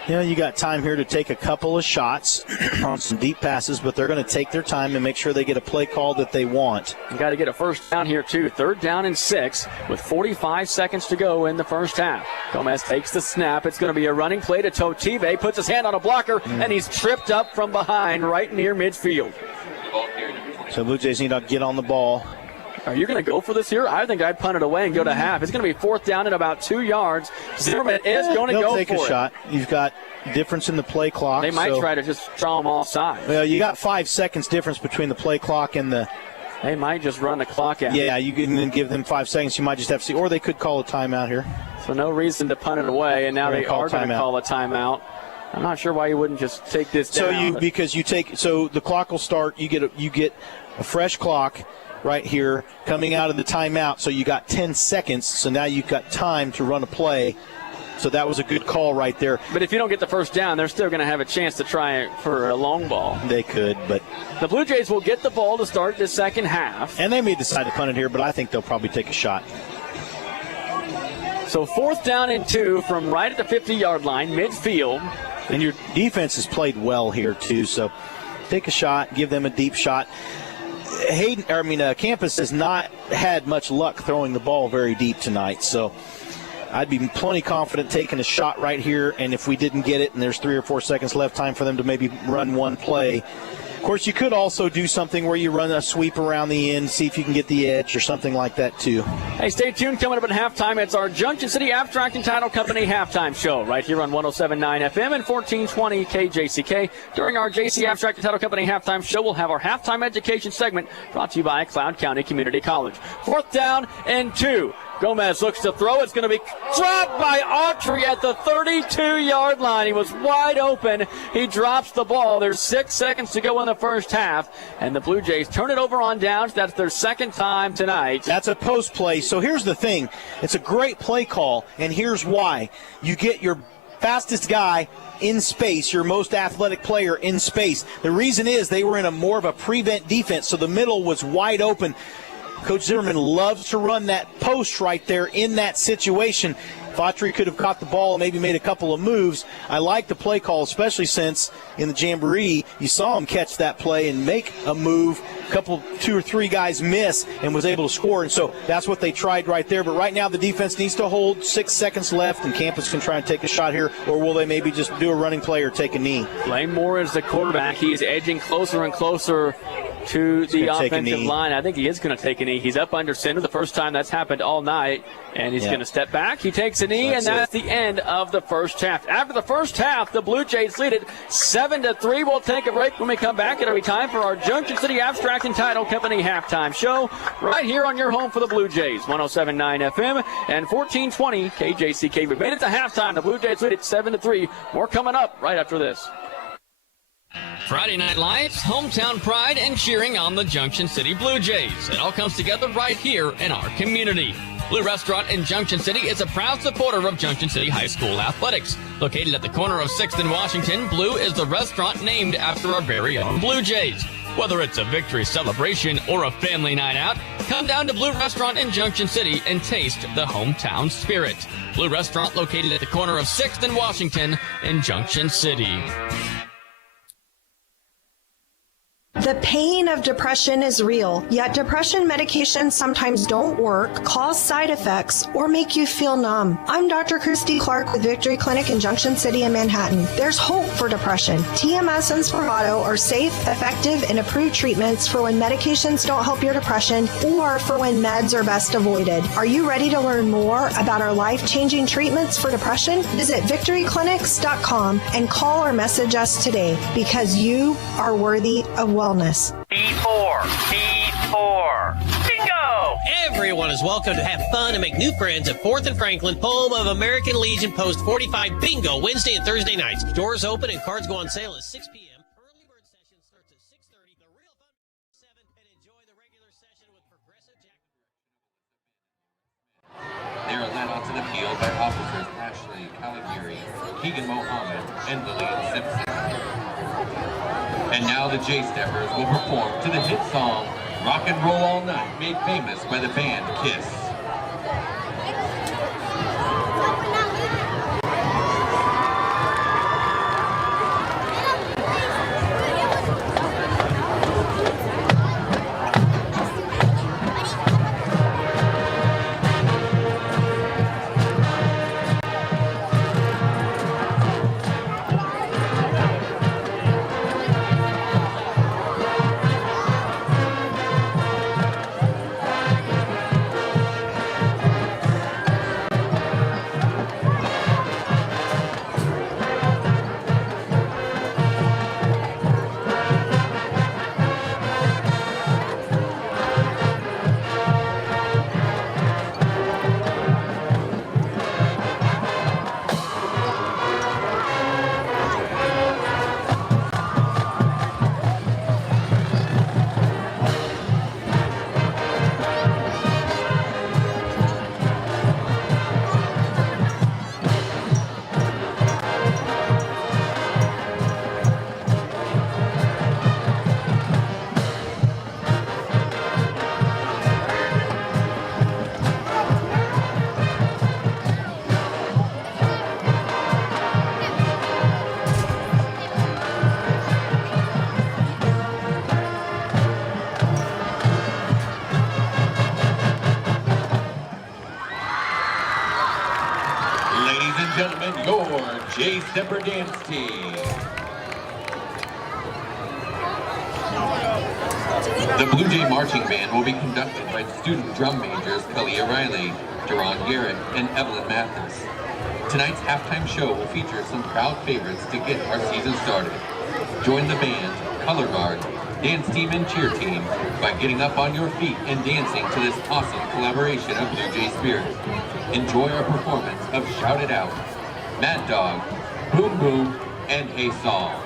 You know, you got time here to take a couple of shots on some deep passes, but they're going to take their time and make sure they get a play call that they want. You got to get a first down here, too. 3rd down and 6 with 45 seconds to go in the first half. Gomez takes the snap. It's going to be a running play to Totibe. Puts his hand on a blocker, and he's tripped up from behind right near midfield. So Blue Jays need to get on the ball. Are you going to go for this here? I think I'd punt it away and go to half. It's going to be 4th down and about 2 yards. Zimmerman is going to go for it. They'll take a shot. You've got difference in the play clock. They might try to just draw them off sides. Well, you got 5 seconds difference between the play clock and the... They might just run the clock out. Yeah, you can then give them 5 seconds. You might just have to see. Or they could call a timeout here. So no reason to punt it away, and now they are going to call a timeout. I'm not sure why you wouldn't just take this down. So the clock will start. You get a fresh clock right here coming out of the timeout. So you got 10 seconds. So now you've got time to run a play. So that was a good call right there. But if you don't get the first down, they're still going to have a chance to try it for a long ball. They could, but the Blue Jays will get the ball to start the second half. And they may decide to punt it here, but I think they'll probably take a shot. So 4th down and 2 from right at the 50-yard line, midfield. And your defense has played well here, too. So take a shot, give them a deep shot. Campus has not had much luck throwing the ball very deep tonight. So I'd be plenty confident taking a shot right here. And if we didn't get it and there's 3 or 4 seconds left, time for them to maybe run one play. Of course, you could also do something where you run a sweep around the end, see if you can get the edge or something like that, too. Hey, stay tuned. Coming up at halftime, it's our Junction City Abstract and Title Company halftime show right here on 107.9 FM and 1420 KJCK. During our JC Abstract and Title Company halftime show, we'll have our halftime education segment brought to you by Cloud County Community College. 4th down and 2. Gomez looks to throw. It's going to be dropped by Autry at the 32-yard line. He was wide open. He drops the ball. There's 6 seconds to go in the first half, and the Blue Jays turn it over on downs. That's their 2nd time tonight. That's a post play. So here's the thing. It's a great play call, and here's why. You get your fastest guy in space, your most athletic player in space. The reason is they were in a more of a prevent defense, so the middle was wide open. Coach Zimmerman loves to run that post right there in that situation. If Autry could have caught the ball and maybe made a couple of moves, I like the play call, especially since in the Jamboree, you saw him catch that play and make a move. 2 or 3 guys miss and was able to score. And so that's what they tried right there. But right now the defense needs to hold 6 seconds left, and Campus can try and take a shot here, or will they maybe just do a running play or take a knee? Blaine Moore is the quarterback. He is edging closer and closer to the offensive line. I think he is going to take a knee. He's up under center, the first time that's happened all night, and he's going to step back. He takes a knee, and that's the end of the first half. After the first half, the Blue Jays lead it 7-3. We'll take a break. When we come back, it'll be time for our Junction City Abstract and Title Company halftime show right here on your home for the Blue Jays, 107.9 FM and 1420 KJCK. We made it to halftime. The Blue Jays lead it 7-3. More coming up right after this. Friday Night Lights, hometown pride, and cheering on the Junction City Blue Jays. It all comes together right here in our community. Blue Restaurant in Junction City is a proud supporter of Junction City High School athletics. Located at the corner of 6th and Washington, Blue is the restaurant named after our very own Blue Jays. Whether it's a victory celebration or a family night out, come down to Blue Restaurant in Junction City and taste the hometown spirit. Blue Restaurant located at the corner of 6th and Washington in Junction City. The pain of depression is real, yet depression medications sometimes don't work, cause side effects, or make you feel numb. I'm Dr. Christy Clark with Victory Clinic in Junction City and Manhattan. There's hope for depression. TMS and Spravato are safe, effective, and approved treatments for when medications don't help your depression or for when meds are best avoided. Are you ready to learn more about our life-changing treatments for depression? Visit victoryclinics.com and call or message us today because you are worthy of wellness. B4. Bingo! Everyone is welcome to have fun and make new friends at 4th and Franklin, home of American Legion Post 45 Bingo, Wednesday and Thursday nights. Doors open and cards go on sale at 6 p.m. Early bird session starts at 6:30. The real fun at 7, and enjoy the regular session with Progressive Jack. They are led onto the field by officers Ashley Caligari, Keegan Mohammed, and Lillian Simpson. And now the J-Steppers will perform to the hit song, Rock and Roll All Night, made famous by the band Kiss. Gentlemen, your J-Stepper dance team. The Blue Jay Marching Band will be conducted by student drum majors Kalia Riley, Deron Garrett, and Evelyn Mathis. Tonight's halftime show will feature some proud favorites to get our season started. Join the band, color guard, dance team, and cheer team by getting up on your feet and dancing to this awesome collaboration of Blue Jay spirit. Enjoy our performance of Shout It Out, Mad Dog, Boom Boom, and Hey Song.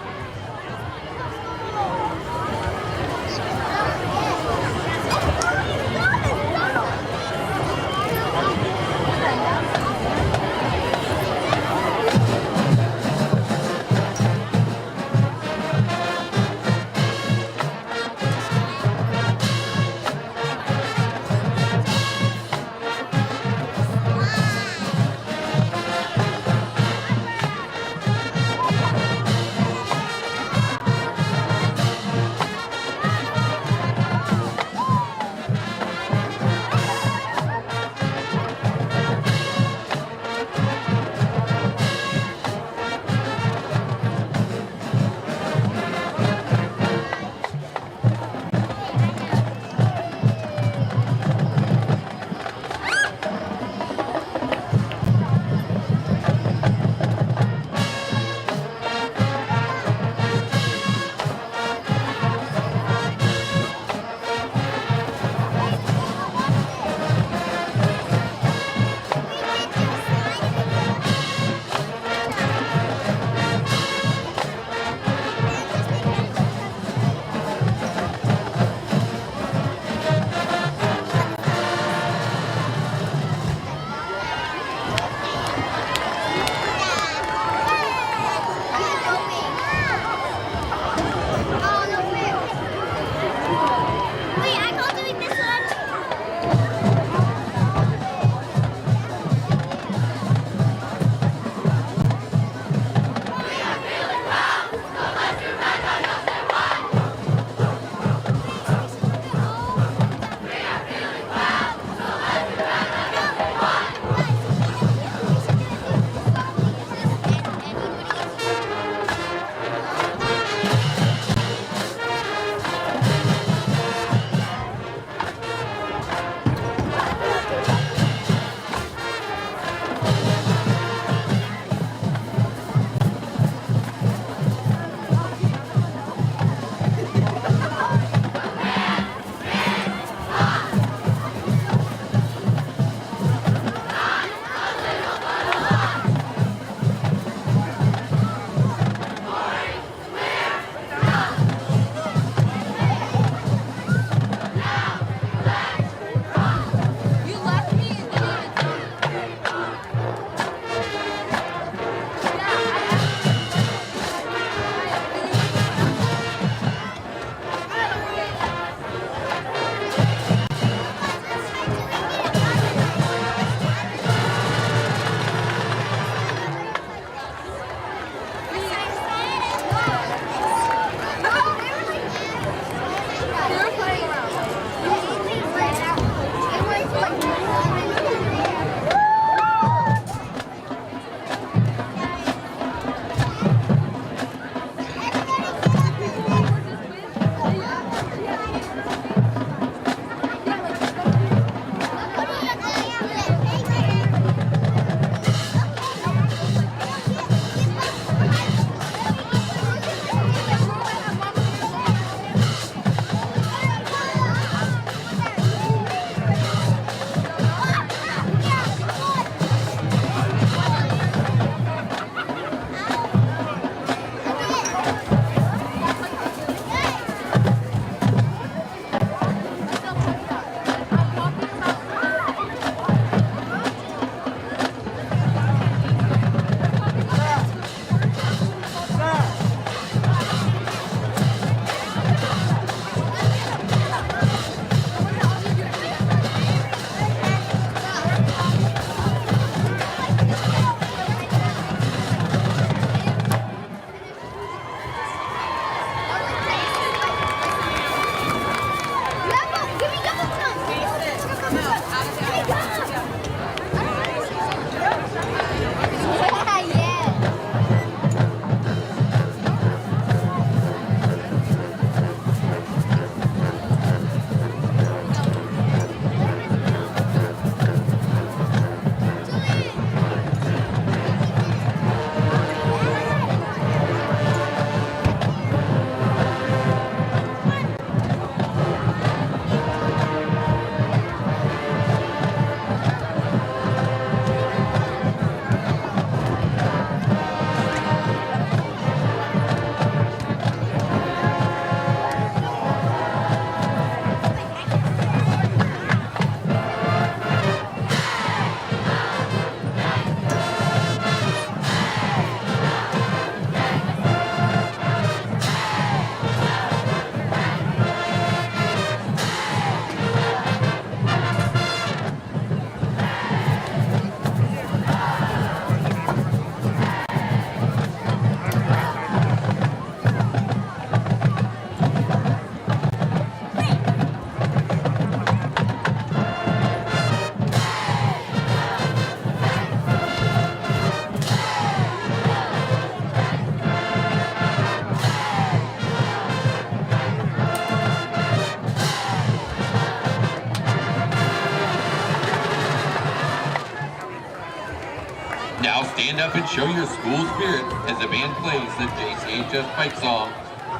Now stand up and show your school spirit as the band plays the JCHS fight song,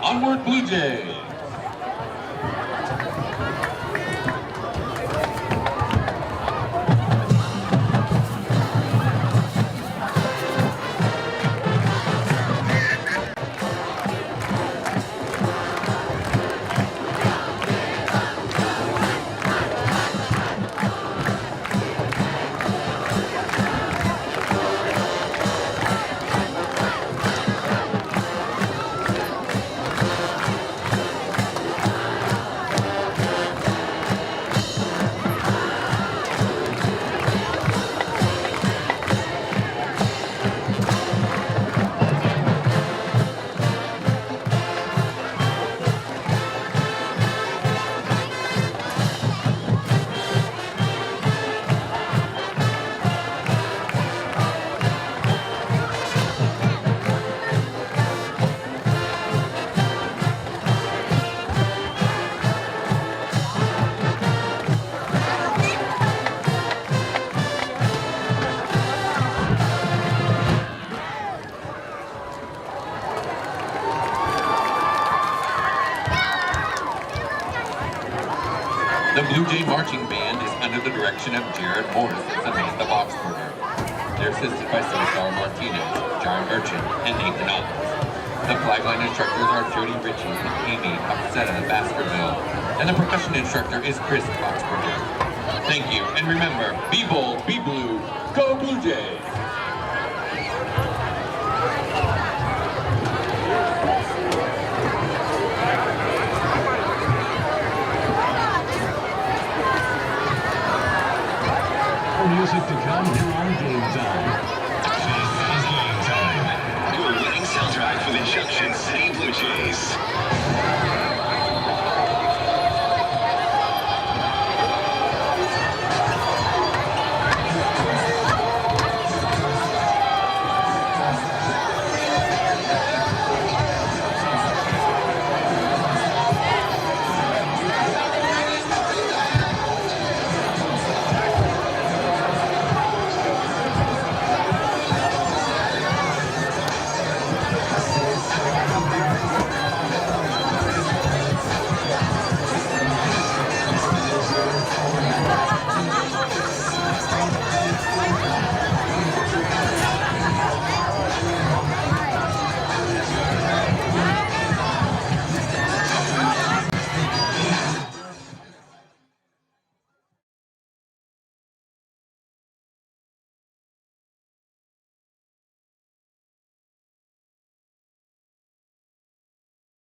Onward Blue Jays! The Blue Jay Marching Band is under the direction of Jared Morris and Samantha Boxberger. They're assisted by Cesar Martinez, John Merchant, and Nathan Ottis. The flagline instructors are Jody Ritchie and Amy Pampsetta Baskerville, and the percussion instructor is Chris Boxberger. Thank you, and remember, be bold, be blue, go Blue Jays! Music to come here on Game Time. This is Game Time. Your winning soundtrack for the Junction City Blue Jays.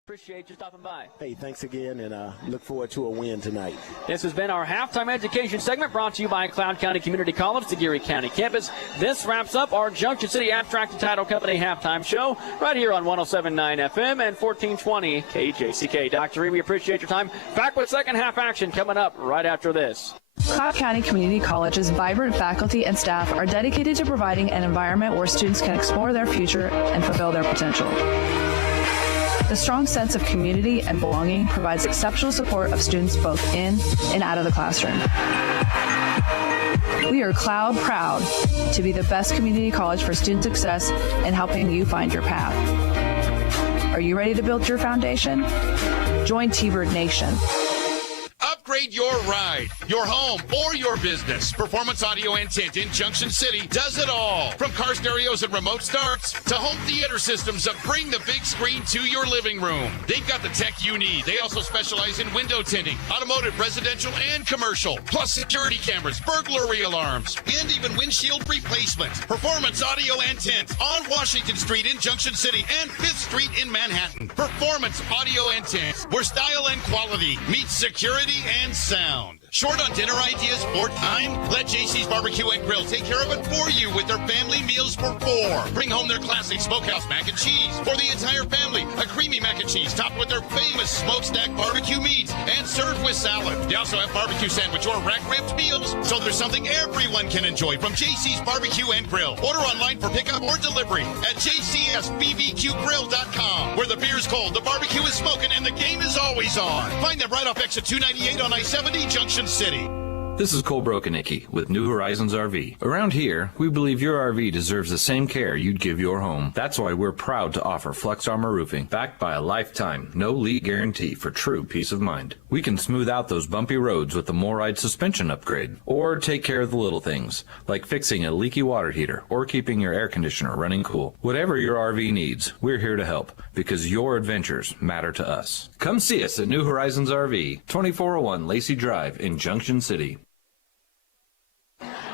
Appreciate you stopping by. Hey, thanks again, and look forward to a win tonight. This has been our halftime education segment brought to you by Cloud County Community College, the Geary County campus. This wraps up our Junction City Abstract and Title Company halftime show right here on 107.9 FM and 1420 KJCK. Dr. Reed, we appreciate your time. Back with second half action coming up right after this. Cloud County Community College's vibrant faculty and staff are dedicated to providing an environment where students can explore their future and fulfill their potential. The strong sense of community and belonging provides exceptional support of students both in and out of the classroom. We are Cloud proud to be the best community college for student success and helping you find your path. Are you ready to build your foundation? Join T-Bird Nation. Upgrade your ride, your home, or your business. Performance Audio and Tint in Junction City does it all. From car stereos and remote starts to home theater systems that bring the big screen to your living room. They've got the tech you need. They also specialize in window tinting, automotive, residential, and commercial, plus security cameras, burglary alarms, and even windshield replacement. Performance Audio and Tint on Washington Street in Junction City and 5th Street in Manhattan. Performance Audio and Tint, where style and quality meets security and sound. Short on dinner ideas for time? Let JC's Barbecue and Grill take care of it for you with their family meals for 4. Bring home their classic smokehouse mac and cheese for the entire family. A creamy mac and cheese topped with their famous smokestack barbecue meats and served with salad. They also have barbecue sandwich or rack ribbed meals, so there's something everyone can enjoy from JC's Barbecue and Grill. Order online for pickup or delivery at jcsbbqgrill.com, where the beer's cold, the barbecue is smoking, and the game is always on. Find them right off exit 298 on I-70, Junction City. This is Cole Brokenicki with New Horizons RV. Around here, we believe your RV deserves the same care you'd give your home. That's why we're proud to offer Flex Armor Roofing, backed by a lifetime, no-leak guarantee for true peace of mind. We can smooth out those bumpy roads with a MORryde suspension upgrade, or take care of the little things, like fixing a leaky water heater or keeping your air conditioner running cool. Whatever your RV needs, we're here to help, because your adventures matter to us. Come see us at New Horizons RV, 2401 Lacey Drive in Junction City.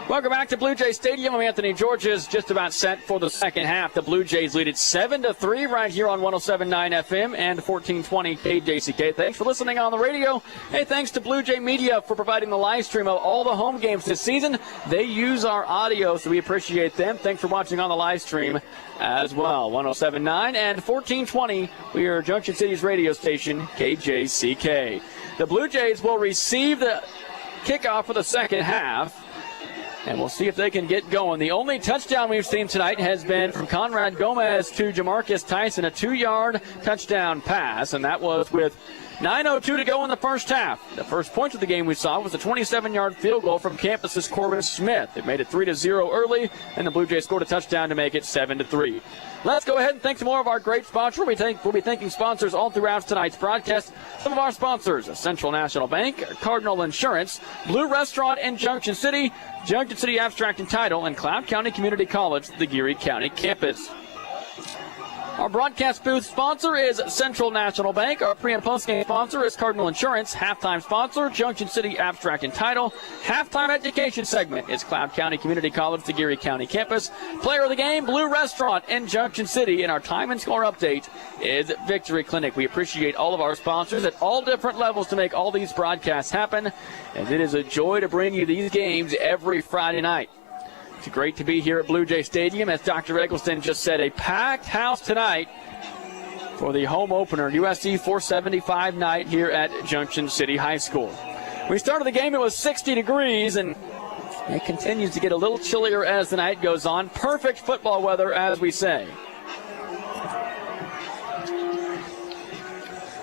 Welcome back to Blue Jay Stadium. I'm Anthony Georges, just about set for the second half. The Blue Jays lead it 7-3 right here on 107.9 FM and 1420 KJCK. Thanks for listening on the radio. Hey, thanks to Blue Jay Media for providing the live stream of all the home games this season. They use our audio, so we appreciate them. Thanks for watching on the live stream as well. 107.9 and 1420. We are Junction City's radio station, KJCK. The Blue Jays will receive the kickoff for the second half, and we'll see if they can get going. The only touchdown we've seen tonight has been from Conrad Gomez to Jamarcus Tyson, a 2-yard touchdown pass, and that was with 9:02 to go in the first half. The first point of the game we saw was a 27-yard field goal from campus's Corbin Smith. It made it 3-0 early, and the Blue Jays scored a touchdown to make it 7-3. Let's go ahead and thank some more of our great sponsors. We'll be thanking sponsors all throughout tonight's broadcast. Some of our sponsors: Central National Bank, Cardinal Insurance, Blue Restaurant in Junction City, Junction City Abstract and Title, and Cloud County Community College, the Geary County campus. Our broadcast booth sponsor is Central National Bank. Our pre- and post-game sponsor is Cardinal Insurance. Halftime sponsor, Junction City Abstract and Title. Halftime education segment is Cloud County Community College, the Geary County campus. Player of the game, Blue Restaurant in Junction City. And our time and score update is Victory Clinic. We appreciate all of our sponsors at all different levels to make all these broadcasts happen. And it is a joy to bring you these games every Friday night. It's great to be here at Blue Jay Stadium. As Dr. Eggleston just said, a packed house tonight for the home opener, USC 475 night here at Junction City High School. We started the game, it was 60 degrees, and it continues to get a little chillier as the night goes on. Perfect football weather, as we say.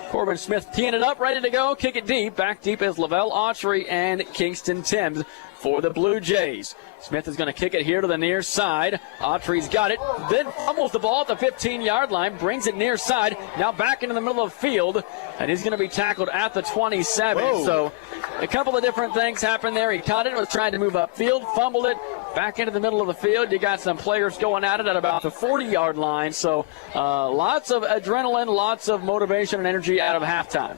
Corbin Smith teeing it up, ready to go, kick it deep. Back deep is Lavelle Autry and Kingston Timms for the Blue Jays. Smith is going to kick it here to the near side. Autry's got it, then fumbles the ball at the 15-yard line, brings it near side, now back into the middle of the field, and he's going to be tackled at the 27. Whoa. So a couple of different things happened there. He caught it, was trying to move upfield, fumbled it, back into the middle of the field. You got some players going at it at about the 40-yard line. So lots of adrenaline, lots of motivation and energy out of halftime.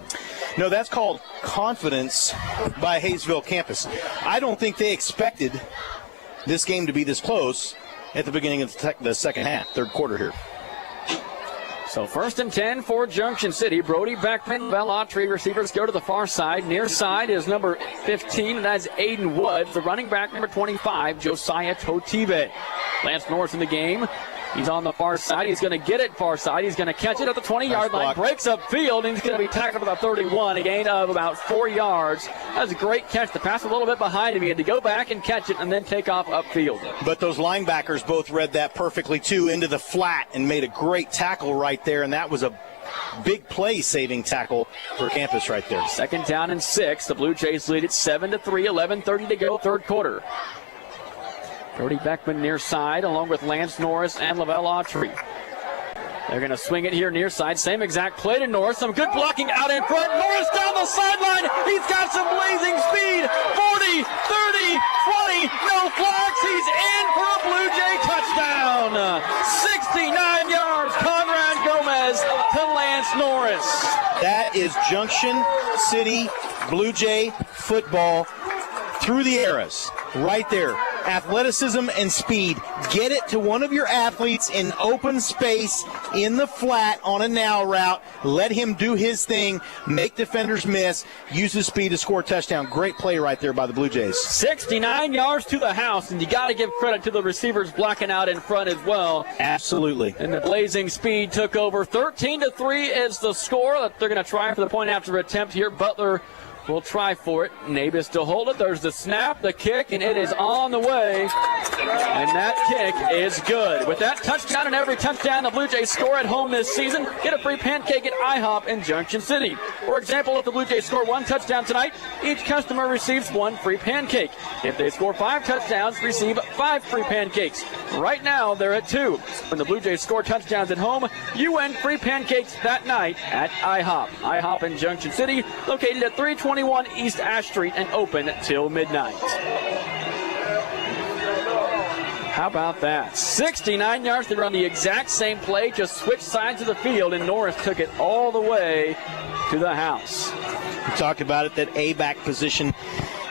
No, that's called confidence by Hayesville campus. I don't think they expected this game to be this close at the beginning of the second half, third quarter here. So 1st and 10 for Junction City. Brody Beckman, Lavelle Autry, receivers go to the far side. Near side is number 15, and that's Aiden Woods. The running back, number 25, Josiah Totibe. Lance Norris in the game. He's on the far side. He's going to get it far side. He's going to catch it at the 20-yard line. Breaks up field, and he's going to be tackled at the 31. A gain of about 4 yards. That was a great catch. The pass a little bit behind him. He had to go back and catch it and then take off upfield. But those linebackers both read that perfectly, too, into the flat and made a great tackle right there, and that was a big play-saving tackle for campus right there. 2nd down and 6. The Blue Jays lead it 7-3, 11:30 to go, third quarter. Brody Beckman near side, along with Lance Norris and Lavelle Autry. They're going to swing it here near side. Same exact play to Norris. Some good blocking out in front. Norris down the sideline. He's got some blazing speed. 40, 30, 20. No flags. He's in for a Blue Jay touchdown. 69 yards. Conrad Gomez to Lance Norris. That is Junction City Blue Jay football through the eras. Right there. Athleticism and speed. Get it to one of your athletes in open space in the flat on a now route. Let him do his thing. Make defenders miss. Use his speed to score a touchdown. Great play right there by the Blue Jays. 69 yards to the house, and you got to give credit to the receivers blocking out in front as well. Absolutely. And the blazing speed took over. 13-3 is the score. They're going to try for the point after attempt here. Butler will try for it. Nabis to hold it. There's the snap, the kick, and it is on the way. And that kick is good. With that touchdown and every touchdown the Blue Jays score at home this season, get a free pancake at IHOP in Junction City. For example, if the Blue Jays score 1 touchdown tonight, each customer receives 1 free pancake. If they score 5 touchdowns, receive 5 free pancakes. Right now, they're at 2. When the Blue Jays score touchdowns at home, you win free pancakes that night at IHOP. IHOP in Junction City, located at 321 East Ash Street and open till midnight. How about that? 69 yards. They run the exact same play, just switched sides of the field, and Norris took it all the way to the house. We talked about it, that A-back position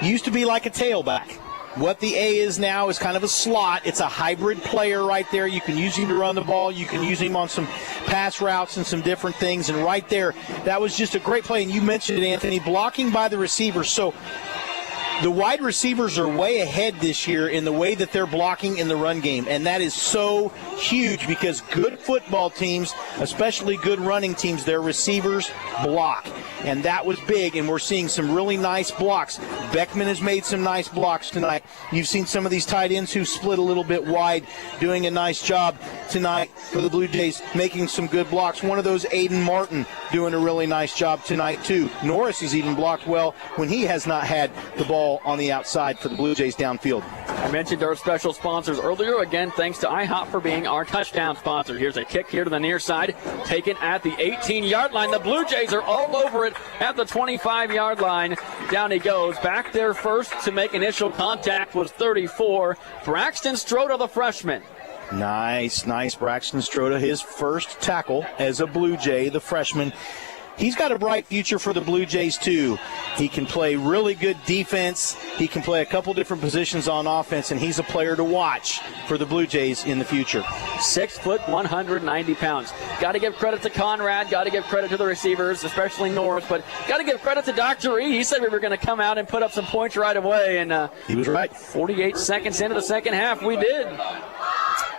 used to be like a tailback. What the A is now is kind of a slot. It's a hybrid player right there. You can use him to run the ball. You can use him on some pass routes and some different things. And right there, that was just a great play. And you mentioned it, Anthony, blocking by the receivers. So the wide receivers are way ahead this year in the way that they're blocking in the run game. And that is so huge because good football teams, especially good running teams, their receivers block. And that was big, and we're seeing some really nice blocks. Beckman has made some nice blocks tonight. You've seen some of these tight ends who split a little bit wide, doing a nice job tonight for the Blue Jays, making some good blocks. One of those, Aiden Martin, doing a really nice job tonight, too. Norris has even blocked well when he has not had the ball on the outside for the Blue Jays downfield. I mentioned our special sponsors earlier. Again, thanks to IHOP for being our touchdown sponsor. Here's a kick here to the near side, taken at the 18-yard line. The Blue Jays are all over it at the 25-yard line. Down he goes. Back there first to make initial contact was 34. Braxton Stroda, the freshman. Nice. Braxton Stroda, his first tackle as a Blue Jay, the freshman. He's got a bright future for the Blue Jays, too. He can play really good defense. He can play a couple different positions on offense, and he's a player to watch for the Blue Jays in the future. 6 foot, 190 pounds. Got to give credit to Conrad. Got to give credit to the receivers, especially Norris. But got to give credit to Dr. E. He said we were going to come out and put up some points right away. And he was right. 48 seconds into the second half, we did.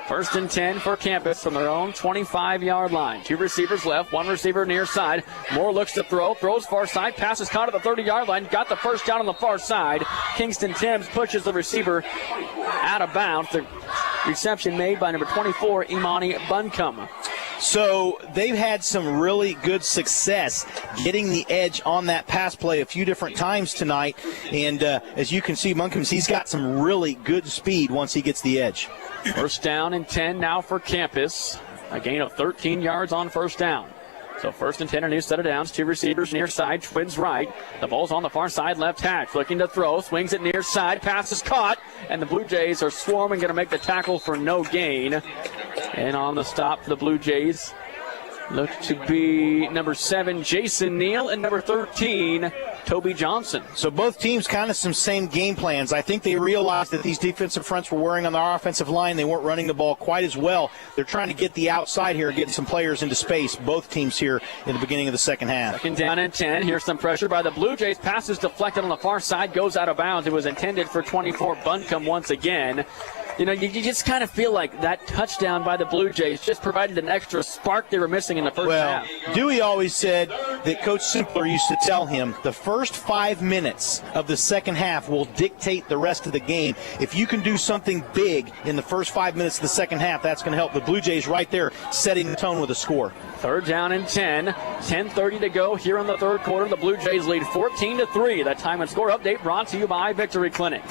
1st and 10 for Campus from their own 25-yard line. 2 receivers left, 1 receiver near side. Moore looks to throw, throws far side, passes caught at the 30-yard line, got the first down on the far side. Kingston Timms pushes the receiver out of bounds. The reception made by number 24, Imani Buncombe. So they've had some really good success getting the edge on that pass play a few different times tonight. And as you can see, Buncombe, he's got some really good speed once he gets the edge. 1st down and 10 now for Campus. A gain of 13 yards on 1st down. So 1st and 10, a new set of downs. 2 receivers near side, twins right. The ball's on the far side, left hash. Looking to throw, swings it near side, pass is caught. And the Blue Jays are swarming, going to make the tackle for no gain. And on the stop for the Blue Jays, look to be number 7, Jason Neal, and number 13, Toby Johnson. So both teams kind of some same game plans. I think they realized that these defensive fronts were wearing on their offensive line. They weren't running the ball quite as well. They're trying to get the outside here, getting some players into space, both teams here in the beginning of the second half. 2nd down and 10. Here's some pressure by the Blue Jays. Passes deflected on the far side, goes out of bounds. It was intended for 24 Buncombe once again. You know, you just kind of feel like that touchdown by the Blue Jays just provided an extra spark they were missing in the first half. Dewey always said that Coach Simpler used to tell him the first 5 minutes of the second half will dictate the rest of the game. If you can do something big in the first 5 minutes of the second half, that's going to help the Blue Jays right there setting the tone with a score. 3rd down and 10. 10:30 to go here in the third quarter. The Blue Jays lead 14-3. That time and score update brought to you by Victory Clinic.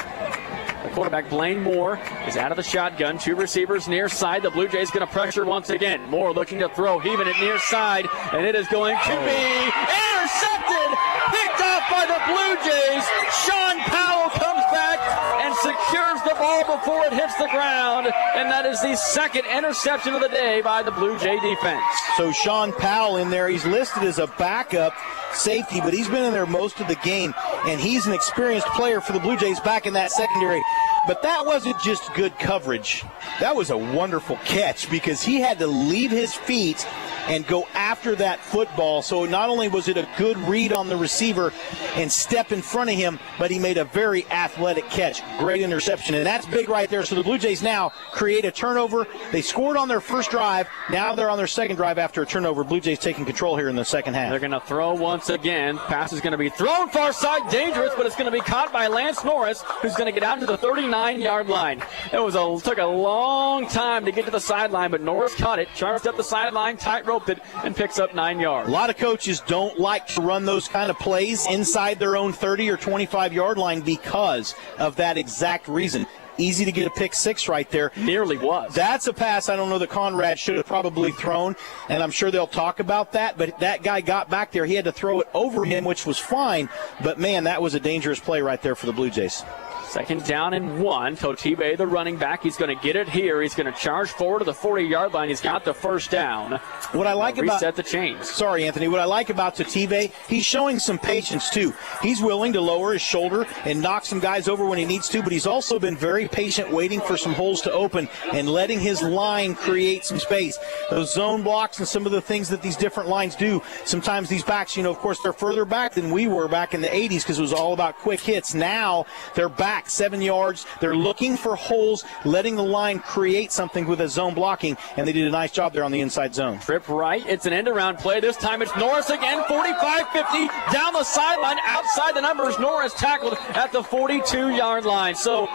The quarterback, Blaine Moore, is out of the shotgun. 2 receivers near side. The Blue Jays going to pressure once again. Moore looking to throw, heaving it near side, and it is going to be intercepted. Picked off by the Blue Jays. Sean Powell comes back and secures the ball before it hits the ground, and that is the 2nd interception of the day by the Blue Jay defense. So Sean Powell in there, he's listed as a backup safety, but he's been in there most of the game, and he's an experienced player for the Blue Jays back in that secondary. But that wasn't just good coverage. That was a wonderful catch because he had to leave his feet and go after that football. So not only was it a good read on the receiver and step in front of him, but he made a very athletic catch. Great interception, and that's big right there. So the Blue Jays now create a turnover. They scored on their first drive. Now they're on their second drive after a turnover. Blue Jays taking control here in the second half. They're going to throw once again. Pass is going to be thrown far side, dangerous, but it's going to be caught by Lance Norris, who's going to get out to the 39-yard line. It took a long time to get to the sideline, but Norris caught it, charged up the sideline, tight-roped it, and picks up 9 yards. A lot of coaches don't like to run those kind of plays inside their own 30 or 25-yard line because of that exact reason. Easy to get a pick six right there. Nearly was. That's a pass I don't know that Conrad should have probably thrown, and I'm sure they'll talk about that, but that guy got back there. He had to throw it over him, which was fine, but, man, that was a dangerous play right there for the Blue Jays. Second down and 1. Totibe, the running back, he's going to get it here. He's going to charge forward to the 40-yard line. He's got the first down. What I like about reset the chains. Sorry, Anthony. What I like about Totibe, he's showing some patience too. He's willing to lower his shoulder and knock some guys over when he needs to, but he's also been very patient, waiting for some holes to open and letting his line create some space. Those zone blocks and some of the things that these different lines do. Sometimes these backs, of course, they're further back than we were back in the 80s because it was all about quick hits. Now they're back 7 yards. They're looking for holes, letting the line create something with a zone blocking, and they did a nice job there on the inside zone. Trip right. It's an end-around play. This time it's Norris again, 45-50, down the sideline, outside the numbers. Norris tackled at the 42-yard line. So,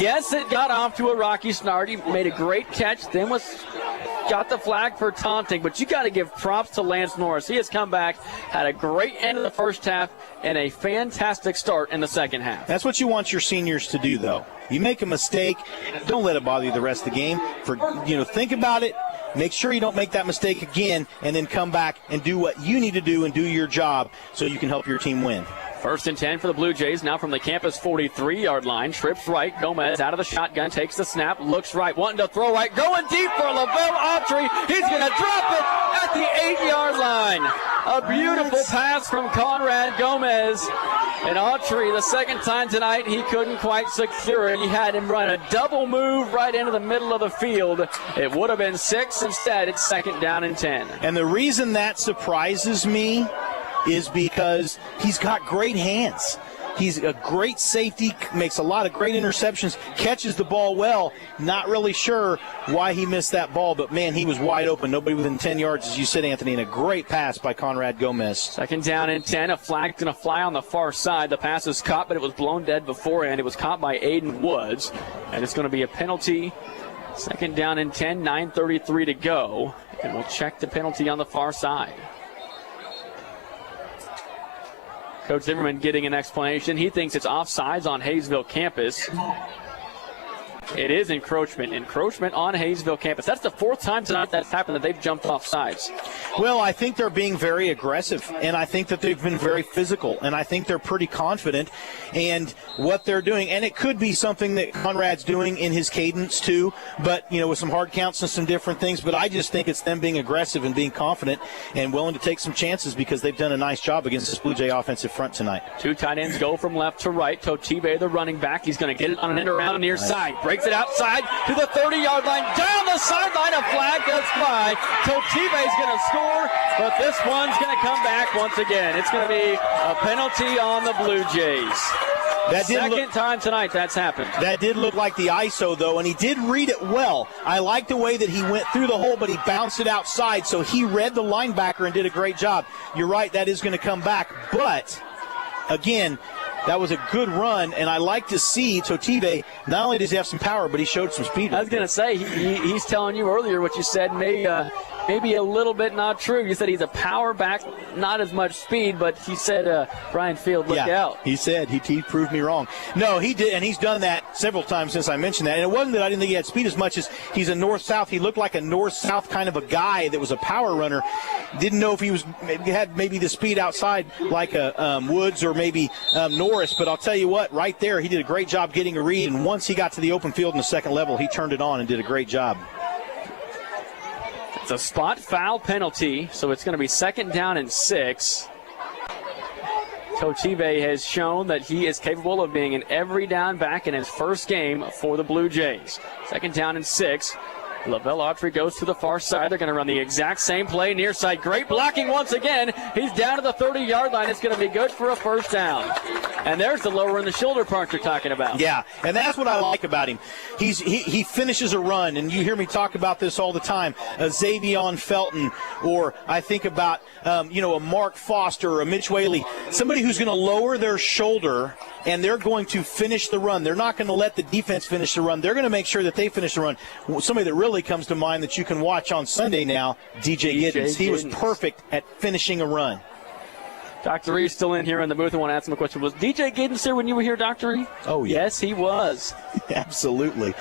yes, it got off to a rocky start. He made a great catch, then got the flag for taunting, but you got to give props to Lance Norris. He has come back, had a great end of the first half, and a fantastic start in the second half. That's what you want your seniors to do, though. You make a mistake, don't let it bother you the rest of the game. Think about it, make sure you don't make that mistake again, and then come back and do what you need to do and do your job so you can help your team win. First and 10 for the Blue Jays, now from the campus 43-yard line. Trips right, Gomez out of the shotgun, takes the snap, looks right, wanting to throw right, going deep for Lavelle Autry. He's going to drop it at the 8-yard line. A beautiful pass from Conrad Gomez. And Autry, the second time tonight, he couldn't quite secure it. He had him run a double move right into the middle of the field. It would have been 6. Instead, it's second down and 10. And the reason that surprises me is because he's got great hands. He's a great safety, makes a lot of great interceptions, catches the ball well. Not really sure why he missed that ball, but, man, he was wide open. Nobody within 10 yards, as you said, Anthony, and a great pass by Conrad Gomez. Second down and 10. A flag's going to fly on the far side. The pass is caught, but it was blown dead beforehand. It was caught by Aiden Woods, and it's going to be a penalty. Second down and 10, 9:33 to go, and we'll check the penalty on the far side. Coach Zimmerman getting an explanation. He thinks it's offsides on Hayesville campus. It is encroachment. Encroachment on Hayesville campus. That's the 4th time tonight that's happened that they've jumped off sides. Well, I think they're being very aggressive, and I think that they've been very physical, and I think they're pretty confident in what they're doing. And it could be something that Conrad's doing in his cadence too, but, with some hard counts and some different things. But I just think it's them being aggressive and being confident and willing to take some chances because they've done a nice job against this Blue Jay offensive front tonight. 2 tight ends go from left to right. Totibe, the running back, he's going to get it on an end around near side. Breaks it outside to the 30-yard line. Down the sideline, a flag goes by. Totibe's going to score, but this one's going to come back once again. It's going to be a penalty on the Blue Jays. Second time tonight that's happened. That did look like the ISO, though, and he did read it well. I like the way that he went through the hole, but he bounced it outside, so he read the linebacker and did a great job. You're right, that is going to come back, but, again, that was a good run, and I like to see Totibe, not only does he have some power, but he showed some speed. I was going to say, he's telling you earlier what you said, maybe a little bit not true. You said he's a power back, not as much speed, but he said, Brian Field, look out. He said, he proved me wrong. No, he did, and he's done that several times since I mentioned that. And it wasn't that I didn't think he had speed as much as he's a north-south. He looked like a north-south kind of a guy that was a power runner. Didn't know if he had maybe the speed outside like a Woods or maybe Norris, but I'll tell you what, right there, he did a great job getting a read, and once he got to the open field in the second level, he turned it on and did a great job. It's a spot foul penalty, so it's going to be second down and 6. Totibe has shown that he is capable of being an every down back in his first game for the Blue Jays. Second down and 6. Lavelle Autry goes to the far side. They're going to run the exact same play near side. Great blocking once again. He's down to the 30-yard line. It's going to be good for a first down. And there's the lower in the shoulder part you're talking about. Yeah, and that's what I like about him. He finishes a run, and you hear me talk about this all the time. A Xavion Felton, or I think about a Mark Foster or a Mitch Whaley, somebody who's going to lower their shoulder and they're going to finish the run. They're not going to let the defense finish the run. They're going to make sure that they finish the run. Somebody that really comes to mind that you can watch on Sunday now, DJ Giddens. He was perfect at finishing a run. Dr. Ree's still in here in the booth. I want to ask him a question. Was DJ Giddens here when you were here, Dr. Ree? Oh, yeah. Yes, he was. Absolutely.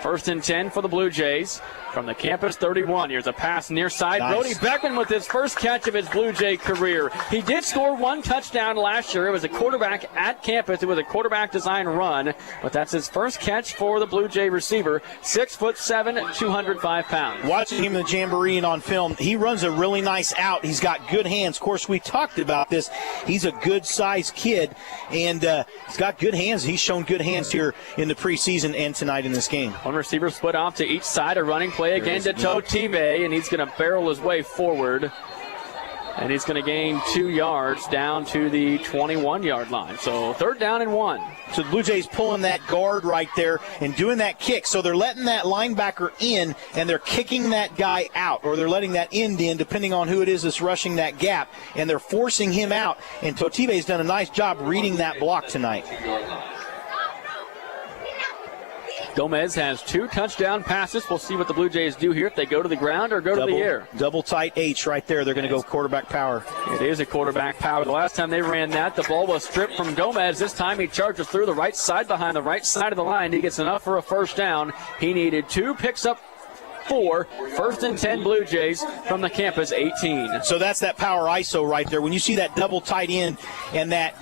1st and 10 for the Blue Jays. From the campus 31, here's a pass near side. Nice. Brody Beckman with his first catch of his Blue Jay career. He did score one touchdown last year. It was a quarterback at campus. It was a quarterback design run, but that's his first catch for the Blue Jay receiver. 6'7", 205 pounds. Watching him in the Jamboree and on film, he runs a really nice out. He's got good hands. Of course, we talked about this. He's a good-sized kid, and he's got good hands. He's shown good hands here in the preseason and tonight in this game. One receiver split off to each side, a running play again to Totive, and he's going to barrel his way forward. And he's going to gain 2 yards down to the 21-yard line. So 3rd down and 1. So the Blue Jays pulling that guard right there and doing that kick. So they're letting that linebacker in, and they're kicking that guy out, or they're letting that end in, depending on who it is that's rushing that gap. And they're forcing him out. And Totive's done a nice job reading that block tonight. Gomez has 2 touchdown passes. We'll see what the Blue Jays do here, if they go to the ground or go to the air. Double tight H right there. They're going to go quarterback power. It is a quarterback power. The last time they ran that, the ball was stripped from Gomez. This time he charges through the right side behind the right side of the line. He gets enough for a first down. He needed 2, picks up 4. 1st and 10 Blue Jays from the campus 18. So that's that power ISO right there. When you see that double tight end and that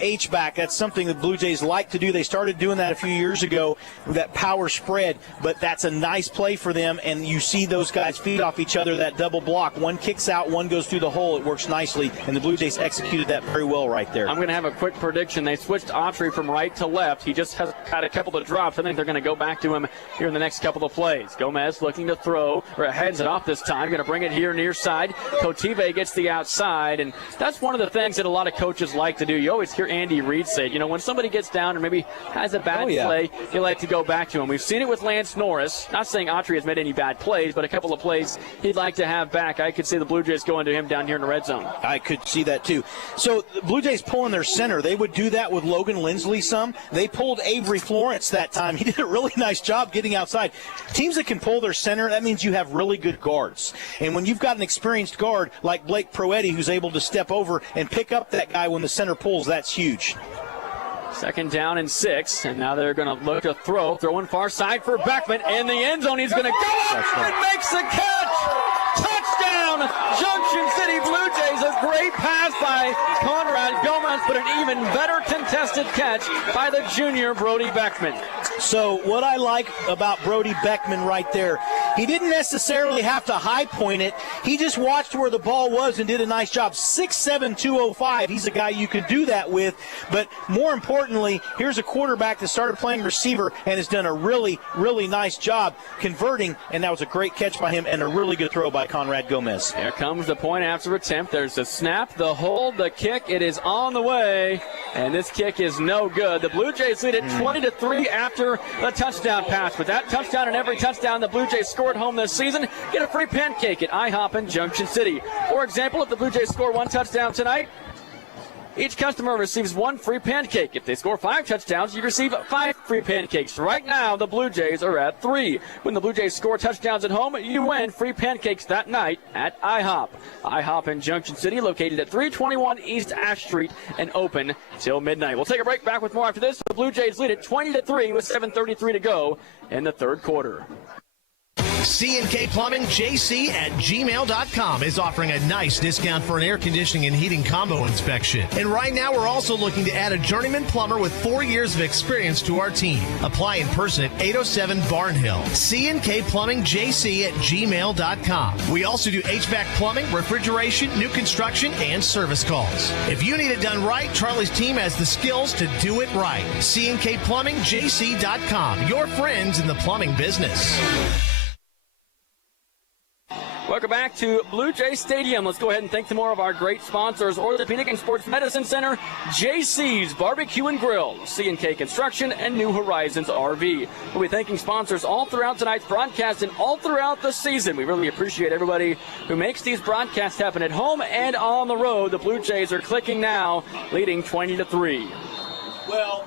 H-back, that's something the Blue Jays like to do. They started doing that a few years ago with that power spread, but that's a nice play for them, and you see those guys feed off each other, that double block. One kicks out, one goes through the hole. It works nicely, and the Blue Jays executed that very well right there. I'm going to have a quick prediction. They switched Autry from right to left. He just has had a couple of drops. I think they're going to go back to him here in the next couple of plays. Gomez looking to throw, or heads it off this time. Going to bring it here near side. Totive gets the outside, and that's one of the things that a lot of coaches like to do. You always hear Andy Reid say, when somebody gets down and maybe has a bad play, you like to go back to him. We've seen it with Lance Norris. Not saying Autry has made any bad plays, but a couple of plays he'd like to have back. I could see the Blue Jays going to him down here in the red zone. I could see that too. So the Blue Jays pulling their center. They would do that with Logan Lindsley some. They pulled Avery Florence that time. He did a really nice job getting outside. Teams that can pull their center, that means you have really good guards. And when you've got an experienced guard like Blake Proetti who's able to step over and pick up that guy when the center pulls, that's huge. 2nd down and 6, and now they're going to look to throwing far side for Beckman in the end zone. He's going to go up and makes the catch. Touchdown, Junction City Blue Jays. A great pass by Conrad Gomez, but an even better contested catch by the junior Brody Beckman. So what I like about Brody Beckman right there, he didn't necessarily have to high point it. He just watched where the ball was and did a nice job. 6'7", 205. He's a guy you could do that with. But more importantly, here's a quarterback that started playing receiver and has done a really, really nice job converting. And that was a great catch by him and a really good throw by Conrad Gomez. Here comes the point after attempt. There's the snap, the hold, the kick. It is on the way. And this kick is no good. The Blue Jays lead it 20-3 after the touchdown pass. With that touchdown and every touchdown the Blue Jays scored home this season, get a free pancake at IHOP in Junction City. For example, if the Blue Jays score 1 touchdown tonight, each customer receives 1 free pancake. If they score 5 touchdowns, you receive 5 free pancakes. Right now, the Blue Jays are at 3. When the Blue Jays score touchdowns at home, you win free pancakes that night at IHOP. IHOP in Junction City, located at 321 East Ash Street and open till midnight. We'll take a break. Back with more after this. The Blue Jays lead it 20-3 with 7:33 to go in the 3rd quarter. C&K Plumbing JC at gmail.com is offering a nice discount for an air conditioning and heating combo inspection. And right now we're also looking to add a journeyman plumber with 4 years of experience to our team. Apply in person at 807 Barnhill. C&K Plumbing JC at gmail.com. We also do HVAC plumbing, refrigeration, new construction, and service calls. If you need it done right, Charlie's team has the skills to do it right. C&K Plumbing JC.com. Your friends in the plumbing business. Welcome back to Blue Jay Stadium. Let's go ahead and thank some more of our great sponsors: Orthopedic and Sports Medicine Center, JC's Barbecue and Grill, C&K Construction, and New Horizons RV. We'll be thanking sponsors all throughout tonight's broadcast and all throughout the season. We really appreciate everybody who makes these broadcasts happen at home and on the road. The Blue Jays are clicking now, leading 20-3. Well,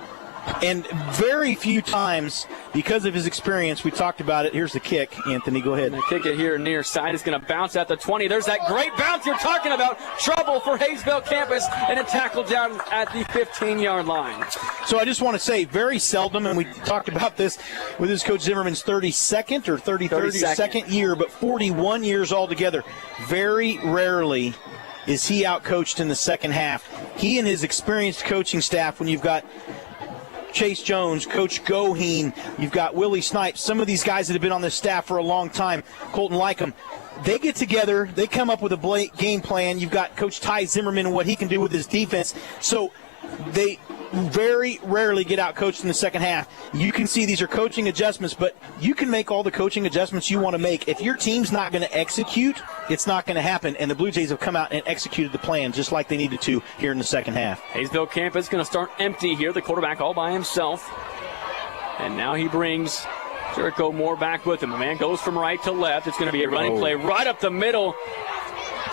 and very few times, because of his experience, we talked about it. Here's the kick. Anthony, go ahead. And the kick it here near side is going to bounce at the 20. There's that great bounce you're talking about. Trouble for Hayesville campus, and a tackle down at the 15-yard line. So I just want to say, very seldom, and we talked about this with his coach Zimmerman's 32nd or 32nd year, but 41 years altogether. Very rarely is he outcoached in the second half. He and his experienced coaching staff, when you've got Chase Jones, Coach Goheen, you've got Willie Snipes, some of these guys that have been on this staff for a long time, Colton Lycum, they get together, they come up with a game plan. You've got Coach Ty Zimmerman and what he can do with his defense. So they very rarely get out coached in the second half. You can see these are coaching adjustments, but you can make all the coaching adjustments you want to make. If your team's not going to execute, it's not going to happen. And the Blue Jays have come out and executed the plan just like they needed to here in the second half. Hayesville campus is going to start empty here. The quarterback all by himself. And now he brings Jericho Moore back with him. The man goes from right to left. It's going to be a running play right up the middle.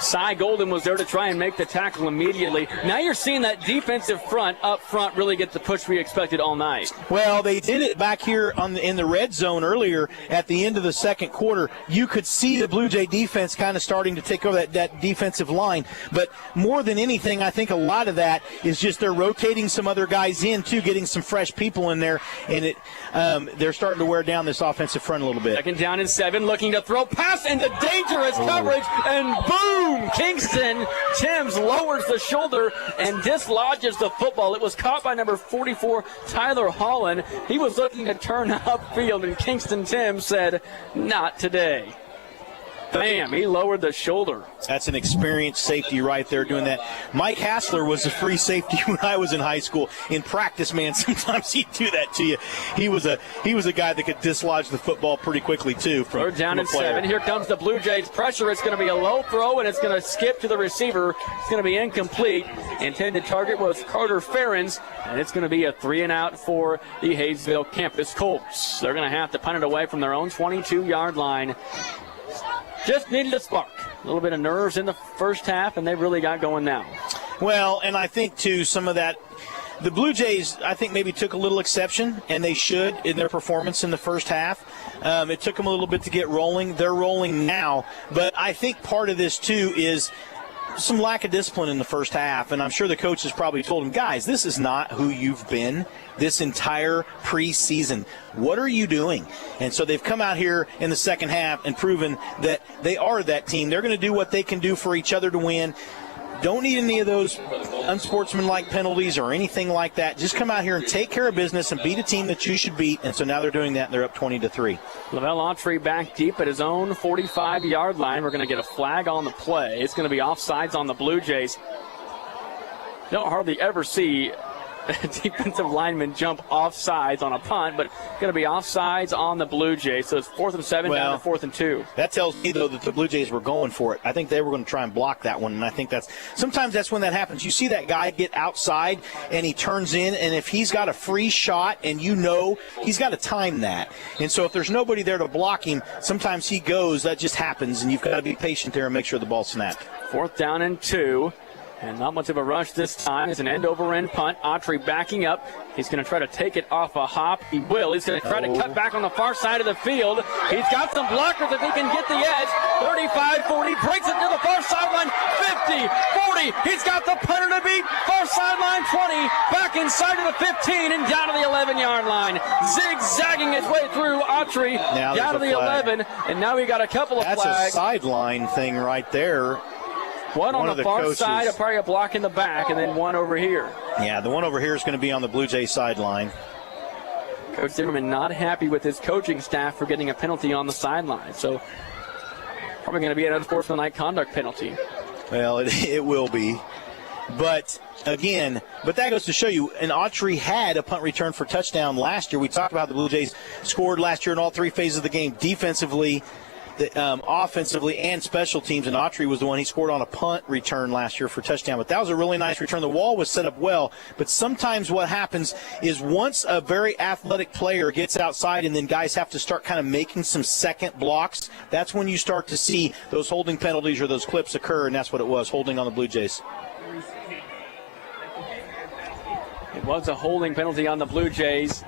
Cy Golden was there to try and make the tackle immediately. Now you're seeing that defensive front up front really get the push we expected all night. Well, they did it back here in the red zone earlier at the end of the second quarter. You could see the Blue Jay defense kind of starting to take over that defensive line. But more than anything, I think a lot of that is just they're rotating some other guys in, too, getting some fresh people in there. And they're starting to wear down this offensive front a little bit. Second down and 7, looking to throw pass into dangerous coverage, and boom! Kingston Timms lowers the shoulder and dislodges the football. It was caught by number 44, Tyler Holland. He was looking to turn upfield, and Kingston Timms said, "Not today." Bam, he lowered the shoulder. That's an experienced safety right there doing that. Mike Hassler was a free safety when I was in high school. In practice, man, sometimes he'd do that to you. He was a guy that could dislodge the football pretty quickly, too. Third down and 7. Here comes the Blue Jays pressure. It's going to be a low throw, and it's going to skip to the receiver. It's going to be incomplete. Intended target was Carter Ferens, and it's going to be a 3-and-out for the Hayesville campus Colts. They're going to have to punt it away from their own 22-yard line. Just needed a spark. A little bit of nerves in the first half, and they've really got going now. Well, and I think, too, some of that, the Blue Jays, I think, maybe took a little exception, and they should, in their performance in the first half. It took them a little bit to get rolling. They're rolling now. But I think part of this, too, is some lack of discipline in the first half, and I'm sure the coaches probably told them, guys, this is not who you've been this entire preseason. What are you doing? And so they've come out here in the second half and proven that they are that team. They're going to do what they can do for each other to win. Don't need any of those unsportsmanlike penalties or anything like that. Just come out here and take care of business and beat a team that you should beat. And so now they're doing that, and they're up 20-3. Lavelle Autry back deep at his own 45-yard line. We're going to get a flag on the play. It's going to be offsides on the Blue Jays. Don't hardly ever see a defensive lineman jump offsides on a punt, but going to be offsides on the Blue Jays. So it's 4th and 7 down to 4th and 2. That tells me, though, that the Blue Jays were going for it. I think they were going to try and block that one, and I think sometimes that's when that happens. You see that guy get outside, and he turns in, and if he's got a free shot, and you know he's got to time that. And so if there's nobody there to block him, sometimes he goes. That just happens, and you've got to be patient there and make sure the ball's snapped. 4th down and 2. And not much of a rush this time. It's an end-over-end punt. Autry backing up. He's going to try to take it off a hop. He will. He's going to try to cut back on the far side of the field. He's got some blockers if he can get the edge. 35-40. Breaks it to the far sideline. 50, 40, He's got the punter to beat. Far sideline 20. Back inside of the 15 and down to the 11-yard line. Zigzagging his way through Autry. Down to the 11. And now we got a couple of flags. That's a sideline thing right there. One on the far side, probably a block in the back, and then one over here. Yeah, the one over here is going to be on the Blue Jays sideline. Coach Zimmerman not happy with his coaching staff for getting a penalty on the sideline. So probably going to be an unsportsmanlike conduct penalty. Well, it will be. But, again, that goes to show you, and Autry had a punt return for touchdown last year. We talked about the Blue Jays scored last year in all three phases of the game, defensively, offensively, and special teams, and Autry was the one he scored on a punt return last year for touchdown. But that was a really nice return. The wall was set up well, but sometimes what happens is once a very athletic player gets outside and then guys have to start kind of making some second blocks, that's when you start to see those holding penalties or those clips occur, and that's what it was, holding on the Blue Jays. It was a holding penalty on the Blue Jays.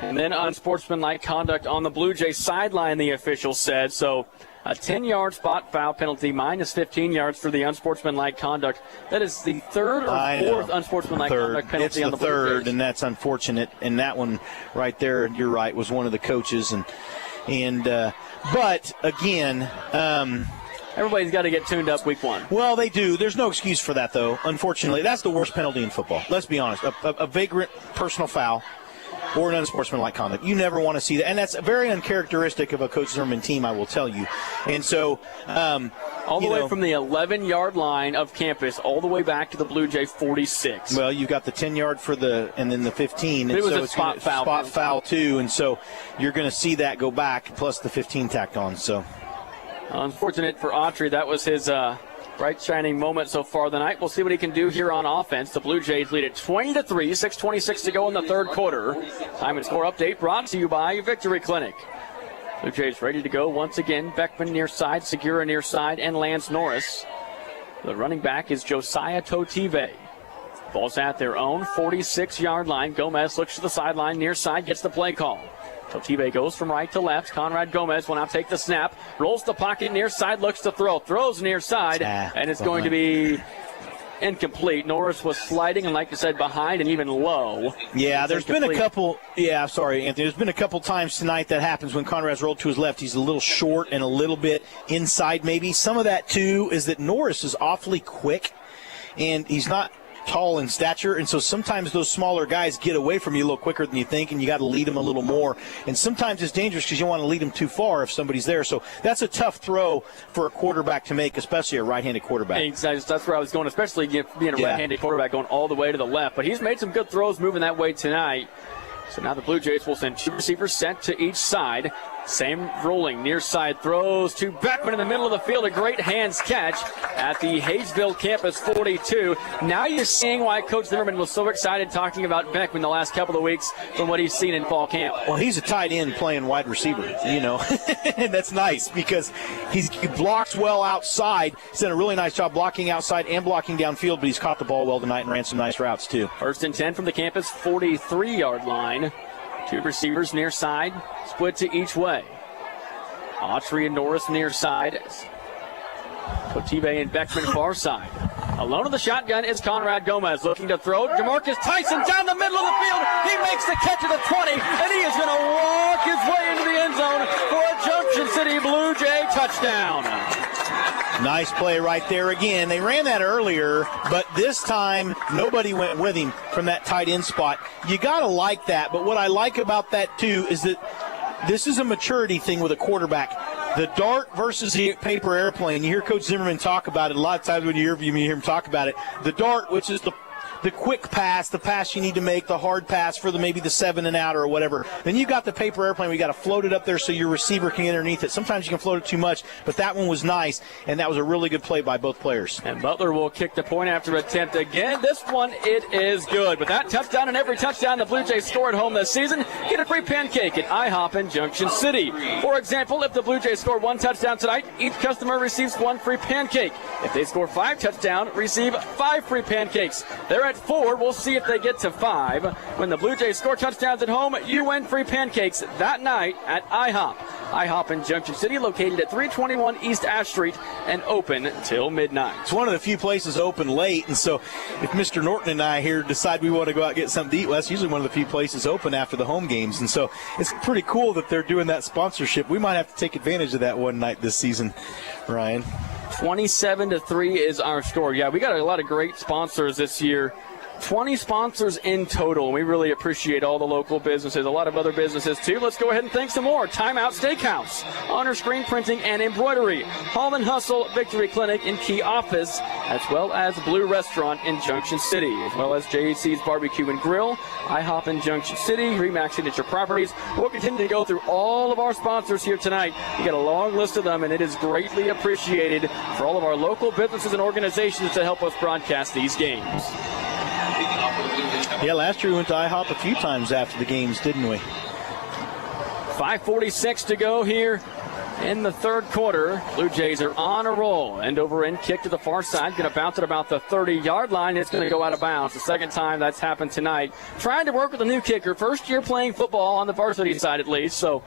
And then unsportsmanlike conduct on the Blue Jays sideline, the official said. So a 10-yard spot foul penalty, minus 15 yards for the unsportsmanlike conduct. That is the third or fourth unsportsmanlike conduct penalty on the Blue Jays. It's the third, and that's unfortunate. And that one right there, you're right, was one of the coaches. But again, everybody's got to get tuned up week one. Well, they do. There's no excuse for that, though. Unfortunately, that's the worst penalty in football. Let's be honest. A vagrant personal foul or an unsportsmanlike conduct. You never want to see that. And that's very uncharacteristic of a Coach Zimmerman team, I will tell you. And so, all the way from the 11-yard line of campus all the way back to the Blue Jay 46. Well, you've got the 10-yard and then the 15. But it was a spot foul. Spot foul, too. And so you're going to see that go back, plus the 15 tacked on. So unfortunate for Autry. That was his bright shining moment so far tonight. We'll see what he can do here on offense. The Blue Jays lead at 20-3, 6:26 to go in the third quarter. Time and score update brought to you by Victory Clinic. Blue Jays ready to go once again. Beckman near side, Segura near side, and Lance Norris. The running back is Josiah Totive. Ball's at their own 46-yard line. Gomez looks to the sideline near side, gets the play call. Totive goes from right to left. Conrad Gomez will now take the snap. Rolls the pocket near side, looks to throw. Throws near side, and it's going to be incomplete. Norris was sliding, and like you said, behind and even low. Yeah, there's been a couple. Yeah, sorry, Anthony. There's been a couple times tonight that happens when Conrad's rolled to his left. He's a little short and a little bit inside maybe. Some of that, too, is that Norris is awfully quick, and he's not tall in stature, and so sometimes those smaller guys get away from you a little quicker than you think, and you got to lead them a little more. And sometimes it's dangerous because you want to lead them too far if somebody's there. So that's a tough throw for a quarterback to make, especially a right-handed quarterback. Exactly. That's where I was going, especially being a right-handed quarterback going all the way to the left. But he's made some good throws moving that way tonight. So now the Blue Jays will send two receivers set to each side. Same rolling, near side throws to Beckman in the middle of the field. A great hands catch at the Hayesville campus 42. Now you're seeing why Coach Zimmerman was so excited talking about Beckman the last couple of weeks from what he's seen in fall camp. Well, he's a tight end playing wide receiver, you know. And that's nice because he blocks well outside. He's done a really nice job blocking outside and blocking downfield, but he's caught the ball well tonight and ran some nice routes too. 1st and 10 from the campus 43-yard line. Two receivers near side, split to each way. Autry and Norris near side. Totive and Beckman far side. Alone in the shotgun is Conrad Gomez looking to throw. Jamarcus Tyson down the middle of the field. He makes the catch at the 20, and he is going to walk his way into the end zone for a Junction City Blue Jay touchdown. Nice play right there again. They ran that earlier, but this time nobody went with him from that tight end spot. You got to like that, but what I like about that too is that this is a maturity thing with a quarterback. The dart versus the paper airplane. You hear Coach Zimmerman talk about it a lot of times when you hear him talk about it. The dart, which is the quick pass, the pass you need to make, the hard pass for maybe the 7 and out or whatever. Then you got the paper airplane. We got to float it up there so your receiver can get underneath it. Sometimes you can float it too much, but that one was nice, and that was a really good play by both players. And Butler will kick the point after attempt again. This one, it is good. With that touchdown and every touchdown the Blue Jays score at home this season, get a free pancake at IHOP in Junction City. For example, if the Blue Jays score 1 touchdown tonight, each customer receives 1 free pancake. If they score 5 touchdowns, receive 5 free pancakes. They're at at 4. We'll see if they get to 5. When the Blue Jays score touchdowns at home, you win free pancakes that night at IHOP. IHOP in Junction City, located at 321 East Ash Street and open till midnight. It's one of the few places open late, and so if Mr. Norton and I here decide we want to go out and get something to eat, well, that's usually one of the few places open after the home games. And so it's pretty cool that they're doing that sponsorship. We might have to take advantage of that one night this season, Ryan. 27-3 is our score. Yeah, we got a lot of great sponsors this year. 20 sponsors in total. We really appreciate all the local businesses, a lot of other businesses too. Let's go ahead and thank some more. Timeout Steakhouse, Honor Screen Printing and Embroidery, Hall and Hustle Victory Clinic and Key Office, as well as Blue Restaurant in Junction City, as well as JC's Barbecue and Grill, IHOP in Junction City, Remax Signature Properties. We'll continue to go through all of our sponsors here tonight. We got a long list of them, and it is greatly appreciated for all of our local businesses and organizations to help us broadcast these games. Yeah, last year we went to IHOP a few times after the games, didn't we? 5:46 to go here in the third quarter. Blue Jays are on a roll. End over end kick to the far side. Going to bounce at about the 30-yard line. It's going to go out of bounds. The second time that's happened tonight. Trying to work with a new kicker. First year playing football on the varsity side at least. So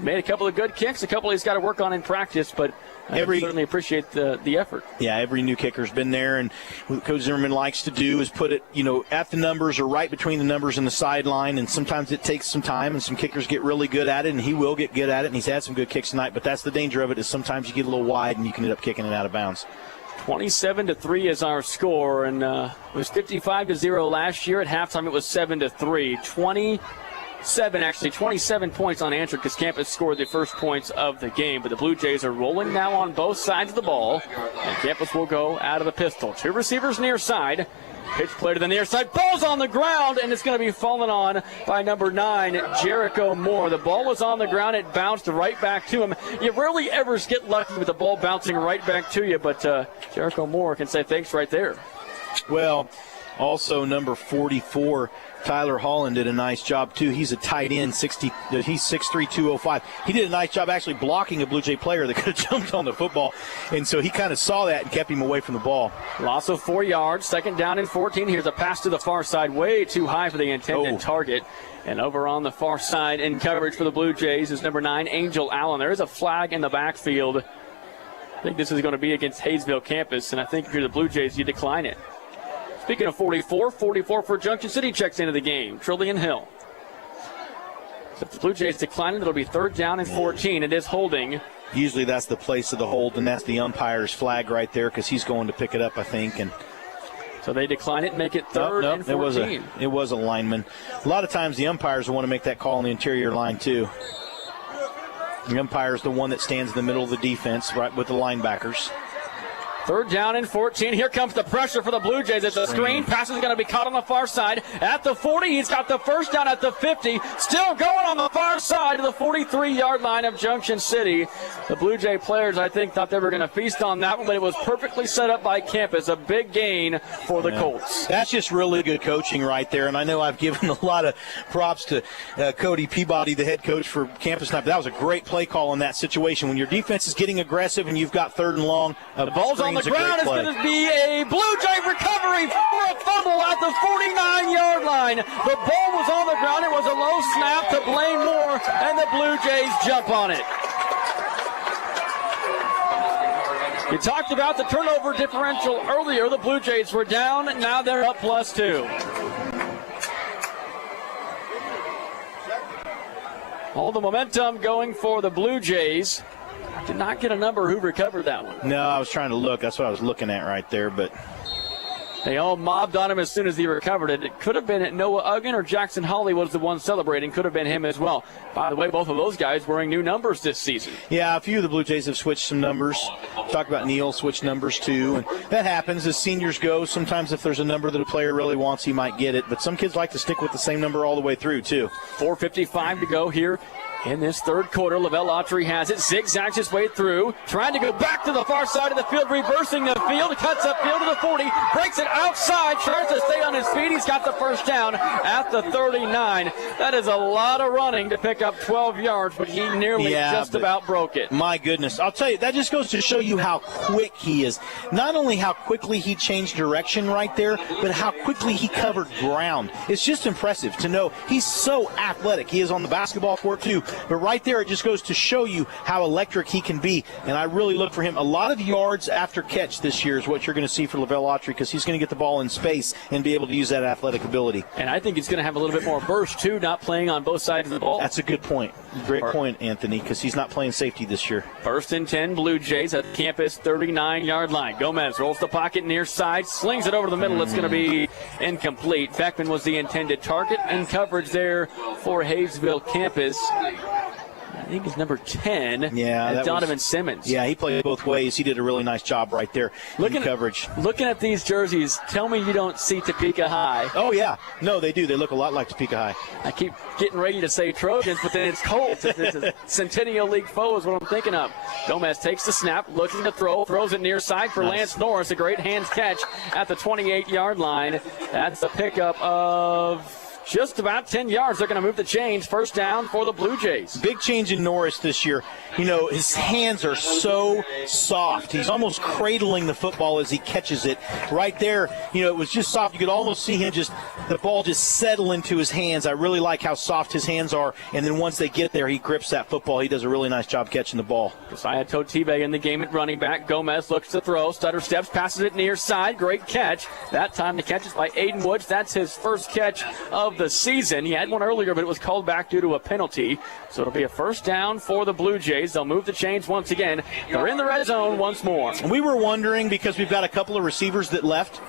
made a couple of good kicks. A couple he's got to work on in practice, but I certainly appreciate the effort. Yeah, every new kicker's been there, and what Coach Zimmerman likes to do is put it, at the numbers or right between the numbers and the sideline, and sometimes it takes some time, and some kickers get really good at it, and he will get good at it, and he's had some good kicks tonight, but that's the danger of it, is sometimes you get a little wide, and you can end up kicking it out of bounds. 27-3 is our score, and it was 55-0 last year. At halftime, it was 7-3. 27 points unanswered because Campus scored the first points of the game. But the Blue Jays are rolling now on both sides of the ball, and Campus will go out of the pistol. Two receivers near side. Pitch play to the near side. Ball's on the ground, and it's going to be fallen on by number 9, Jericho Moore. The ball was on the ground. It bounced right back to him. You rarely ever get lucky with the ball bouncing right back to you, but Jericho Moore can say thanks right there. Well, also number 44, Tyler Holland, did a nice job, too. He's a tight end, he's 6'3", 205. He did a nice job actually blocking a Blue Jay player that could have jumped on the football, and so he kind of saw that and kept him away from the ball. Loss of 4 yards, second down and 14. Here's a pass to the far side, way too high for the intended target. And over on the far side in coverage for the Blue Jays is number 9, Angel Allen. There is a flag in the backfield. I think this is going to be against Hayesville Campus, and I think if you're the Blue Jays, you decline it. Speaking of 44 for Junction City checks into the game. Trillian Hill. So if the Blue Jays decline it, it'll be third down and 14. It is holding. Usually that's the place of the hold, and that's the umpire's flag right there because he's going to pick it up, I think. And so they decline it, make it third and 14. It was a lineman. A lot of times the umpires want to make that call on the interior line, too. The umpire is the one that stands in the middle of the defense, right with the linebackers. Third down and 14. Here comes the pressure for the Blue Jays. It's a screen. Pass is going to be caught on the far side. At the 40, he's got the first down at the 50. Still going on the far side to the 43-yard line of Junction City. The Blue Jay players, I think, thought they were going to feast on that one, but it was perfectly set up by Campus. A big gain for the Colts. That's just really good coaching right there, and I know I've given a lot of props to Cody Peabody, the head coach for Campus tonight, but that was a great play call in that situation. When your defense is getting aggressive and you've got third and long, the ball's on the ground. It's going to be a Blue Jay recovery for a fumble at the 49-yard line. The ball was on the ground. It was a low snap to Blaine Moore, and the Blue Jays jump on it. You talked about the turnover differential earlier. The Blue Jays were down, and now they're up +2. All the momentum going for the Blue Jays. Did not get a number who recovered that one. No, I was trying to look. That's what I was looking at right there, but they all mobbed on him as soon as he recovered it. It could have been Noah Uggan or Jackson Holly was the one celebrating. Could have been him as well. By the way, both of those guys wearing new numbers this season. Yeah, a few of the Blue Jays have switched some numbers. Talk about Neal switched numbers too, and that happens as seniors go. Sometimes if there's a number that a player really wants, he might get it, but some kids like to stick with the same number all the way through too. 4:55 to go here In this third quarter, Lavelle Autry has it, zigzags his way through, trying to go back to the far side of the field, reversing the field, cuts up field to the 40, breaks it outside, tries to stay on his feet. He's got the first down at the 39. That is a lot of running to pick up 12 yards, but he nearly just about broke it. My goodness. I'll tell you, that just goes to show you how quick he is. Not only how quickly he changed direction right there, but how quickly he covered ground. It's just impressive to know he's so athletic. He is on the basketball court too. But right there, it just goes to show you how electric he can be. And I really look for him. A lot of yards after catch this year is what you're going to see for Lavelle Autry, because he's going to get the ball in space and be able to use that athletic ability. And I think he's going to have a little bit more burst, too, not playing on both sides of the ball. That's a good point. Great point, Anthony, because he's not playing safety this year. 1st and 10, Blue Jays at campus 39-yard line. Gomez rolls the pocket near side, slings it over the middle. It's going to be incomplete. Beckman was the intended target, and coverage there for Hayesville campus. I think it's number 10. Yeah, Donovan Simmons. Yeah, he played both ways. He did a really nice job right there in coverage. Looking at these jerseys, tell me you don't see Topeka High. Oh, yeah. No, they do. They look a lot like Topeka High. I keep getting ready to say Trojans, but then it's Colts. It's a Centennial League foe is what I'm thinking of. Gomez takes the snap, looking to throw, throws it near side for Lance Norris. A great hands catch at the 28-yard line. That's a pickup of just about 10 yards. They're going to move the chains. First down for the Blue Jays. Big change in Norris this year. You know, his hands are so soft. He's almost cradling the football as he catches it. Right there, you know, it was just soft. You could almost see him the ball just settle into his hands. I really like how soft his hands are. And then once they get there, he grips that football. He does a really nice job catching the ball. Josiah Totibe in the game at running back. Gomez looks to throw. Stutter steps, passes it near side. Great catch. That time the catch is by Aiden Woods. That's his first catch of the season. He had one earlier, but it was called back due to a penalty. So it'll be a first down for the Blue Jays. They'll move the chains once again. They're in the red zone once more. We were wondering, because we've got a couple of receivers that left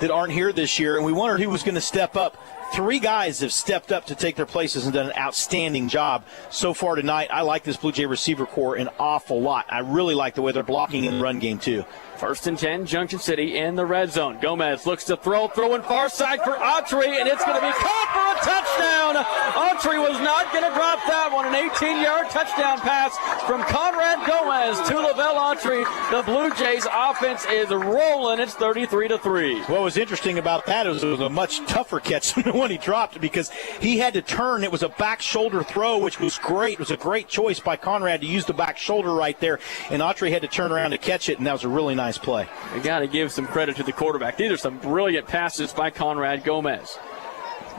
that aren't here this year, and we wondered who was going to step up. 3 guys have stepped up to take their places and done an outstanding job so far tonight. I like this Blue Jay receiver core an awful lot. I really like the way they're blocking in the run game, too. 1st and 10, Junction City in the red zone. Gomez looks to throwing far side for Autry, and it's going to be caught for a touchdown. Autry was not going to drop that one. An 18-yard touchdown pass from Conrad Gomez to Lavelle Autry. The Blue Jays offense is rolling. It's 33-3. What was interesting about that is it was a much tougher catch than the one he dropped, because he had to turn. It was a back shoulder throw, which was great. It was a great choice by Conrad to use the back shoulder right there, and Autry had to turn around to catch it, and that was a really nice play. You got to give some credit to the quarterback. These are some brilliant passes by Conrad Gomez.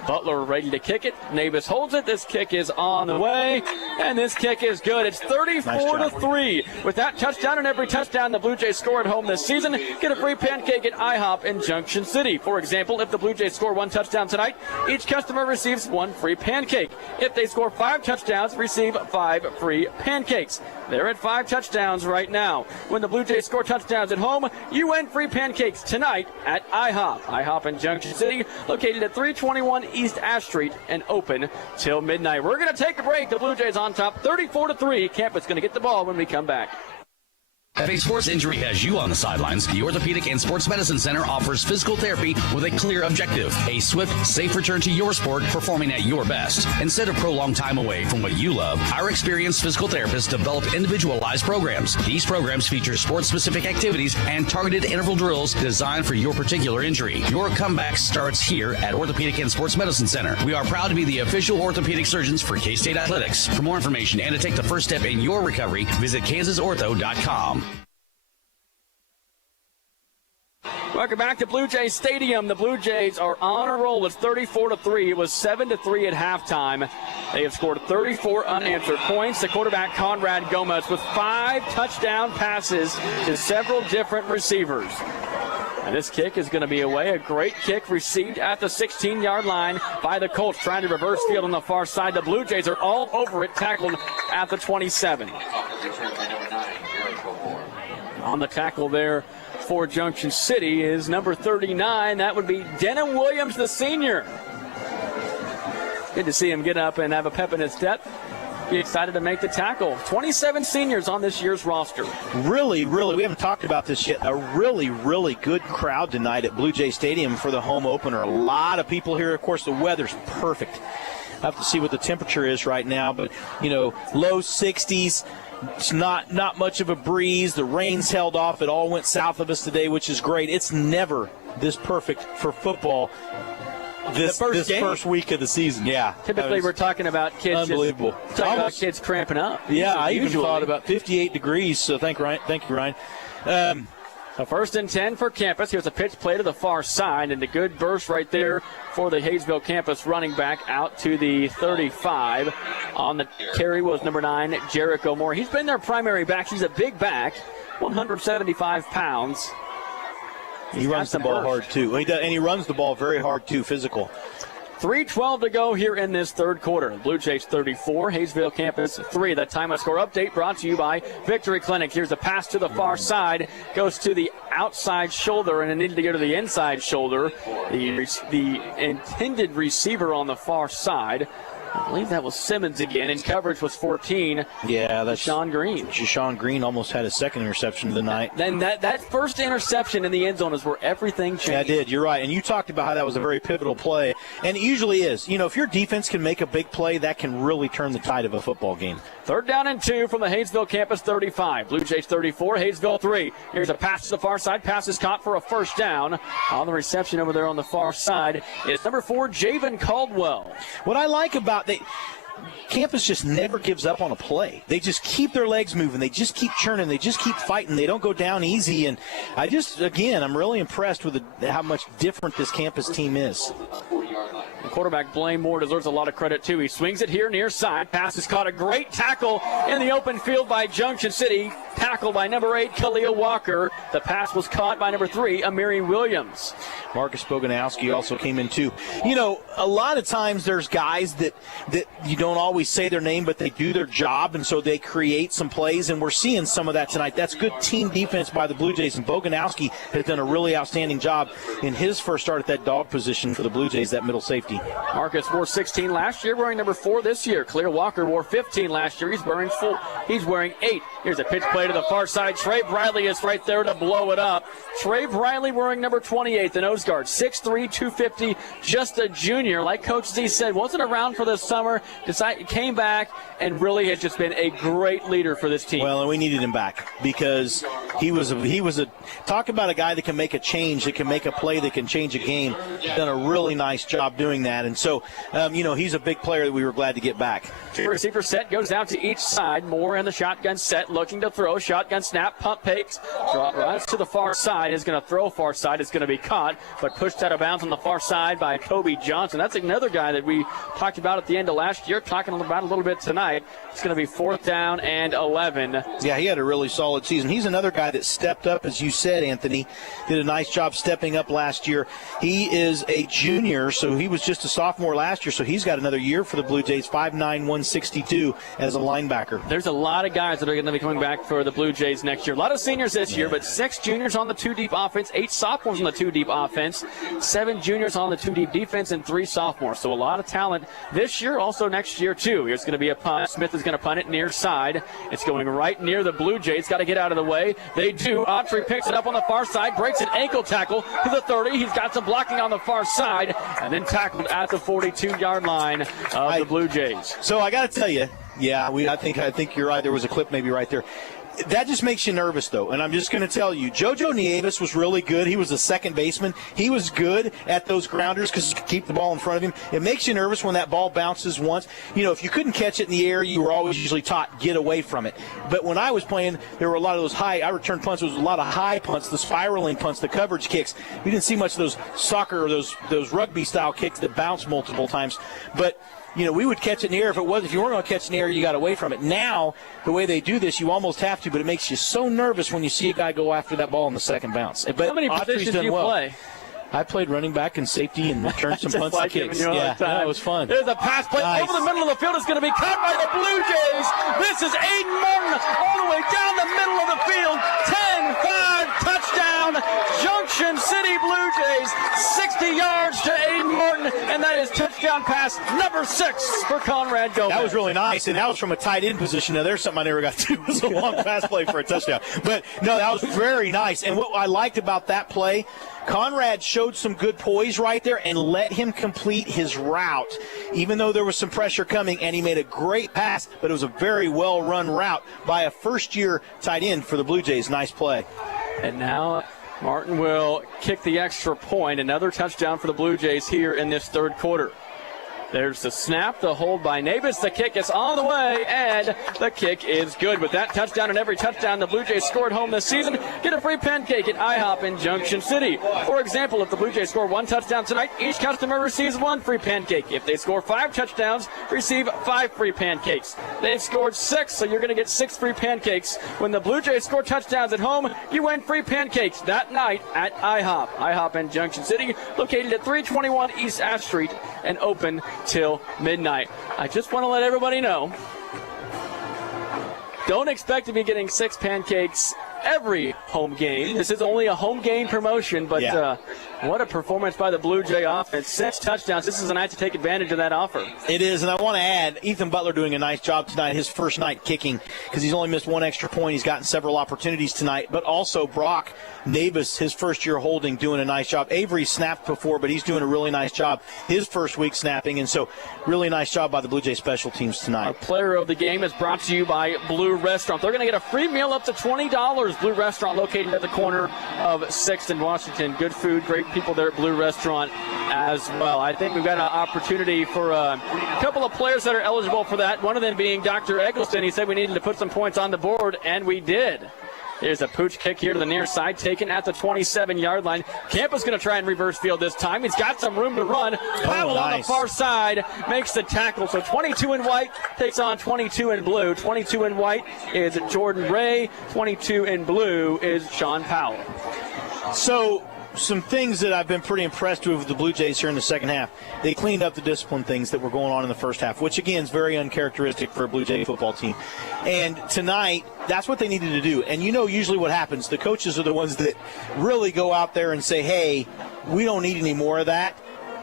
Butler ready to kick it. Navis holds it. This kick is on the way, and this kick is good. It's 34-3. With that touchdown and every touchdown the Blue Jays score at home this season, get a free pancake at IHOP in Junction City. For example, if the Blue Jays score 1 touchdown tonight, each customer receives 1 free pancake. If they score 5 touchdowns, receive 5 free pancakes. They're at 5 touchdowns right now. When the Blue Jays score touchdowns at home, you win free pancakes tonight at IHOP. IHOP in Junction City, located at 321 East Ash Street and open till midnight. We're going to take a break. The Blue Jays on top 34-3. Campus going to get the ball when we come back. If a sports injury has you on the sidelines, the Orthopedic and Sports Medicine Center offers physical therapy with a clear objective: a swift, safe return to your sport, performing at your best. Instead of prolonged time away from what you love, our experienced physical therapists develop individualized programs. These programs feature sport-specific activities and targeted interval drills designed for your particular injury. Your comeback starts here at Orthopedic and Sports Medicine Center. We are proud to be the official orthopedic surgeons for K-State Athletics. For more information and to take the first step in your recovery, visit KansasOrtho.com. Welcome back to Blue Jays Stadium. The Blue Jays are on a roll. It's 34-3. It was 7-3 at halftime. They have scored 34 unanswered points. The quarterback, Conrad Gomez, with 5 touchdown passes to several different receivers. And this kick is going to be away. A great kick received at the 16-yard line by the Colts, trying to reverse field on the far side. The Blue Jays are all over it, tackled at the 27. On the tackle there for Junction City is number 39. That would be Denham Williams, the senior. Good to see him get up and have a pep in his step. Be excited to make the tackle. 27 seniors on this year's roster. Really, we haven't talked about this yet. A really good crowd tonight at Blue Jay Stadium for the home opener. A lot of people here. Of course, the weather's perfect. have to see what the temperature is right now. But, low 60s. It's not much of a breeze. The rain's held off. It all went south of us today, which is great. It's never this perfect for football this first week of the season. Yeah. Typically, we're talking about kids. Unbelievable. Talking about kids cramping up. Yeah, I even thought about 58 degrees. So thank you, Ryan. A 1st and 10 for campus. Here's a pitch play to the far side, and a good burst right there for the Hayesville campus running back out to the 35. On the carry was number 9, Jericho Moore. He's been their primary back. He's a big back, 175 pounds. He runs the ball hard, too. And he runs the ball very hard, too, physical. 3:12 to go here in this third quarter. Blue Jays 34, Hayesville campus 3. That time of score update brought to you by Victory Clinic. Here's a pass to the far side, goes to the outside shoulder, and it needed to go to the inside shoulder. The intended receiver on the far side, I believe that was Simmons again, and coverage was 14. Yeah, that's Sean Green. Sean Green almost had his second interception of the night. Then that first interception in the end zone is where everything changed. Yeah, I did. You're right. And you talked about how that was a very pivotal play. And it usually is. If your defense can make a big play, that can really turn the tide of a football game. 3rd down and 2 from the Hayesville campus 35. Blue Jays 34, Hayesville 3. Here's a pass to the far side. Pass is caught for a first down. On the reception over there on the far side is number 4, Javen Caldwell. What I like about campus just never gives up on a play. They just keep their legs moving. They just keep churning. They just keep fighting. They don't go down easy. And I'm really impressed with how much different this campus team is. Quarterback Blaine Moore deserves a lot of credit, too. He swings it here near side. Pass is caught. A great tackle in the open field by Junction City. Tackled by number 8, Khalil Walker. The pass was caught by number 3, Amiri Williams. Marcus Boganowski also came in, too. A lot of times there's guys that you don't always say their name, but they do their job, and so they create some plays, and we're seeing some of that tonight. That's good team defense by the Blue Jays, and Boganowski has done a really outstanding job in his first start at that dog position for the Blue Jays, that middle safety. Marcus wore 16 last year, wearing number 4 this year. Khalil Walker wore 15 last year. He's wearing 8. Here's a pitch play to the far side. Trey Briley is right there to blow it up. Trey Briley wearing number 28, the nose guard, 6'3", 250, just a junior. Like Coach Z said, wasn't around for the summer, came back, and really has just been a great leader for this team. Well, and we needed him back because he was a talk about a guy that can make a change, that can make a play, that can change a game. Done a really nice job doing that, and so he's a big player that we were glad to get back. Receiver set goes out to each side. Moore in the shotgun set, looking to throw. Shotgun snap, pump fakes, runs to the far side. Is going to throw far side. Is going to be caught, but pushed out of bounds on the far side by Kobe Johnson. That's another guy that we talked about at the end of last year, talking about a little bit tonight. It's going to be 4th down and 11. Yeah, he had a really solid season. He's another guy that stepped up, as you said, Anthony. Did a nice job stepping up last year. He is a junior, so he was just a sophomore last year, so he's got another year for the Blue Jays, 5'9", 162 as a linebacker. There's a lot of guys that are going to be coming back for the Blue Jays next year. A lot of seniors this year, but 6 juniors on the 2-deep offense, 8 sophomores on the 2-deep offense, 7 juniors on the 2-deep defense, and 3 sophomores. So a lot of talent this year, also next year, too. Here's going to be a punt. Smith is going to punt it near side. It's going right near the Blue Jays. Got to get out of the way. They do. Autry picks it up on the far side, breaks an ankle tackle to the 30. He's got some blocking on the far side, and then tackled at the 42-yard line of the Blue Jays. So I got to tell you, yeah, I think you're right. There was a clip maybe right there. That just makes you nervous, though, and I'm just going to tell you, JoJo Nieves was really good. He was a second baseman. He was good at those grounders because he could keep the ball in front of him. It makes you nervous when that ball bounces once. If you couldn't catch it in the air, you were always usually taught, get away from it. But when I was playing, there were a lot of those I returned punts. There was a lot of high punts, the spiraling punts, the coverage kicks. We didn't see much of those soccer or those rugby-style kicks that bounce multiple times. But we would catch it in the air. If you weren't going to catch it in the air, you got away from it. Now, the way they do this, you almost have to, but it makes you so nervous when you see a guy go after that ball in the second bounce. But how many positions do you play? I played running back and safety and returned some punts and kicks. Yeah, it was fun. There's a pass play over the middle of the field. It's going to be caught by the Blue Jays. This is Aiden Martin all the way down the middle of the field. 10-5 touchdown. Junction City Blue Jays. 60 yards to Aiden Martin, and that is touchdown pass number 6 for Conrad Gomez. That was really nice, and that was from a tight end position. Now, there's something I never got to do. It was a long pass play for a touchdown. But, no, that was very nice. And what I liked about that play, Conrad showed some good poise right there and let him complete his route, even though there was some pressure coming, and he made a great pass, but it was a very well-run route by a first-year tight end for the Blue Jays. Nice play. And now Martin will kick the extra point. Another touchdown for the Blue Jays here in this third quarter. There's the snap, the hold by Navis. The kick is on the way, and the kick is good. With that touchdown and every touchdown the Blue Jays scored home this season, get a free pancake at IHOP in Junction City. For example, if the Blue Jays score 1 touchdown tonight, each customer receives 1 free pancake. If they score 5 touchdowns, receive 5 free pancakes. They've scored 6, so you're going to get 6 free pancakes. When the Blue Jays score touchdowns at home, you win free pancakes that night at IHOP. IHOP in Junction City, located at 321 East Ash Street and open till midnight. I just want to let everybody know, don't expect to be getting 6 pancakes every home game. This is only a home game promotion, but what a performance by the Blue Jay offense. 6 touchdowns. This is a night to take advantage of that offer. It is, and I want to add, Ethan Butler doing a nice job tonight, his first night kicking, because he's only missed 1 extra point. He's gotten several opportunities tonight, but also Brock Davis, his first year holding, doing a nice job. Avery snapped before, but he's doing a really nice job his first week snapping, and so really nice job by the Blue Jay special teams tonight. Our player of the game is brought to you by Blue Restaurant. They're going to get a free meal up to $20. Blue Restaurant, located at the corner of 6th and Washington. Good food, great people there at Blue Restaurant as well. I think we've got an opportunity for a couple of players that are eligible for that, one of them being Dr. Eggleston. He said we needed to put some points on the board, and we did. Here's a pooch kick here to the near side, taken at the 27-yard line. Campa's going to try and reverse field this time. He's got some room to run. Powell on the far side makes the tackle. So 22 in white takes on 22 in blue. 22 in white is Jordan Ray. 22 in blue is Sean Powell. So some things that I've been pretty impressed with the Blue Jays here in the second half. They cleaned up the discipline things that were going on in the first half, which, again, is very uncharacteristic for a Blue Jay football team. And tonight, that's what they needed to do. And you know usually what happens. The coaches are the ones that really go out there and say, hey, we don't need any more of that.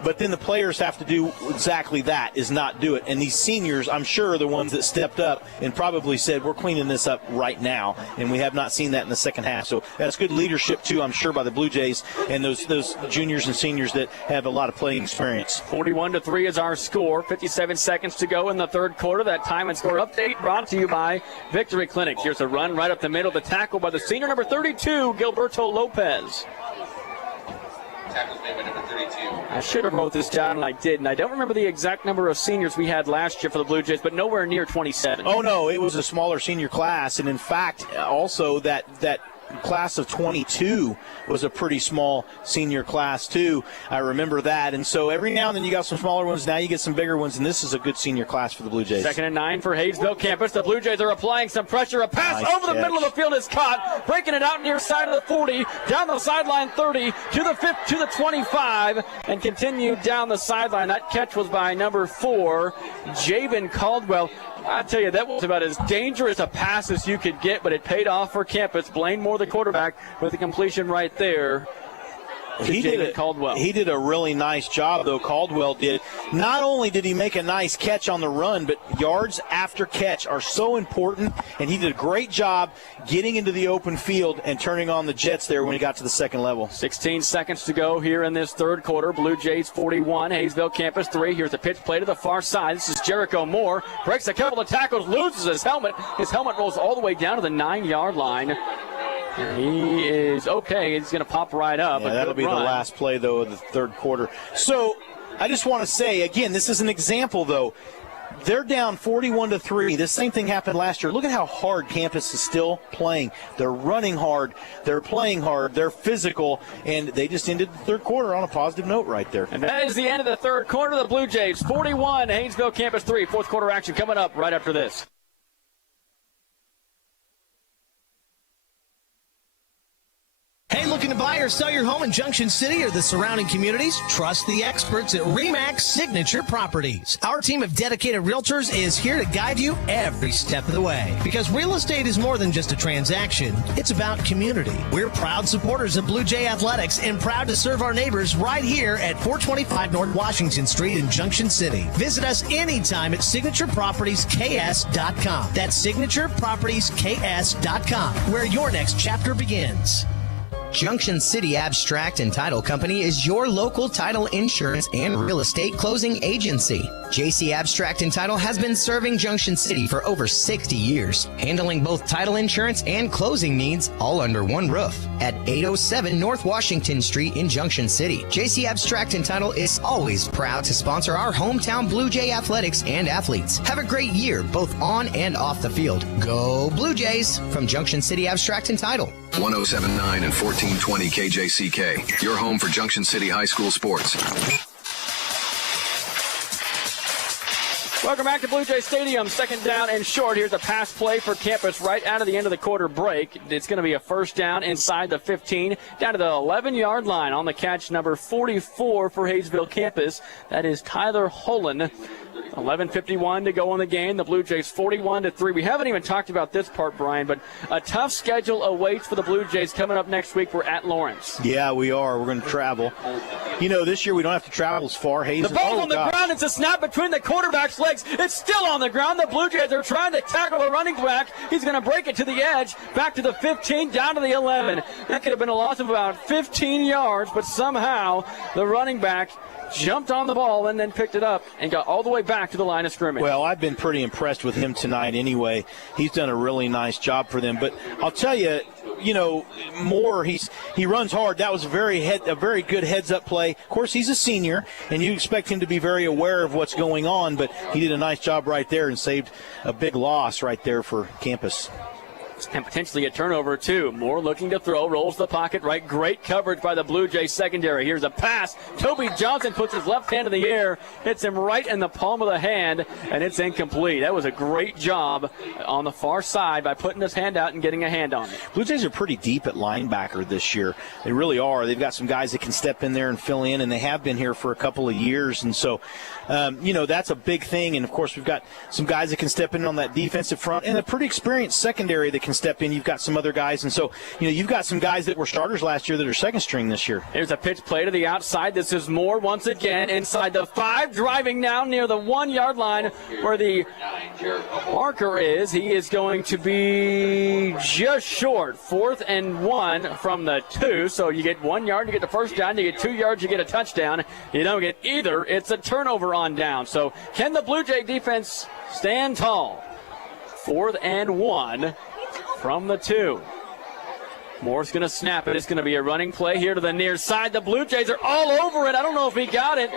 But then the players have to do exactly that, is not do it. And these seniors, I'm sure, are the ones that stepped up and probably said, we're cleaning this up right now. And we have not seen that in the second half. So that's good leadership, too, I'm sure, by the Blue Jays and those juniors and seniors that have a lot of playing experience. 41-3 is our score. 57 seconds to go in the third quarter. That time and score update brought to you by Victory Clinic. Here's a run right up the middle. The tackle by the senior, number 32, Gilberto Lopez. Tackles made by number 32. I should have wrote this down, and I didn't. I don't remember the exact number of seniors we had last year for the Blue Jays, but nowhere near 27. Oh, no, it was a smaller senior class. And, in fact, also that class of 22 was a pretty small senior class, too. I remember that. And so every now and then you got some smaller ones. Now you get some bigger ones, and this is a good senior class for the Blue Jays. 2nd and 9 for Hayesville campus. The Blue Jays are applying some pressure. A pass over the middle of the field is caught. Breaking it out near side of the 40, down the sideline 30, to the 5th, to the 25, and continued down the sideline. That catch was by number 4, Javen Caldwell. I tell you, that was about as dangerous a pass as you could get, but it paid off for campus. Blaine Moore, the quarterback, with the completion right there. He did a really nice job, though. Caldwell did. Not only did he make a nice catch on the run, but yards after catch are so important, and he did a great job getting into the open field and turning on the jets there when he got to the second level. 16 seconds to go here in this third quarter. Blue Jays 41, Hayesville campus 3. Here's a pitch play to the far side. This is Jericho Moore. Breaks a couple of tackles, loses his helmet. His helmet rolls all the way down to the 9-yard line. He is okay. He's going to pop right up. Yeah, that'll be the last play, though, of the third quarter. So I just want to say, again, this is an example, though. They're down 41-3. This same thing happened last year. Look at how hard campus is still playing. They're running hard. They're playing hard. They're physical. And they just ended the third quarter on a positive note right there. And that is the end of the third quarter. The Blue Jays 41, Hayesville campus 3. Fourth quarter action coming up right after this. Hey, look Looking to buy or sell your home in Junction City or the surrounding communities? Trust the experts at RE/MAX Signature Properties. Our team of dedicated realtors is here to guide you every step of the way. Because real estate is more than just a transaction, it's about community. We're proud supporters of Blue Jay Athletics and proud to serve our neighbors right here at 425 North Washington Street in Junction City. Visit us anytime at SignaturePropertiesKS.com. That's SignaturePropertiesKS.com, where your next chapter begins. Junction City Abstract and Title Company is your local title insurance and real estate closing agency. JC Abstract and Title has been serving Junction City for over 60 years, handling both title insurance and closing needs all under one roof at 807 North Washington Street in Junction City. JC Abstract and Title is always proud to sponsor our hometown Blue Jay athletics and athletes. Have a great year, both on and off the field. Go Blue Jays from Junction City Abstract and Title. 1079 and 1420 KJCK, your home for Junction City High School sports. Welcome back to Blue Jay Stadium. Second down and short. Here's a pass play for campus right out of the end of the quarter break. It's going to be a first down inside the 15, down to the 11-yard line. On the catch, number 44 for Hayesville campus. That is Tyler Holland. 11:51 to go in the game. The Blue Jays 41-3. We haven't even talked about this part, Brian, but a tough schedule awaits for the Blue Jays coming up next week. We're at Lawrence. Yeah, we are. We're going to travel. You know, this year we don't have to travel as far. The ball's on the ground. It's a snap between the quarterback's legs. It's still on the ground. The Blue Jays are trying to tackle the running back. He's going to break it to the edge, back to the 15, down to the 11. That could have been a loss of about 15 yards, but somehow the running back jumped on the ball and then picked it up and got all the way back to the line of scrimmage. Well, I've been pretty impressed with him tonight anyway. He's done a really nice job for them. But I'll tell you, Moore, he runs hard. That was a very good heads-up play. Of course, he's a senior, and you expect him to be very aware of what's going on, but he did a nice job right there and saved a big loss right there for campus. And potentially a turnover, too. Moore looking to throw, rolls the pocket right. Great coverage by the Blue Jays secondary. Here's a pass. Toby Johnson puts his left hand in the air, hits him right in the palm of the hand, and it's incomplete. That was a great job on the far side by putting his hand out and getting a hand on it. Blue Jays are pretty deep at linebacker this year. They really are. They've got some guys that can step in there and fill in, and they have been here for a couple of years. And so, that's a big thing. And, of course, we've got some guys that can step in on that defensive front and a pretty experienced secondary that can step in. You've got some other guys. And so, you've got some guys that were starters last year that are second string this year. Here's a pitch play to the outside. This is Moore once again inside the 5, driving now near the 1-yard line where the marker is. He is going to be just short. 4th and 1 from the 2. So you get 1 yard, you get the first down. You get 2 yards, you get a touchdown. You don't get either. It's a turnover on down. So can the Blue Jay defense stand tall? 4th and 1 from the 2. Moore's going to snap it. It's going to be a running play here to the near side. The Blue Jays are all over it. I don't know if he got it.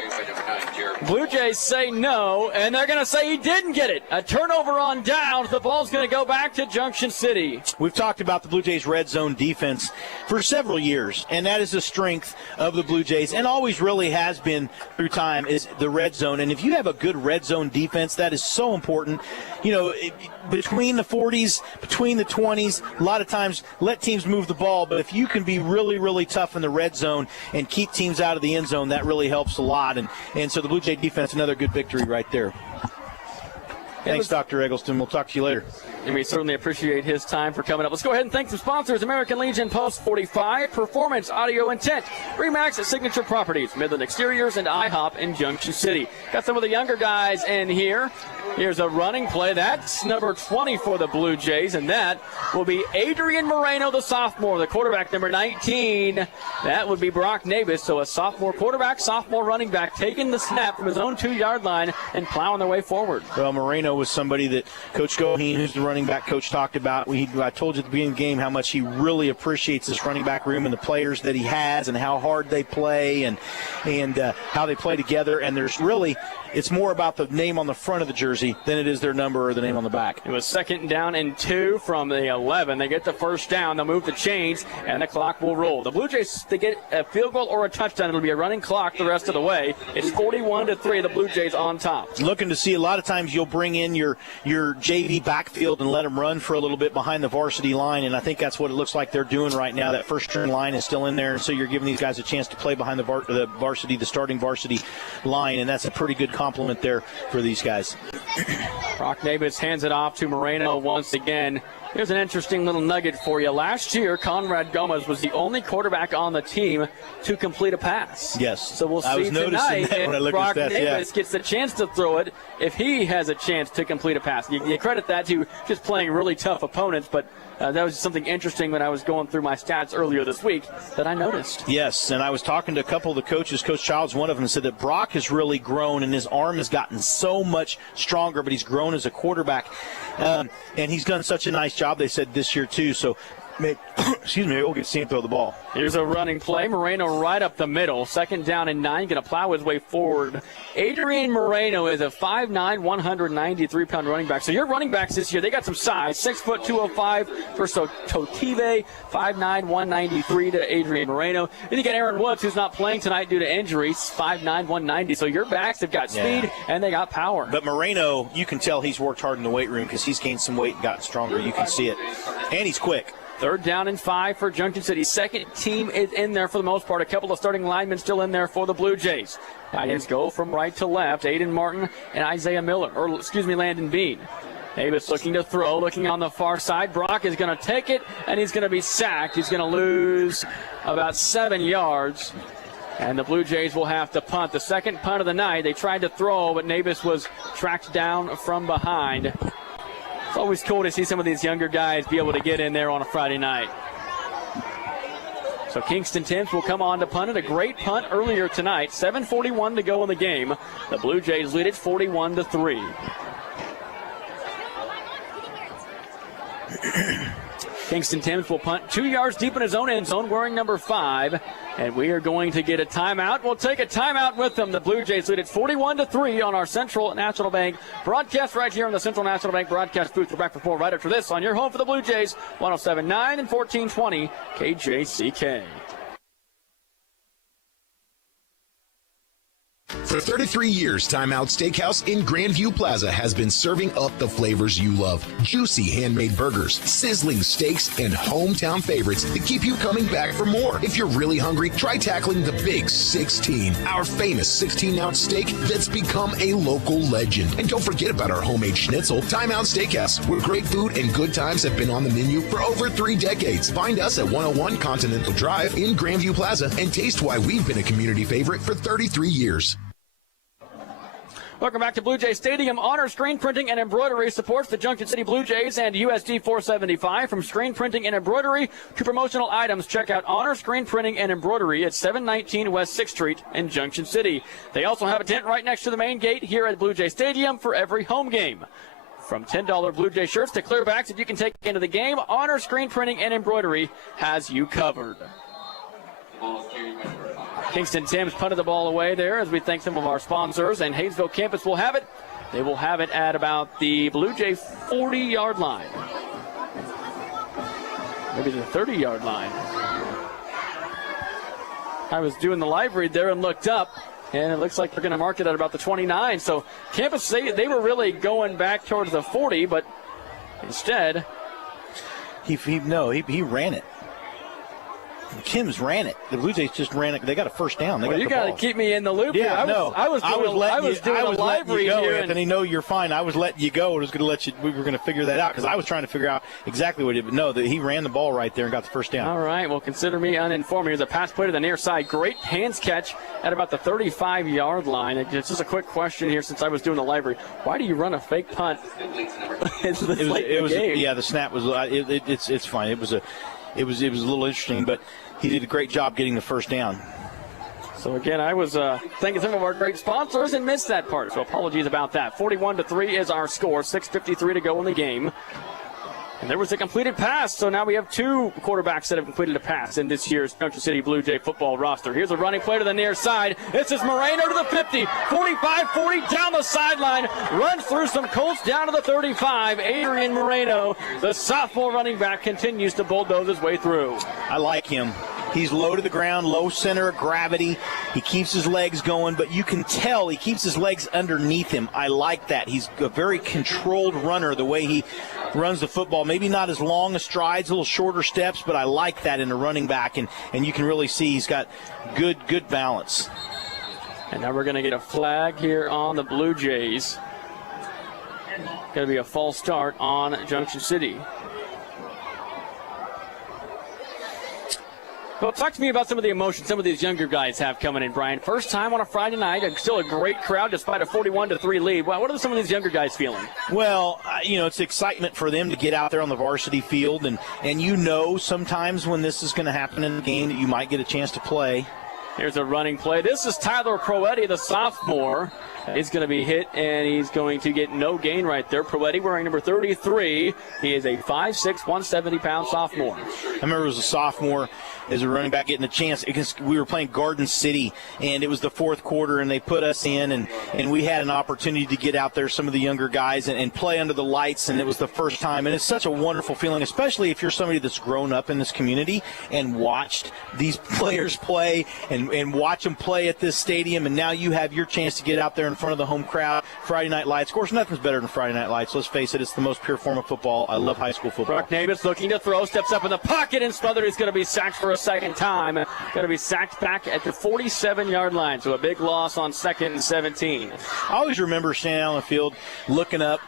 Blue Jays say no, and they're going to say he didn't get it. A turnover on downs. The ball's going to go back to Junction City. We've talked about the Blue Jays' red zone defense for several years, and that is the strength of the Blue Jays, and always really has been through time, is the red zone. And if you have a good red zone defense, that is so important. Between the 40s, between the 20s, a lot of times let teams move the ball, but if you can be really, really tough in the red zone and keep teams out of the end zone, that really helps a lot. And so the Blue Jay defense, another good victory right there. Thanks, Dr. Eggleston. We'll talk to you later. And we certainly appreciate his time for coming up. Let's go ahead and thank some sponsors. American Legion Post 45, Performance Audio Intent, RE/MAX at Signature Properties, Midland Exteriors, and IHOP in Junction City. Got some of the younger guys in here. Here's a running play. That's number 20 for the Blue Jays, and that will be Adrian Moreno, the sophomore. The quarterback, number 19, that would be Brock Navis. So a sophomore quarterback, sophomore running back, taking the snap from his own 2-yard line and plowing their way forward. Well, Moreno was somebody that Coach Goheen, who's the running back coach, talked about. I told you at the beginning of the game how much he really appreciates this running back room and the players that he has and how hard they play and how they play together. And there's really, it's more about the name on the front of the jersey than it is their number or the name on the back. It was 2nd down and 2 from the 11. They get the first down. They'll move the chains, and the clock will roll. The Blue Jays, they get a field goal or a touchdown. It'll be a running clock the rest of the way. It's 41-3. The Blue Jays on top. Looking to see a lot of times you'll bring in in your JV backfield and let them run for a little bit behind the varsity line, and I think that's what it looks like they're doing right now. That first-string line is still in there, and so you're giving these guys a chance to play behind the starting varsity line, and that's a pretty good compliment there for these guys. Brock Davis hands it off to Moreno once again. Here's an interesting little nugget for you. Last year, Conrad Gomez was the only quarterback on the team to complete a pass. Yes. So we'll see tonight if Brock Davis gets the chance to throw it, if he has a chance to complete a pass. You credit that to just playing really tough opponents, but that was something interesting when I was going through my stats earlier this week that I noticed. Yes, and I was talking to a couple of the coaches. Coach Childs, one of them, said that Brock has really grown, and his arm has gotten so much stronger, but he's grown as a quarterback. And he's done such a nice job, they said, this year too. So, maybe we'll get to see him throw the ball. Here's a running play. Moreno right up the middle. 2nd down and 9, going to plow his way forward. Adrian Moreno is a 5'9", 193-pound running back. So your running backs this year, they got some size. 6 foot 205 for Totive, 5'9", 193 to Adrian Moreno. Then you got Aaron Woods, who's not playing tonight due to injuries, 5'9", 190. So your backs have got speed and they got power. But Moreno, you can tell he's worked hard in the weight room because he's gained some weight and gotten stronger. You can see it. And he's quick. 3rd down and 5 for Junction City. Second team is in there for the most part. A couple of starting linemen still in there for the Blue Jays. Titans go from right to left. Aiden Martin and Landon Bean. Davis looking to throw, looking on the far side. Brock is going to take it, and he's going to be sacked. He's going to lose about 7 yards. And the Blue Jays will have to punt. The second punt of the night. They tried to throw, but Davis was tracked down from behind. It's always cool to see some of these younger guys be able to get in there on a Friday night. So Kingston Timms will come on to punt it. A great punt earlier tonight. 7:41 to go in the game. The Blue Jays lead it 41-3. Kingston Timms will punt 2 yards deep in his own end zone, wearing number 5. And we are going to get a timeout. We'll take a timeout with them. The Blue Jays lead it 41-3 on our Central National Bank broadcast right here in the Central National Bank broadcast booth. We're back for more right after this on your home for the Blue Jays, 107.9 and 1420 KJCK. For 33 years, Timeout Steakhouse in Grandview Plaza has been serving up the flavors you love. Juicy handmade burgers, sizzling steaks, and hometown favorites that keep you coming back for more. If you're really hungry, try tackling the Big 16, our famous 16-ounce steak that's become a local legend. And don't forget about our homemade schnitzel. Timeout Steakhouse, where great food and good times have been on the menu for over 3 decades. Find us at 101 Continental Drive in Grandview Plaza and taste why we've been a community favorite for 33 years. Welcome back to Blue Jay Stadium. Honor Screen Printing and Embroidery supports the Junction City Blue Jays and USD 475. From screen printing and embroidery to promotional items, check out Honor Screen Printing and Embroidery at 719 West 6th Street in Junction City. They also have a tent right next to the main gate here at Blue Jay Stadium for every home game. From $10 Blue Jay shirts to clear backs that you can take into the game, Honor Screen Printing and Embroidery has you covered. Kingston Timms punted the ball away there as we thank some of our sponsors, and Hayesville campus will have it. They will have it at about the Blue Jay 40-yard line. Maybe the 30-yard line. I was doing the live read there and looked up, and it looks like they're going to mark it at about the 29. So campus, they were really going back towards the 40, but instead he ran it. Timms ran it. The Blue Jays just ran it. They got a first down. You got to keep me in the loop. Yeah, I was doing a live read here. Anthony, no, you're fine. I was letting you go. I was going to let you. We were going to figure that out because I was trying to figure out exactly what he did. But no, he ran the ball right there and got the first down. All right. Well, consider me uninformed. Here's a pass play to the near side. Great hands catch at about the 35-yard line. It's just a quick question here since I was doing the live read. Why do you run a fake punt? The snap was. It's fine. It was a little interesting, but he did a great job getting the first down. So again, I was thanking some of our great sponsors and missed that part. So apologies about that. 41-3 is our score. 6:53 to go in the game. And there was a completed pass, so now we have 2 quarterbacks that have completed a pass in this year's Junction City Blue Jay football roster. Here's a running play to the near side. This is Moreno to the 50, 45-40 down the sideline, runs through some Colts down to the 35. Adrian Moreno, the sophomore running back, continues to bulldoze his way through. I like him. He's low to the ground, low center of gravity. He keeps his legs going, but you can tell he keeps his legs underneath him. I like that. He's a very controlled runner, the way he runs the football. Maybe not as long as strides, a little shorter steps, but I like that in a running back, and you can really see he's got good balance. And now we're going to get a flag here on the Blue Jays. Going to be a false start on Junction City. Well, talk to me about some of the emotions some of these younger guys have coming in, Brian. First time on a Friday night, still a great crowd despite a 41-3 lead. What are some of these younger guys feeling? Well, it's excitement for them to get out there on the varsity field, and sometimes when this is going to happen in the game that you might get a chance to play. Here's a running play. This is Tyler Proetti, the sophomore. He's going to be hit, and he's going to get no gain right there. Proetti wearing number 33. He is a 5'6", 170-pound sophomore. I remember as a sophomore, as a running back, getting a chance. We were playing Garden City, and it was the fourth quarter, and they put us in, and we had an opportunity to get out there, some of the younger guys, and play under the lights, and it was the first time. And it's such a wonderful feeling, especially if you're somebody that's grown up in this community and watched these players play and watch them play at this stadium, and now you have your chance to get out there in front of the home crowd. Friday Night Lights. Of course, nothing's better than Friday Night Lights. Let's face it, it's the most pure form of football. I love high school football. Brock Nabis looking to throw, steps up in the pocket and smothered. He's going to be sacked for a second time. Going to be sacked back at the 47-yard line. So a big loss on 2nd and 17. I always remember standing out on the field, looking up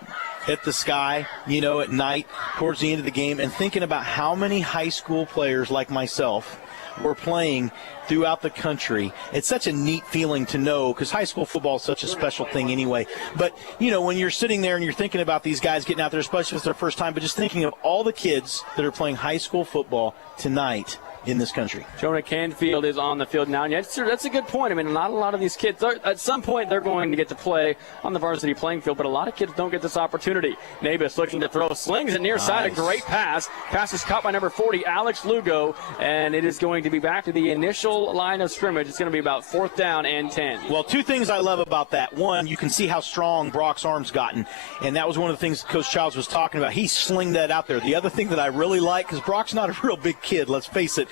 at the sky, at night towards the end of the game, and thinking about how many high school players like myself were playing throughout the country. It's such a neat feeling to know, because high school football is such a special thing anyway. But, when you're sitting there and you're thinking about these guys getting out there, especially if it's their first time, but just thinking of all the kids that are playing high school football tonight in this country. Jonah Canfield is on the field now. And that's a good point. I mean, not a lot of these kids, at some point they're going to get to play on the varsity playing field, but a lot of kids don't get this opportunity. Nabis looking to throw, slings it near side, a great pass. Pass is caught by number 40, Alex Lugo, and it is going to be back to the initial line of scrimmage. It's going to be about 4th down and 10. Well, two things I love about that. One, you can see how strong Brock's arm's gotten, and that was one of the things Coach Childs was talking about. He slinged that out there. The other thing that I really like, because Brock's not a real big kid, let's face it,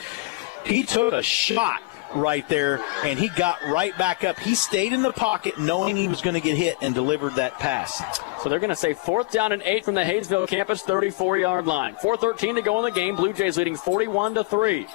he took a shot right there, and he got right back up. He stayed in the pocket knowing he was going to get hit and delivered that pass. So they're going to say 4th down and 8 from the Hayesville campus 34-yard line. 4:13 to go in the game. Blue Jays leading 41-3.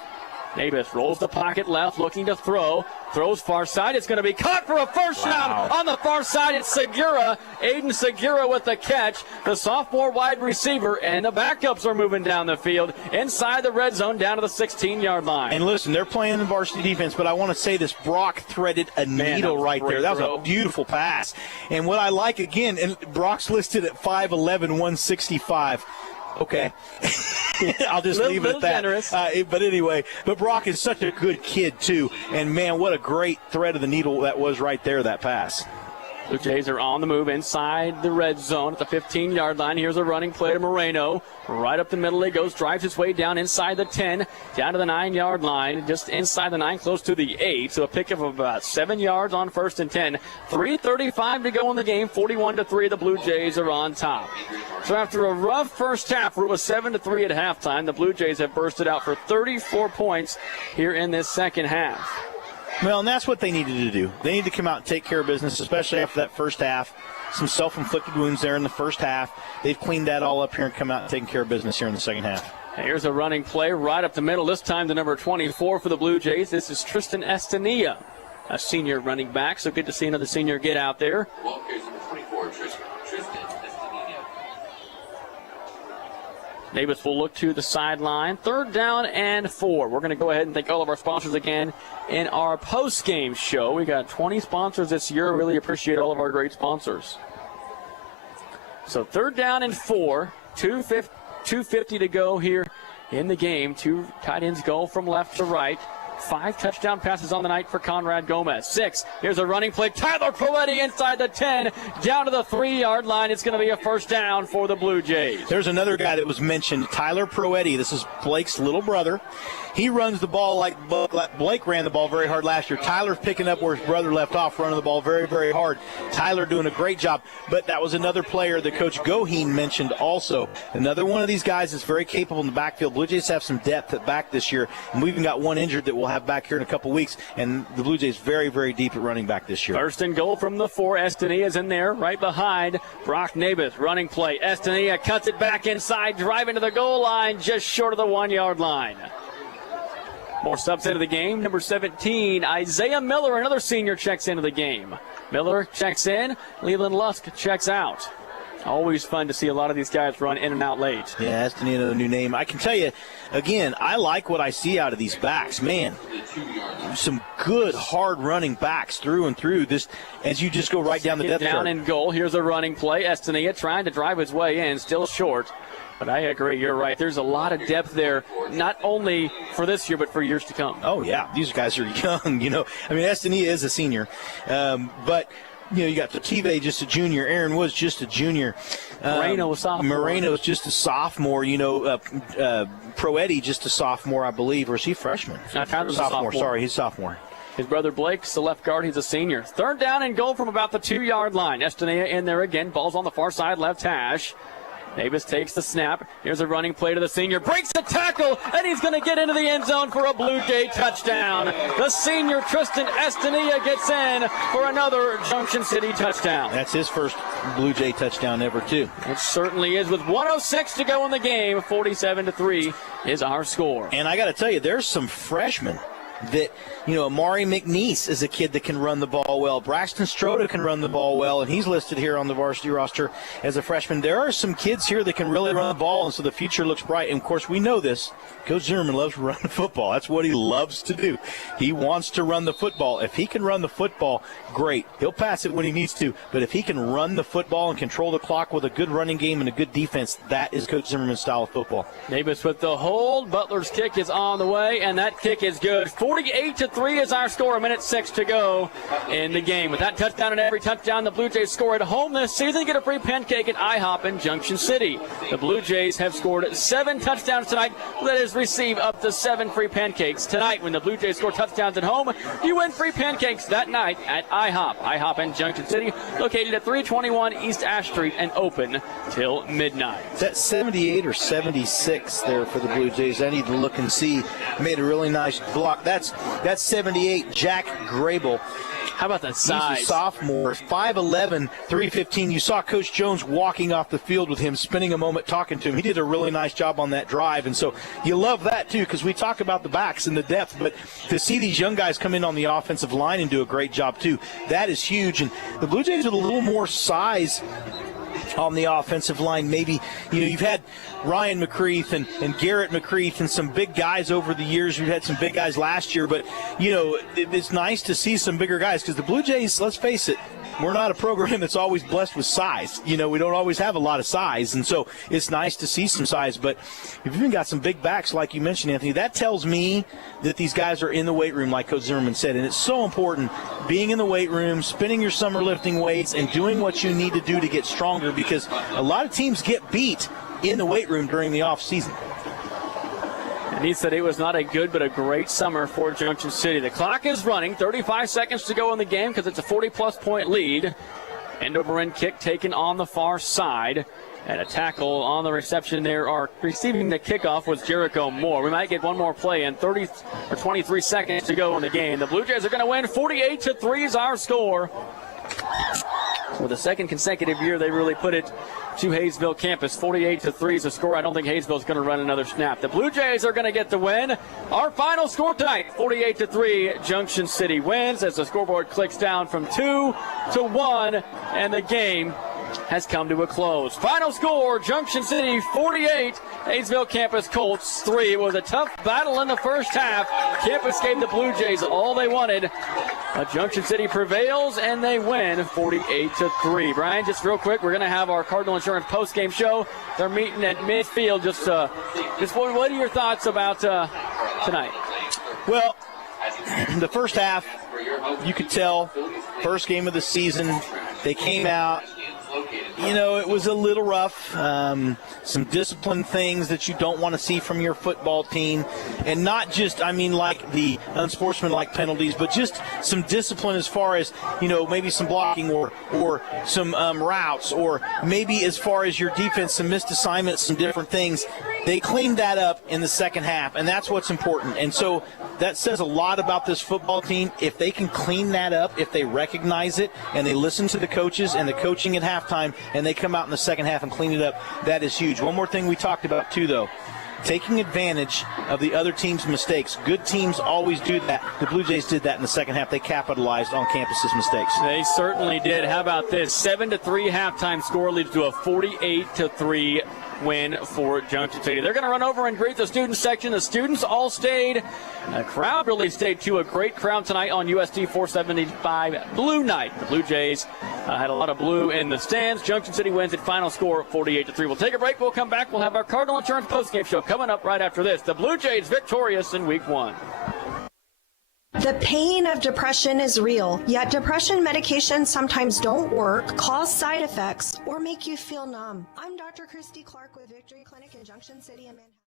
Nabis rolls the pocket left, looking to throw. Throws far side. It's going to be caught for a first down. On the far side, it's Segura. Aiden Segura with the catch. The sophomore wide receiver, and the backups are moving down the field inside the red zone down to the 16-yard line. And listen, they're playing the varsity defense, but I want to say this. Brock threaded a needle right there. That was a beautiful pass. And what I like, again, and Brock's listed at 5'11", 165. Okay. I'll just leave it at that. But anyway, Brock is such a good kid, too. And, man, what a great thread of the needle that was right there, that pass. Blue Jays are on the move inside the red zone at the 15-yard line. Here's a running play to Moreno. Right up the middle he goes, drives his way down inside the 10, down to the 9-yard line, just inside the 9, close to the 8. So a pickup of about 7 yards on 1st and 10. 3:35 to go in the game, 41-3. The Blue Jays are on top. So after a rough first half, where it was 7-3 at halftime, the Blue Jays have bursted out for 34 points here in this second half. Well, and that's what they needed to do. They need to come out and take care of business, especially after that first half. Some self-inflicted wounds there in the first half. They've cleaned that all up here and come out and taken care of business here in the second half. Here's a running play right up the middle, this time to number 24 for the Blue Jays. This is Tristan Estanilla, a senior running back, so good to see another senior get out there. Well, here's number 24, Tristan Estanilla. Nabis will look to the sideline. 3rd down and 4. We're going to go ahead and thank all of our sponsors again in our post-game show. We got 20 sponsors this year. Really appreciate all of our great sponsors. So 3rd down and 4. 2:50 to go here in the game. 2 tight ends go from left to right. 5 touchdown passes on the night for Conrad Gomez. 6. Here's a running play. Tyler Proetti inside the 10, down to the 3-yard line. It's going to be a first down for the Blue Jays. There's another guy that was mentioned, Tyler Proetti. This is Blake's little brother. He runs the ball like Blake ran the ball very hard last year. Tyler's picking up where his brother left off, running the ball very, very hard. Tyler doing a great job. But that was another player that Coach Goheen mentioned also. Another one of these guys is very capable in the backfield. Blue Jays have some depth at back this year, and we even got one injured that we'll have back here in a couple weeks. And the Blue Jays very, very deep at running back this year. First and goal from the 4. Estenilla is in there right behind Brock Nabeth. Running play. Estenilla cuts it back inside, driving to the goal line, just short of the 1-yard line. More subs into the game. Number 17, Isaiah Miller, another senior, checks into the game. Miller checks in. Leland Lusk checks out. Always fun to see a lot of these guys run in and out late. Yeah, that's the new name. I can tell you, again, I like what I see out of these backs. Man, some good, hard-running backs through and through. This, as you just go right down the depth chart. Down and goal. Here's a running play. Estenilla trying to drive his way in, still short. But I agree, you're right. There's a lot of depth there, not only for this year, but for years to come. Oh, yeah. These guys are young, I mean, Estenilla is a senior. But, you got Fative, just a junior. Aaron was just a junior. Moreno, a sophomore. Moreno's just a sophomore. Proetti, just a sophomore, I believe. Or is he freshman? Tyler's a sophomore. Sorry, he's a sophomore. His brother Blake's the left guard. He's a senior. Third down and goal from about the 2-yard line. Estenilla in there again. Ball's on the far side, left hash. Davis takes the snap. Here's a running play to the senior. Breaks the tackle, and he's going to get into the end zone for a Blue Jay touchdown. The senior, Tristan Estenilla, gets in for another Junction City touchdown. That's his first Blue Jay touchdown ever, too. It certainly is. With 1:06 to go in the game, 47-3 is our score. And I got to tell you, there's some freshmen that, Amari McNeese is a kid that can run the ball well. Braxton Stroda can run the ball well, and he's listed here on the varsity roster as a freshman. There are some kids here that can really run the ball, and so the future looks bright. And, of course, we know this. Coach Zimmerman loves to run the football. That's what he loves to do. He wants to run the football. If he can run the football, great. He'll pass it when he needs to. But if he can run the football and control the clock with a good running game and a good defense, that is Coach Zimmerman's style of football. Davis with the hold. Butler's kick is on the way, and that kick is good. 48-3 is our score. 1:06 to go in the game. With that touchdown and every touchdown the Blue Jays score at home this season, get a free pancake at IHOP in Junction City. The Blue Jays have scored 7 touchdowns tonight. That is, receive up to 7 free pancakes. Tonight, when the Blue Jays score touchdowns at home, you win free pancakes that night at IHOP. IHOP in Junction City, located at 321 East Ash Street and open till midnight. Is that 78 or 76 there for the Blue Jays? I need to look and see. Made a really nice block. That's 78. Jack Grable. How about that size? He's a sophomore, 5'11", 315. You saw Coach Jones walking off the field with him, spending a moment talking to him. He did a really nice job on that drive, and so you love that too, because we talk about the backs and the depth, but to see these young guys come in on the offensive line and do a great job too, that is huge. And the Blue Jays with a little more size on the offensive line. Maybe, you've had Ryan McCreath and Garrett McCreath and some big guys over the years. We've had some big guys last year, but, it's nice to see some bigger guys because the Blue Jays, let's face it, we're not a program that's always blessed with size. We don't always have a lot of size, and so it's nice to see some size. But if you've even got some big backs, like you mentioned, Anthony, that tells me that these guys are in the weight room, like Coach Zimmerman said. And it's so important, being in the weight room, spending your summer lifting weights, and doing what you need to do to get stronger, because a lot of teams get beat in the weight room during the off season. And he said it was not a good but a great summer for Junction City. The clock is running, 35 seconds to go in the game because it's a 40-plus point lead. End over end kick taken on the far side. And a tackle on the reception there, or receiving the kickoff, was Jericho Moore. We might get one more play in 23 seconds to go in the game. The Blue Jays are going to win 48-3 is our score. For the second consecutive year, they really put it to Hayesville campus. 48-3 is the score. I don't think Hayesville's going to run another snap. The Blue Jays are going to get the win. Our final score tonight, 48-3, Junction City wins as the scoreboard clicks down from 2 to 1, and the game has come to a close. Final score, Junction City 48, Hayesville Campus Colts 3. It was a tough battle in the first half. Campus gave the Blue Jays all they wanted. Junction City prevails, and they win 48-3. Brian, just real quick, we're going to have our Cardinal Insurance post-game show. They're meeting at midfield. Just what are your thoughts about tonight? Well, the first half, you could tell, first game of the season, they came out. It was a little rough. Some discipline things that you don't want to see from your football team. And not just, like the unsportsmanlike penalties, but just some discipline as far as, maybe some blocking or some routes, or maybe as far as your defense, some missed assignments, some different things. They cleaned that up in the second half, and that's what's important. And so that says a lot about this football team. If they can clean that up, if they recognize it, and they listen to the coaches and the coaching at halftime, and they come out in the second half and clean it up, that is huge. One more thing we talked about, too, though. Taking advantage of the other team's mistakes. Good teams always do that. The Blue Jays did that in the second half. They capitalized on campus's mistakes. They certainly did. How about this? 7-3 halftime score leads to a 48-3 win for Junction City. They're going to run over and greet the student section. The students all stayed. The crowd really stayed, too. A great crowd tonight on USD 475 Blue Night. The Blue Jays had a lot of blue in the stands. Junction City wins at final score 48-3. We'll take a break. We'll come back. We'll have our Cardinal Insurance postgame show coming up right after this. The Blue Jays victorious in week 1. The pain of depression is real, yet depression medications sometimes don't work, cause side effects, or make you feel numb. I'm Dr. Christy Clark with Victory Clinic in Junction City in Manhattan.